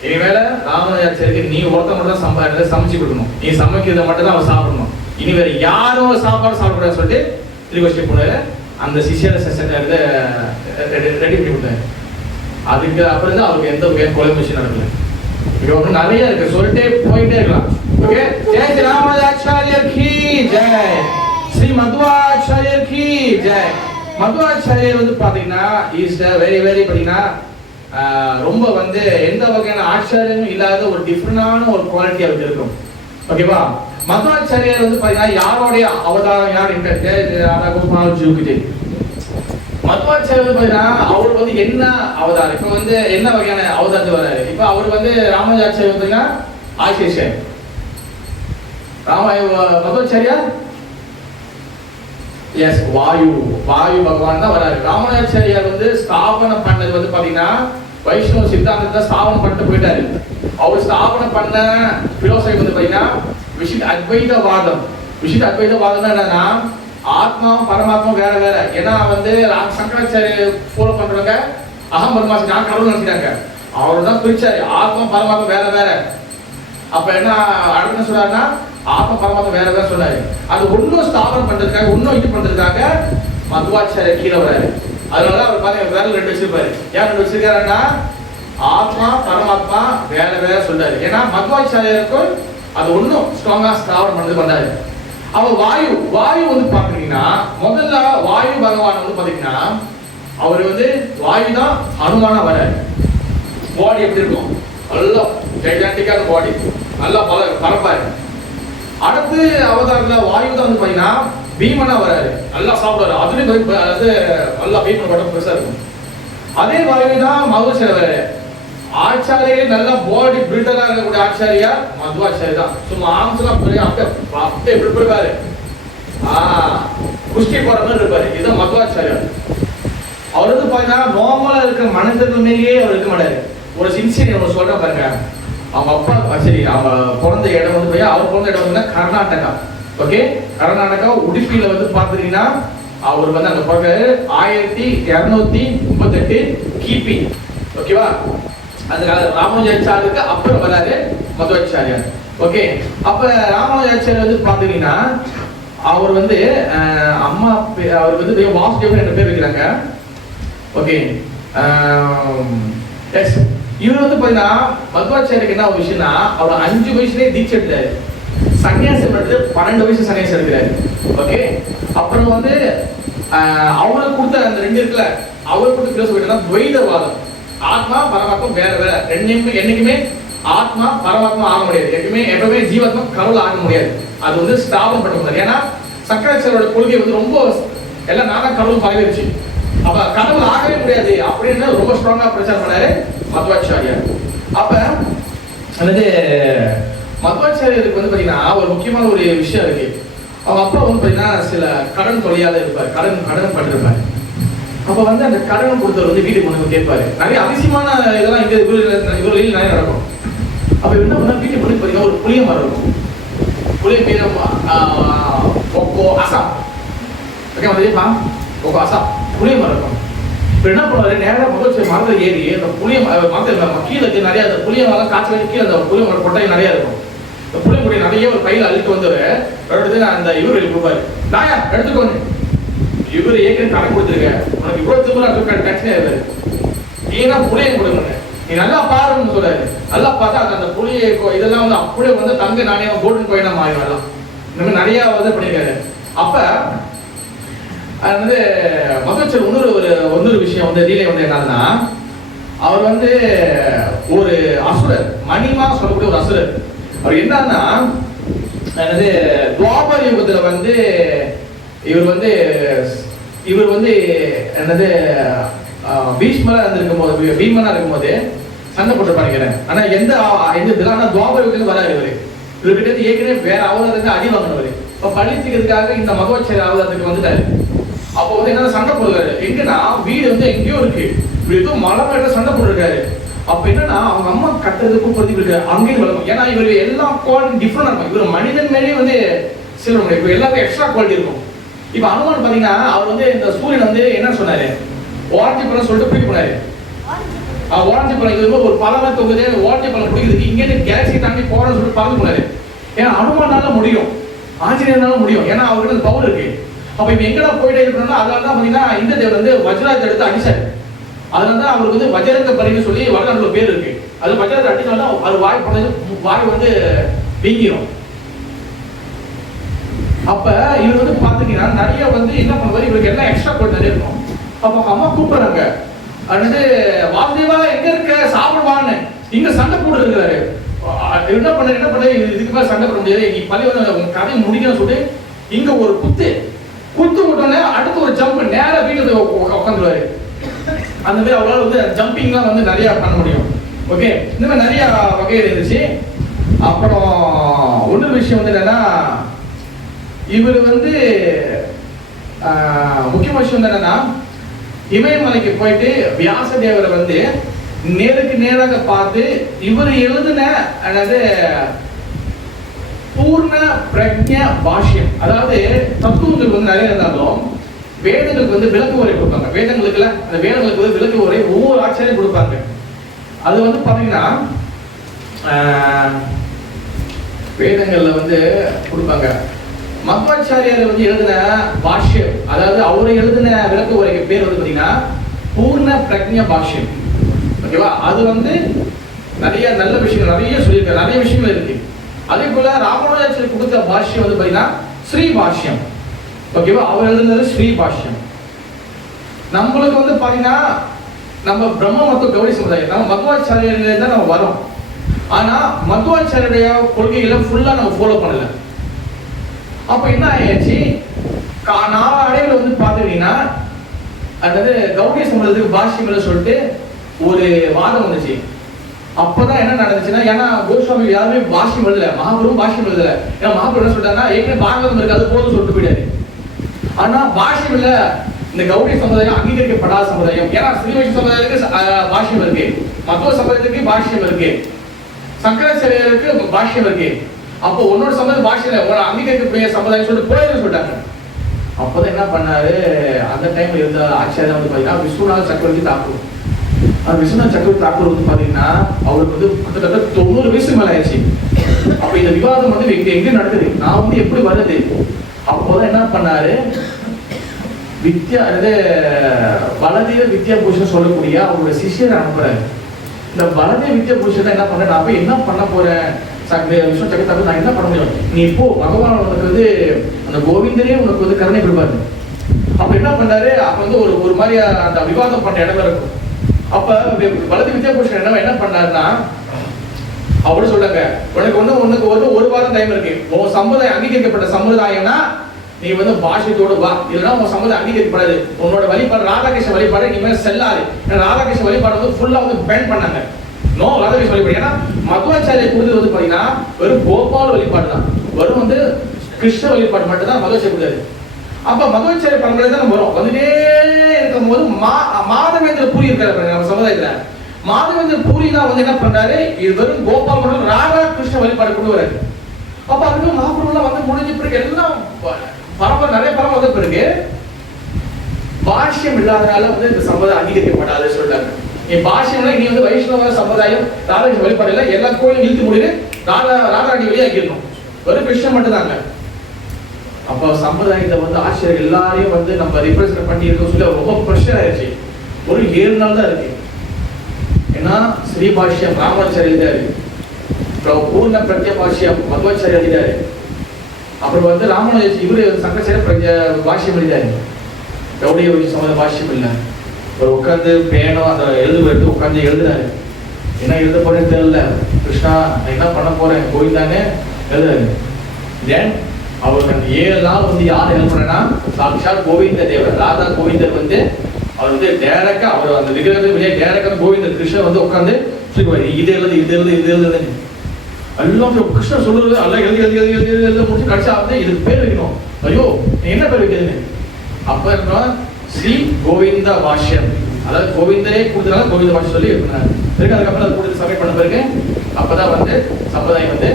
இனிமேல ராமானுஜாச்சாரியருக்கு நீ ஒருத்த மட்டும் தான் சமைச்சு கொடுக்கணும், நீ சமைக்கிறத மட்டும் தான் அவன் சாப்பிடணும், இனி வேற யாரும் சாப்பாடு சாப்பிடக்கூடாதுன்னு சொல்லிட்டு திருக்கோஷ்டி பூனர் அந்த சிஷியரை ரெடி பண்ணி கொடுத்தாரு. அதுக்கு அப்புறம் தான் அவருக்கு எந்த வகையான கொலை முயற்சி நடக்கல. இன்னும் நிறைய இருக்கு, சொல்லிட்டே போயிட்டே இருக்கலாம். ஓகே, ஜெய் ஸ்ரீ ராமானுஜாச்சாரியர் கி ஜெய், ஸ்ரீ மத்வாச்சாரியர் கி ஜெய். மத்வாச்சாரியர் வந்து பாத்தீங்கன்னா இஸ் வெரி வெரி பாத்தீங்கன்னா ரொம்ப வந்து எந்த வகையான ஆச்சாரியமும் இல்லாத ஒரு டிஃபரெண்டான ஒரு குவாலிட்டி அவருக்கு இருக்கும். ஓகேவா, மத்வாச்சாரியர் வந்து பாத்தீங்கன்னா யாரோடைய அவதாரம் யார் ராதா கோபால் ஜி. மத்வாச்சாரியர் வந்து பாத்தீங்கன்னா அவர் வந்து என்ன அவதாரம், இப்ப வந்து என்ன வகையான அவதாரத்து வராரு. இப்ப அவர் வந்து ராமானுஜாச்சாரியர் பாத்தீங்கன்னா ஆசிஷன், மத்வாச்சாரியார் எஸ் வாயு பகவான் தான் வராரு. ராமானுஜாச்சாரியார் வந்து ஸ்தாபனம் பண்ணது வந்து பாத்தீங்கன்னா வைஷ்ணவ சித்தாந்தத்தை ஸ்தாபனம் பண்ணிட்டு போயிட்டாரு. அவர் ஸ்தாபனம் பண்ண பிலோசபி வந்து பாத்தீங்கன்னா விசிட் அத்வைதவாதம். விசிட் அத்வைதவாதம் என்னன்னா ஆத்மாவும் பரமாத்மாவும் வேற வேற. ஏன்னா வந்து சங்கராச்சாரிய ஃபாலோ பண்றவங்க அகம் பரமாத்மா நான் கடவுள் நினைச்சிட்டாங்க. அவர் தான் பிரிச்சாரு, ஆத்மா பரமாத்மா வேற வேற. அப்ப என்ன அடுத்த சொல்றாருன்னா ஆத்மா பரமாத்மா வேற வேற சொன்னாரு. அது ஒன்னும் ஸ்தாபனம் பண்றதுக்காக ஒன்னும் இது பண்றதுக்காக மத்வாச்சாரியர் கீழே வராரு. அதனாலதான் அவர் பாருங்க வேற 2 வச்சிருப்பாரு. ஏன் 2 வச்சிருக்காருன்னா ஆத்மா பரமாத்மா வேற வேற சொல்றாரு. ஏன்னா மத்வாச்சாரியருக்கும் அது ஒன்னும் ஸ்ட்ராங்கா ஸ்தாபனம் பண்றது பண்ணாரு. அவ வாயு வந்து பாத்தீங்கன்னா முதல்ல வாயு பகவான் வந்து பாத்தீங்கன்னா அவர் வந்து வாயு தான் அனுமானா வர. பாடி எப்படி இருக்கும்? நல்லா ஜைஜாண்டிக்கான பாடி, நல்லா பரப்பாரு. அடுத்து அவதாரத்துல வாயு தான் வந்து பாத்தீங்கன்னா பீமனா வராரு, நல்லா சாப்பிடுவாரு. அதுலயும் அது நல்லா பீமன் படம் பெருசா இருக்கும். அதே வாயு தான் மதுவாச்சாரியா வராரு. ஆச்சாரியே நல்ல பாடி பில்டரா இருக்கக்கூடிய ஆச்சாரியா மதுவாச்சாரி தான். சும்மா ஆம்ஸ்லாம் அப்படியே எப்படி இருப்பாரு, குஸ்தி போற மாதிரி இருப்பாரு. இதுதான் மதுவாச்சாரியா. அவர் வந்து பாத்தீங்கன்னா நார்மலா இருக்கிற மனிதர்கள் மாதிரியே அவர் இருக்க மாட்டாரு. ஒரு சின்சியர் நம்ம சொல்ற பாருங்க, அவங்க அப்பா சரி அவங்க பிறந்த இடம் வந்து அவர் பிறந்த இடம் வந்து கர்நாடகா. ஓகே, கர்நாடகா உடுப்பியில வந்து பாத்துட்டீங்கன்னா அவர் வந்து அங்க பிறகு 1238 கிபி. ஓகேவா, அந்த ராமானுஜாச்சாரியாருக்கு அப்புறம் வராரு மதுவாச்சாரியார். ஓகே, அப்ப ராமானுஜாச்சாரியார் வந்து பாத்தீங்கன்னா அவர் வந்து அம்மா அவர் வந்து வாசுதேவன் என்ற பேர் இருக்கிறாங்க. ஓகே, எஸ், இவர் வந்து பாத்தீங்கன்னா மதுவாச்சாரியாருக்கு என்ன ஒரு விஷயம்னா அவர் 5 வயசுலயே தீட்சை எடுத்தாரு. சன்னியாசம் எடுத்து 12 வயசு சன்னியாசம் எடுக்கிறாரு. ஓகே, அப்புறம் வந்து அவருக்கு கொடுத்த அந்த 2 இருக்குல்ல, அவருக்கு கொடுத்த பிலோசபினா துவைதவாதம். ஆத்மா பரமாத்மா வேற வேற, ரெண்டுமே என்னைக்குமே ஆத்மா பரமாத்மா ஆக முடியாது. எப்பவுமே ஜீவாத்மா கடவுள் ஆக முடியாது. அது வந்து ஸ்தாபனம் பண்ண முடியாது. ஏன்னா சங்கராச்சாரியோட கொள்கை வந்து ரொம்ப எல்லாம் நானா கடவுள் பரவிடுச்சு. அப்ப கடவுள் ஆகவே முடியாது அப்படின்னு ரொம்ப ஸ்ட்ராங்கா பிரச்சாரம் பண்ணாரு மத்வாச்சாரியார். அப்ப அல்லது மத்வாச்சாரியருக்கு வந்து பாத்தீங்கன்னா ஒரு முக்கியமான ஒரு விஷயம் இருக்கு. அவங்க அப்பா வந்து பாத்தீங்கன்னா சில கடன் தொல்லையால இருப்பார், கடன் பண்ணிருப்பாரு. அப்ப வந்து அந்த கடன் கொடுத்தவர் வந்து வீட்டுக்கு கொண்டு கேட்பாரு. நிறைய அதிசயமான இதெல்லாம் இங்க இவர்களில் நிறைய நடக்கும். அப்ப என்ன பண்ணா வீட்டுக்கு கொண்டு பாத்தீங்கன்னா ஒரு புளிய மரம் இருக்கும். புளிய மரம் கொக்கோ அசாம், ஓகே வந்துப்பா, கொக்கோ அசாம் புளிய மரம் இருக்கும். இப்ப என்ன பண்ணுவாரு, நேரம் முதல் மரத்துல ஏறி அந்த புளிய மரத்துல கீழே நிறைய அந்த புளிய மரம் காய்ச்சி வச்சு கீழே அந்த புளிய மரம் கொட்டை நிறைய இருக்கும். இந்த புளிய கொட்டை நிறைய ஒரு கையில அள்ளிட்டு வந்து எடுத்து அந்த இவரு கொடுப்பாரு, நாயா எடுத்துக்கோங்க, இவரு ஏற்கனவே கடன் கொடுத்துருக்க, உனக்கு இவ்வளவு திரும்ப பிரச்சனையா இருக்காது, நீனா புளியை கொடுங்க, நீ நல்லா பாருன்னு சொல்றாரு. நல்லா பார்த்தா அந்த புளியை இதெல்லாம் வந்து அப்படியே வந்து தங்க நாணயம் கோல்டன் கோயினா மாறி வரலாம். இந்த மாதிரி நிறைய வந்து பண்ணிருக்காரு. அப்ப அது வந்து மதுவாச்சாரியர் இன்னொரு விஷயம் வந்து லீலை வந்து என்னன்னா, அவர் வந்து ஒரு அசுரர், மணிமா சொல்லக்கூடிய ஒரு அசுரர். அவர் என்னன்னா என்னது துவாபர யுகத்துல வந்து இவர் வந்து என்னது பீஷ்மரா இருந்திருக்கும் போது, பீமனா இருக்கும் போது சண்டை போட்டு பண்ணிக்கிறேன். ஆனா எந்த இதுல ஆனா துவாபர யுகத்துக்கு வராரு. இவர்கிட்ட ஏற்கனவே வேற அவதாரத்துக்கு அடி வாங்கினவர். இப்ப பழிச்சுக்கிறதுக்காக இந்த மதுவாச்சாரிய அவதாரத்துக்கு வந்துட்டாரு. அப்போ வந்து என்ன சண்டை போடுறாரு, எங்கன்னா வீடு வந்து எங்கேயோ இருக்கு, இப்படி ஏதோ மலை மேல சண்டை போட்டுருக்காரு. அப்ப என்னன்னா அவங்க அம்மா கட்டுறது கூப்பிடுறது இருக்காரு, அங்கேயும் வளரும். ஏன்னா இவர் எல்லா குவாலிட்டி டிஃப்ரெண்டா இருக்கும். இவர் மனிதன் மேலேயே வந்து சில இப்ப எல்லாருக்கும் எக்ஸ்ட்ரா குவாலிட்டி இருக்கும். இப்ப அனுமான் பாத்தீங்கன்னா அவர் வந்து இந்த சூரியன் வந்து என்ன சொன்னாரு, ஓரஞ்சி பழம் சொல்லிட்டு பிடிக்க போனாரு. ஓரஞ்சி பழம் இது ஒரு பழமே தொகுது, ஓரஞ்சி பழம் பிடிக்கிறதுக்கு இங்கே கேலக்சி தாண்டி போறன்னு சொல்லிட்டு பறந்து போனாரு. ஏன்னா அனுமானால முடியும், ஆஞ்சநேயனால முடியும், ஏன்னா அவருக்கு அந்த பவர் இருக்கு. அப்ப இப்ப எங்கடா போயிட்டே இருக்கணும்னா அதனாலதான் பாத்தீங்கன்னா இந்த தேவர் வந்து வஜ்ராயத்தை எடுத்து அடிச்சாரு. அதனாலதான் அவருக்கு வந்து வஜ்ரங்க பரின்னு சொல்லி வடநாட்டுல பேர் இருக்கு. அது வஜ்ரத்தை அடிச்சாலும் அது வாய் வந்து வீங்கிரும். அப்ப இவர் வந்து பாத்தீங்கன்னா நிறைய வந்து என்ன பண்ணுவாரு, இவருக்கு எல்லாம் எக்ஸ்ட்ரா போட்டு நிறைய இருக்கும். அப்ப அம்மா கூப்பிடுறாங்க, அது வாசுதேவா எங்க இருக்க சாப்பிடுவான்னு, இங்க சண்டை போட்டு இருக்காரு. என்ன பண்ண இதுக்கு மேல சண்டை போட முடியாது, நீ பள்ளி வந்து உங்க கதையை முடிக்கணும்னு சொல்லிட்டு இங்க ஒரு குத்து விட்டோன்னே அடுத்து ஒரு ஜம்ப் நேரா வீட்டுல உட்காந்துருவாரு. அந்த மாதிரி அவரால் வந்து ஜம்பிங்லாம் வந்து நிறைய பண்ண முடியும். ஓகே, இந்த மாதிரி நிறைய வகை இருந்துச்சு. அப்புறம் இன்னொரு விஷயம் வந்து என்னன்னா, இவர் வந்து முக்கியமான விஷயம் என்னன்னா, இமயமலைக்கு போயிட்டு வியாசதேவரை வந்து நேருக்கு நேராக பார்த்து இவர் எழுதின அதாவது பூர்ண பிரஜ்ஞ பாஷ்யம், அதாவது தத்துவங்கள் வந்து நிறைய இருந்தாலும் வேதங்களுக்கு வந்து விளக்கு உரை கொடுப்பாங்க. வேதங்களுக்குல அந்த வேதங்களுக்கு வந்து விளக்கு உரை ஒவ்வொரு ஆச்சாரியம் கொடுப்பாங்க. அது வந்து பாத்தீங்கன்னா வேதங்கள்ல வந்து கொடுப்பாங்க. மத்வாச்சாரியார் வந்து எழுதின பாஷ்யம், அதாவது அவரை எழுதின விளக்கு உரைக்கு பேர் வந்து பாத்தீங்கன்னா பூர்ண பிரஜ்ஞ பாஷ்யம். ஓகேவா, அது வந்து நிறைய நல்ல விஷயங்கள் நிறைய சொல்லியிருக்காரு, நிறைய விஷயங்கள் இருக்கு. அதே போல ராமானுஜாச்சாரியர் கொடுத்த பாஷ்யம் வந்து பாத்தீங்கன்னா ஸ்ரீ பாஷ்யம். ஓகேவா, அவர் எழுதுனது ஸ்ரீ பாஷ்யம். நம்மளுக்கு வந்து பாத்தீங்கன்னா நம்ம பிரம்ம மத்துவ கௌடி சமுதாயம், நம்ம மத்வாச்சாரியர்களே தான் நம்ம வரோம். ஆனா மத்வாச்சாரியுடைய கொள்கைகளை ஃபுல்லா நம்ம ஃபாலோ பண்ணல. அப்ப என்ன ஆயிடுச்சு, நாளடைவில் வந்து பாத்துக்கிட்டீங்கன்னா அதாவது கௌடிய சமுதாயத்துக்கு பாஷ்யம் இல்லை சொல்லிட்டு ஒரு வாதம் வந்துச்சு. அப்பதான் என்ன நடந்துச்சுன்னா, ஏன்னா கோஸ்வாமி யாருமே பாஷ்யம் எழுதல, மகாபுரும் பாஷ்யம் எழுதல. ஏன்னா மகாபுரம் என்ன சொல்லிட்டாங்கன்னா ஏற்கனவே பாகவதம் இருக்கு, அது போதும் சொல்லிட்டு போயிடாரு. ஆனா பாஷ்யம் இல்ல, இந்த கௌடிய சமுதாயம் அங்கீகரிக்கப்படாத சமுதாயம். ஏன்னா ஸ்ரீ வைஷ்ணவ சமுதாயத்துக்கு பாஷ்யம் இருக்கு, மத்துவ சமுதாயத்துக்கு பாஷ்யம் இருக்கு, சங்கராச்சாரியருக்கு பாஷ்யம் இருக்கு. அப்போ உன்னோட சமுதாயம் பாஷ்யம் ஒரு அங்கீகரிக்கக்கூடிய சமுதாயம் சொல்லிட்டு போயிடுன்னு சொல்லிட்டாங்க. அப்போதான் என்ன பண்ணாரு, அந்த டைம்ல இருந்த ஆச்சாரியம் வந்து பாத்தீங்கன்னா விஸ்வநாத சக்கரவர்த்தி தாக்கூர். அந்த விஸ்வநாத் சக்கரவர்த்தி தாக்கூர் வந்து பாத்தீங்கன்னா அவருக்கு வந்து கிட்டத்தட்ட 90 வயசு மேல ஆயிடுச்சு. அப்ப இந்த விவாதம் வந்து எங்க நடக்குது, நான் வந்து எப்படி வருது. அப்போதான் என்ன பண்ணாரு, பலதேவ வித்யா பூஷன் சொல்லக்கூடிய அவருடைய சிஷியரை அனுப்புறாரு. இந்த பலதேவ வித்யா பூஷன் என்ன பண்றேன், நான் போய் என்ன பண்ண போறேன், விஸ்வ சக்கரவர்த்தி நான் என்ன பண்ண முடியும், நீ இப்போ பகவான் உனக்கு வந்து அந்த கோவிந்தரே உனக்கு வந்து கருணை கொடுப்பாரு. அப்ப என்ன பண்ணாரு, அப்ப வந்து ஒரு மாதிரி அந்த விவாதம் பண்ண இடம் இருக்கும். அப்ப பலதேவ வித்யா பூஷன் என்ன பண்ணாருன்னா, அப்படி சொல்றாங்க, உனக்கு வந்து ஒரு வாரம் டைம் இருக்கு, உன் சமுதாயம் அங்கீகரிக்கப்பட்ட சமுதாயம்னா நீ வந்து பாஷ்யத்தோடு வா, இல்லைன்னா உன் சமுதாயம் அங்கீகரிக்கப்படாது, உன்னோட வழிபாடு ராதாகிருஷ்ண வழிபாடு இனிமேல் செல்லாது. ராதாகிருஷ்ண வழிபாடு வந்து ஃபுல்லா வந்து பேன் பண்ணாங்க. நோ ராதாகிருஷ்ண வழிபாடு. ஏன்னா மத்வாச்சாரிய கொடுத்தது வந்து பாத்தீங்கன்னா வெறும் கோபால வழிபாடு தான், வெறும் வந்து கிருஷ்ண வழிபாடு மட்டும் தான் மத்வாச்சாரிய கொடுத்தாரு. அப்ப மத்வாச்சாரிய பரம்பரை தான் நம்ம வரும். வந்துட்டே இருக்கும் போது மாதவேந்திர பூரி இருக்காரு நம்ம சமுதாயத்துல. மாதவேந்திர பூரி தான் வந்து என்ன பண்றாரு, இது வெறும் கோபால் மட்டும் ராதா கிருஷ்ண வழிபாடு கொண்டு வராரு. அப்ப அதுக்கு மகாபுரம் வந்து முடிஞ்ச பிறகு எல்லாம் பரம்பரை நிறைய பரம்பரை வந்த பிறகு பாஷ்யம் இல்லாதனால வந்து இந்த சமுதாயம் அங்கீகரிக்கப்படாது சொல்லிட்டாங்க. நீ பாஷ்யம்னா இனி வந்து வைஷ்ணவ சமுதாயம் ராதாகிருஷ்ண வழிபாடு இல்லை, எல்லா கோயிலும் இழுத்து முடிவு ராதாடி வெளியாக்கிடணும், வெறும் கிருஷ்ணன் மட்டும் தாங்க. அப்ப சமுதாயத்தை வந்து ஆசிரியர் எல்லாரையும் வந்து நம்ம ரிப்ரசன்ட் பண்ணி இருக்க சொல்லி ரொம்ப ப்ரெஷர் ஆயிடுச்சு. ஒரு 7 நாள் தான் இருக்கு. ஏன்னா ஸ்ரீ பாஷ்யம் ராமாச்சாரிய எழுதிட்டாரு, பூர்ண பிரத்ய பாஷ்யம் மத்வாச்சாரிய எழுதிட்டாரு, அப்புறம் வந்து ராமானுஜ இவரு சங்கராச்சாரிய பாஷ்யம் எழுதிட்டாரு. கௌடிய சமுதாய பாஷ்யம் இல்லை. ஒரு உட்காந்து பேனோ அந்த எழுதுபட்டு உட்காந்து எழுதுறாரு. என்ன எழுத போறேன்னு தெரியல, கிருஷ்ணா என்ன பண்ண போறேன் கோயில்தானே எழுதுறாரு. தென் அவருக்கு அந்த 7 நாள் வந்து யார் ஹெல்ப் பண்ணா, சாட்சாத் கோவிந்த தேவர் ராதா கோவிந்தர் வந்து அவர் வந்து டேரக்டா அவர் அந்த விக்கிரகத்தை டேரக்டா கோவிந்தர் கிருஷ்ணர் வந்து உட்காந்து இது எழுது இது எழுது இது எழுது எல்லாம் கிருஷ்ணர் சொல்றது எல்லாம் எழுதி எழுதி எழுதி எழுதி எழுத முடிச்சு கடைசியா வந்து இதுக்கு பேர் வைக்கணும். ஐயோ என்ன பேர் வைக்கிறதுன்னு அப்ப ஸ்ரீ கோவிந்த பாஷ்யம், அதாவது கோவிந்தரே கொடுத்தனால கோவிந்த பாஷ்யம் சொல்லி இருக்கிறாங்க. அதுக்கப்புறம் அது கொடுத்து சபை பண்ண பிறகு அப்பதான் வந்து சம்பிரதாயம் வந்து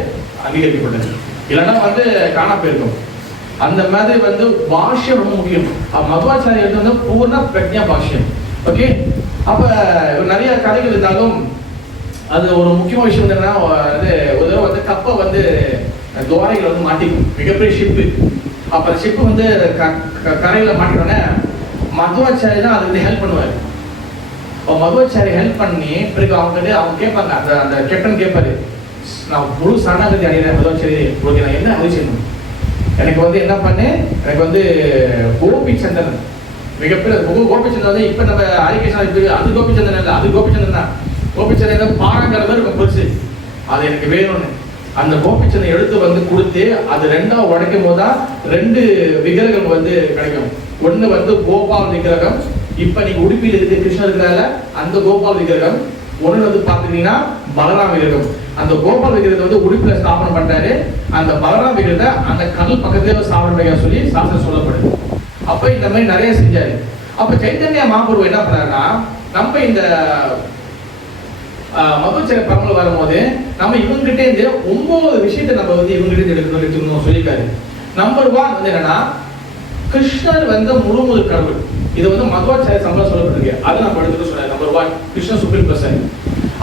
அங்கீகரிக்கப்பட்டது. இல்லைன்னா வந்து காணா போயிருக்கும். அந்த மாதிரி வந்து பாஷ்யம் ரொம்ப முக்கியம். மத்வாச்சாரியர் வந்து பூர்ண பிரக்ஞா பாஷ்யம். ஓகே, அப்ப நிறைய கதைகள் இருந்தாலும் அது ஒரு முக்கியமான விஷயம் என்னன்னா, வந்து ஒரு தடவை வந்து கப்பை வந்து துவாரைகளை வந்து மாட்டிக்கும், மிகப்பெரிய ஷிப்பு. அப்ப ஷிப்பு வந்து கரையில மாட்டினோடனே மத்வாச்சாரி தான் அதுக்கு ஹெல்ப் பண்ணுவாரு. மத்வாச்சாரி ஹெல்ப் பண்ணி பிறகு அவங்க கேட்பாங்க, அந்த கேப்டன் கேட்பாரு, நான் முழு சரணாகதி அடைகிறேன் மத்வாச்சாரி, உங்களுக்கு நான் என்ன அழிச்சிடணும், எனக்கு வந்து என்ன பண்ணேன், எனக்கு வந்து கோபிச்சந்திரன் மிகப்பெரிய கோபிச்சந்திரன் வந்து இப்ப நம்ம ஹரிகிருஷ்ணா அது கோபிச்சந்திரன் இல்லை, அது கோபிச்சந்திரன் தான். கோபிச்சந்திரன் பாறாங்கிறவர் இருக்கும் பெருசு, அது எனக்கு வேணும்னு அந்த கோபிச்சந்திரன் எடுத்து வந்து கொடுத்து அது 2ஆ உடைக்கும் போதுதான் 2 விக்கிரகம் வந்து கிடைக்கும். ஒண்ணு வந்து கோபால் விக்கிரகம், இப்ப நீங்க உடுப்பியில் இருக்கு கிருஷ்ணர் இருக்கிறால அந்த கோபால் விக்கிரகம். ஒண்ணு வந்து பாத்தீங்கன்னா பலராம் விக்கிரகம். அந்த கோபால் விக்கிரகத்தை வந்து உடுப்பில ஸ்தாபனம் பண்றாரு, அந்த பலராம் விக்கிரகத்தை அந்த கடல் பக்கத்துல ஸ்தாபனம் பண்ண சொல்லி சாஸ்திரம் சொல்லப்படுது. அப்ப இந்த மாதிரி நிறைய செஞ்சாரு. அப்ப சைத்தன்ய மகாபிரபு என்ன பண்ணாருன்னா, நம்ம இந்த மத்வாச்சாரிய பரம்பரை வரும்போது நம்ம இவங்ககிட்ட இருந்து 9 விஷயத்தை நம்ம வந்து இவங்ககிட்ட எடுக்கணும் சொல்லியிருக்காரு. நம்பர் 1 வந்து என்னன்னா, கிருஷ்ணர் வந்து முழு கடவுள். இது வந்து மத்வாச்சாரிய சம்பளம் சொல்லப்பட்டிருக்கு, அதை நம்ம எடுத்துக்க சொன்னார். நம்பர் 1 கிருஷ்ணர் சுப்ரீம் பர்சன்.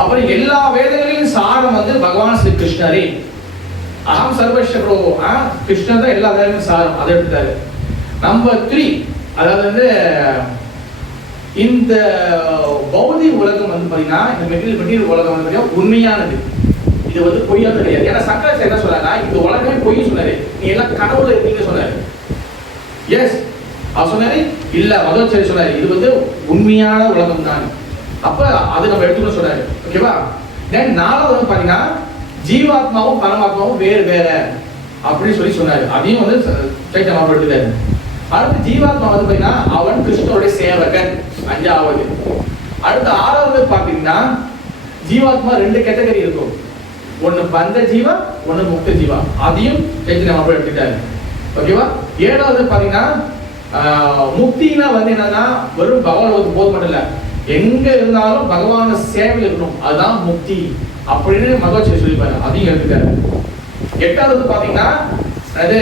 அப்புறம் எல்லா வேதங்களின் சாரம் வந்து பகவான் ஸ்ரீ கிருஷ்ணரே, அகம் சர்வஸ்ய பிரபு, கிருஷ்ணர் தான் எல்லா வேதங்களின் சாரம், அதை எடுத்தாரு. நம்பர் 3 அதாவது வந்து இந்த பௌதிக உலகம் வந்து பாத்தீங்கன்னா, இந்த மெட்டீரியல் உலகம் வந்து உண்மையானது, இது வந்து பொய்யானது கிடையாது. ஏன்னா சங்கராச்சாரிய என்ன சொல்றாங்க, இந்த உலகமே பொய் சொன்னாரு, நீ எல்லாம் கடவுள் இருக்கீங்க சொன்னாரு. எஸ், அவர் சொன்னாரு இல்ல மதோச்சரி சொன்னாரு இது வந்து உண்மையான உலகம் தான். அப்ப அது நம்ம எடுத்துக்கணும் சொன்னாரு. ஓகேவா? தென் நாலாவது வந்து பாத்தீங்கன்னா ஜீவாத்மாவும் பரமாத்மாவும் வேறு வேற அப்படின்னு சொல்லி சொன்னாரு. அதையும் வந்து சைத்தன்ய மகாபிரபு எடுத்துட்டாரு. அடுத்து ஜீவாத்மா வந்து பாத்தீங்கன்னா அவன் கிருஷ்ணனுடைய சேவகன், அஞ்சாவது. அடுத்து ஆறாவது பாத்தீங்கன்னா ஜீவாத்மா ரெண்டு கேட்டகரி இருக்கும், ஒன்னு பந்த ஜீவா, ஒன்னு முக்த ஜீவா. அதையும் சைத்தன்ய மகாபிரபு எடுத்துட்டாரு. ஓகேவா? ஏழாவது பாத்தீங்கன்னா முக்தினா வந்து என்னன்னா வெறும் பகவான் போது மட்டும் இல்ல, எங்க இருந்தாலும் பகவான சேவை இருக்கணும், அதுதான் முக்தி அப்படின்னு மகோச்சரி சொல்லிப்பாரு. அதையும் எடுத்துட்டாரு. எட்டாவது பாத்தீங்கன்னா அது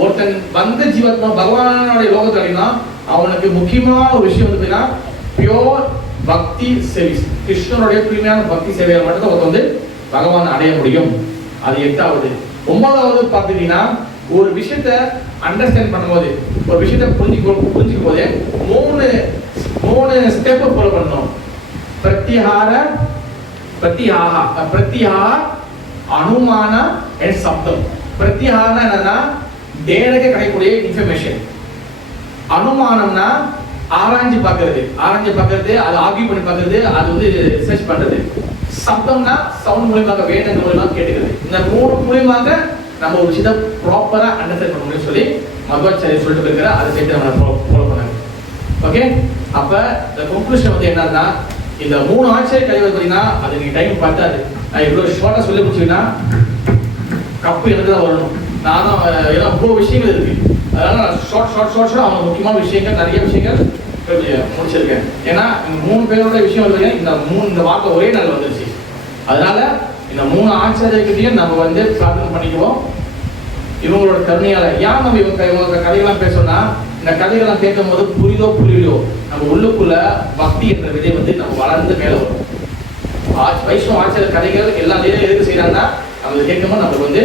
ஒருத்தன் வந்த ஜீவாத்மா பகவானுடைய லோகத்துல அவனுக்கு முக்கியமான ஒரு விஷயம் வந்து பியோர் பக்தி சர்வீஸ், கிருஷ்ணனுடைய தூய்மையான பக்தி சேவையை மட்டும் ஒருத்தன் வந்து பகவான் அடைய முடியும். அது எட்டாவது. ஒன்பதாவது பாத்தீங்கன்னா ஒரு விஷயத்த அண்டர்ஸ்டாண்ட் பண்ணும்போது, ஒரு விஷயத்த புரிஞ்சுக்கும் போது மூணு ஸ்டெப் ஃபாலோ பண்ணணும். பிரத்யாஹா, அனுமான and சப்தம். பிரத்யாஹானா என்னன்னா டேரக்டா கிடைக்கக்கூடிய இன்ஃபர்மேஷன். அனுமானம்னா ஆராய்ச்சி பார்க்கிறது, அது ஆர்கியூ பண்ணி பார்க்கிறது, அது வந்து ரிசர்ச் பண்றது. சப்தம்னா சவுண்ட் மூலமாக வேதங்கள் மூலமாக கேட்டுக்கிறது. இந்த மூணு மூலமாக நம்ம ஒரு விஷயத்தை ப்ராப்பரா அண்டர்ஸ்டாண்ட் பண்ண முடியும்னு சொல்லி மத்வாச்சாரிய சொல்லிட்டு இருக்கிற அதை சேர்த்து நம்ம ஃபாலோ பண்ணாங்க. ஓகே, அப்ப இந்த கன்க்ளூஷன் வந்து என்னன்னா இந்த மூணு ஆச்சரிய கழிவு பார்த்தீங்கன்னா அது நீங்க டைம் பார்த்தாது. நான் இவ்வளவு ஷார்ட்டா சொல்லி முடிச்சுன்னா கப்பு எனக்கு தான் வரணும். நானும் ஏன்னா அவ்வளோ விஷயங்கள் இருக்கு, அதனால நான் ஷார்ட் அவங்க முக்கியமான விஷயங்கள் நிறைய விஷயங்கள் முடிச்சிருக்கேன். ஏன்னா மூணு பேரோட விஷயம் வந்து இந்த வார்த்தை ஒரே நாள் வந்துருச்சு. அதனால இந்த மூணு ஆச்சாரியர்களையும் நம்ம வந்து பிரார்த்தனை பண்ணிக்குவோம். இவங்களோட கருணையால ஏன் நம்ம இவங்க கதைகள்லாம் பேசணும்னா, இந்த கதைகள்லாம் கேட்கும் போது புரியுதோ புரியலையோ நம்ம உள்ளுக்குள்ள பக்தி என்ற விதை வந்து நம்ம வளர்ந்து மேல வரும். வைஷ்ணவ ஆச்சாரிய கதைகள் எல்லாத்தையும் எதுக்கு செய்யறாங்கன்னா நம்ம கேட்கும்போது நம்மளுக்கு வந்து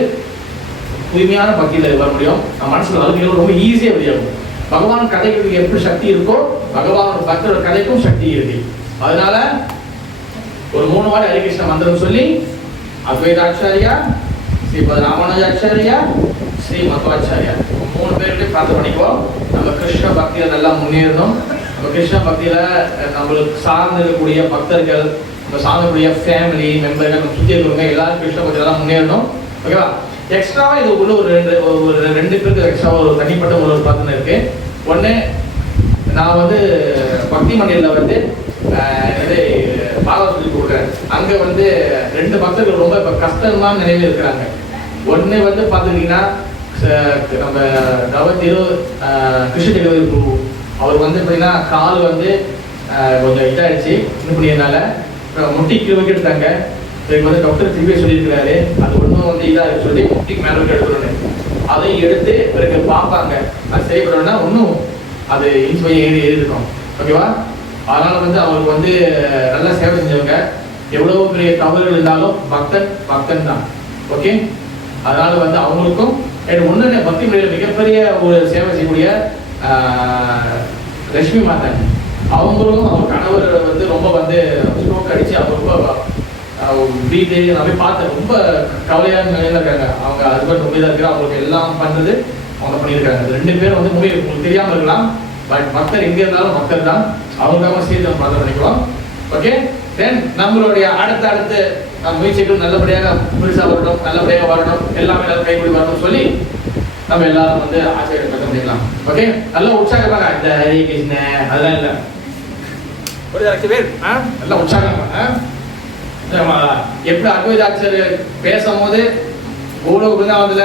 தூய்மையான பக்தியில வர முடியும். நம்ம மனசுல வாழ்க்கையில ரொம்ப ஈஸியா வெளியாகும். பகவான் கதைகளுக்கு எப்படி சக்தி இருக்கோ பகவானோட பக்தரோட கதைக்கும் சக்தி இருக்கு. அதனால ஒரு 3 வாட்டி ஹரே கிருஷ்ண மந்திரம் சொல்லி அத்வைதாச்சாரியா, ஸ்ரீ ராமானுஜாச்சாரியா, ஸ்ரீ மத்வாச்சாரியா 3 பேர்கிட்ட பிரார்த்தனை பண்ணிக்குவோம். நம்ம கிருஷ்ண பக்தியில நல்லா முன்னேறணும். நம்ம கிருஷ்ண பக்தியில நம்மளுக்கு சார்ந்து இருக்கக்கூடிய பக்தர்கள், நம்ம சார்ந்தக்கூடிய ஃபேமிலி மெம்பர்கள், நம்ம சுற்றி இருக்கிறவங்க எல்லாரும் கிருஷ்ண பக்தியில முன்னேறணும். ஓகேவா? எக்ஸ்ட்ராவா இது உள்ள ஒரு ரெண்டு பேருக்கு எக்ஸ்ட்ரா ஒரு தனிப்பட்ட ஒரு பிரார்த்தனை இருக்கு. ஒன்று, நான் வந்து பக்தி மண்டியில் வந்து பாகவத் சொல்லி கொடுக்குறேன். அங்கே வந்து 2 பக்தர்கள் ரொம்ப இப்போ கஷ்டமான நிலையில் இருக்கிறாங்க. ஒன்று வந்து பார்த்துக்கிட்டிங்கன்னா நம்ம தவத்திரு கிருஷ்ண அவர் வந்து எப்படின்னா கால் வந்து கொஞ்சம் இதாகிடுச்சு இன்னும் பண்ணியதுனால முட்டிக்கு வைக்க எடுத்தாங்க. இதுக்கு வந்து டாக்டர் திரும்பி சொல்லியிருக்கிறாரு அது ஒன்றும் வந்து இதாக சொல்லி முட்டிக்கு மேலே வைக்க எடுக்கணும்னு. அதையும் எடுத்து பிறகு பார்ப்பாங்க. அது சரி பண்ணணும்னா ஒன்றும் அது இன்ஸ்பை ஏறி இருக்கும். ஓகேவா? அதனால வந்து அவருக்கு வந்து நல்லா சேவை செஞ்சவங்க. எவ்வளவு பெரிய தவறுகள் இருந்தாலும் பக்தன் தான். ஓகே, அதனால வந்து அவங்களுக்கும் ஒன்று பக்தி முறையில் மிகப்பெரிய ஒரு சேவை செய்யக்கூடிய லட்சுமி மாதா, அவங்களும் அவங்க கணவர் வந்து ரொம்ப வந்து ஸ்ட்ரோக் அடிச்சு அவங்க ரொம்ப வீட்டு நான் போய் பார்த்தேன், ரொம்ப கவலையான நிலையில இருக்காங்க. அவங்க ஹஸ்பண்ட் ரொம்ப இதாக இருக்கிற அவங்களுக்கு எல்லாம் பண்றது அவங்க பண்ணியிருக்காங்க. 2 பேரும் வந்து முன்னாடி உங்களுக்கு தெரியாமல் இருக்கலாம், பட் பக்தர் எங்கே இருந்தாலும் பக்தர் தான். அவங்களுக்காக சேர்த்து நம்ம பிரார்த்தனை பண்ணிக்கலாம். ஓகே, தென் நம்மளுடைய அடுத்து முயற்சிகள் நல்லபடியாக புதுசாக வரணும், நல்லபடியாக வரணும், எல்லாரும் கைகூடி வரணும்னு சொல்லி நம்ம எல்லாரும் வந்து ஆச்சரிய பக்கம் பண்ணிக்கலாம். ஓகே, நல்லா உற்சாகமாக இந்த ஹரே கிருஷ்ண அதெல்லாம் இல்லை, ஒரு 2 பேர் நல்லா உற்சாகமாக எப்படி அத்வைதாச்சாரியர் பேசும்போது கோலோக பிருந்தாவனத்துல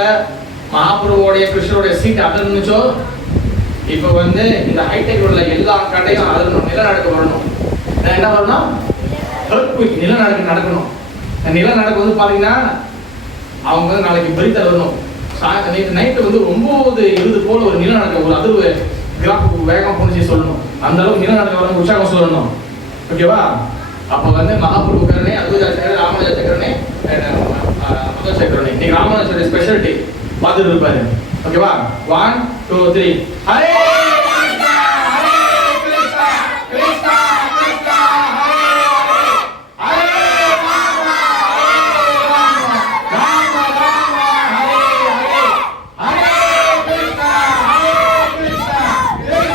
மகாபிரபுவோடைய கிருஷ்ணருடைய சீட் அதிர்ந்துச்சோ, இப்போ வந்து இந்த ஹைடெக் உள்ள எல்லா கடையும் அதிரணும், நிலநடுக்கம் வரணும். என்ன வரணும்? நிலநடுக்கம் நடக்கணும். நிலநடுக்கம் வந்து பாத்தீங்கன்னா அவங்க வந்து நாளைக்கு பரித்தல் வரணும். நைட்டு வந்து 9:20 போல ஒரு நிலநடுக்கம், ஒரு அதிர்வு கிராஃப் வேகம் போனிச்சு சொல்லணும். அந்த அளவுக்கு நிலநடுக்கம் வர உற்சாகம் சொல்லணும். ஓகேவா? அப்போ வந்து மகாபிரபு கருணை, அத்வைதாச்சாரியர், ராமானுஜாச்சாரியனே, மத்வாச்சாரியனே, இன்னைக்கு ராமானுஜாச்சாரிய ஸ்பெஷாலிட்டி பார்த்துட்டு இருப்பாரு. ஓகேவா? 1 2 3 ஹரே கிருஷ்ணா ஹரே கிருஷ்ணா கிருஷ்ணா கிருஷ்ணா ஹரே ஹரே ஹரே ராமா ஹரே ராமா ராமா ராமா ஹரே ஹரே ஹரே கிருஷ்ணா கிருஷ்ணா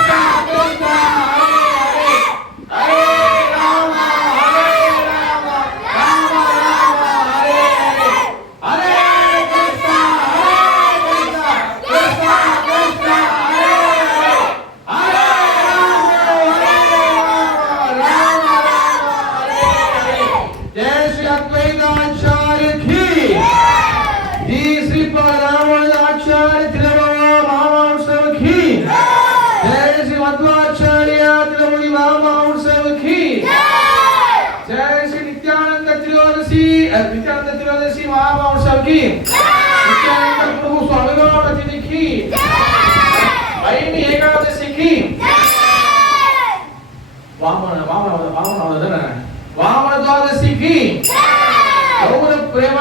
तिरुपति बाबा उत्सव की जय श्री नित्यानंद त्रयोदशी बाबा उत्सव की नित्यानंद प्रभु स्वामी बाबा तिथि की भैमी एकादशी की वामन द्वादशी की गौर प्रेम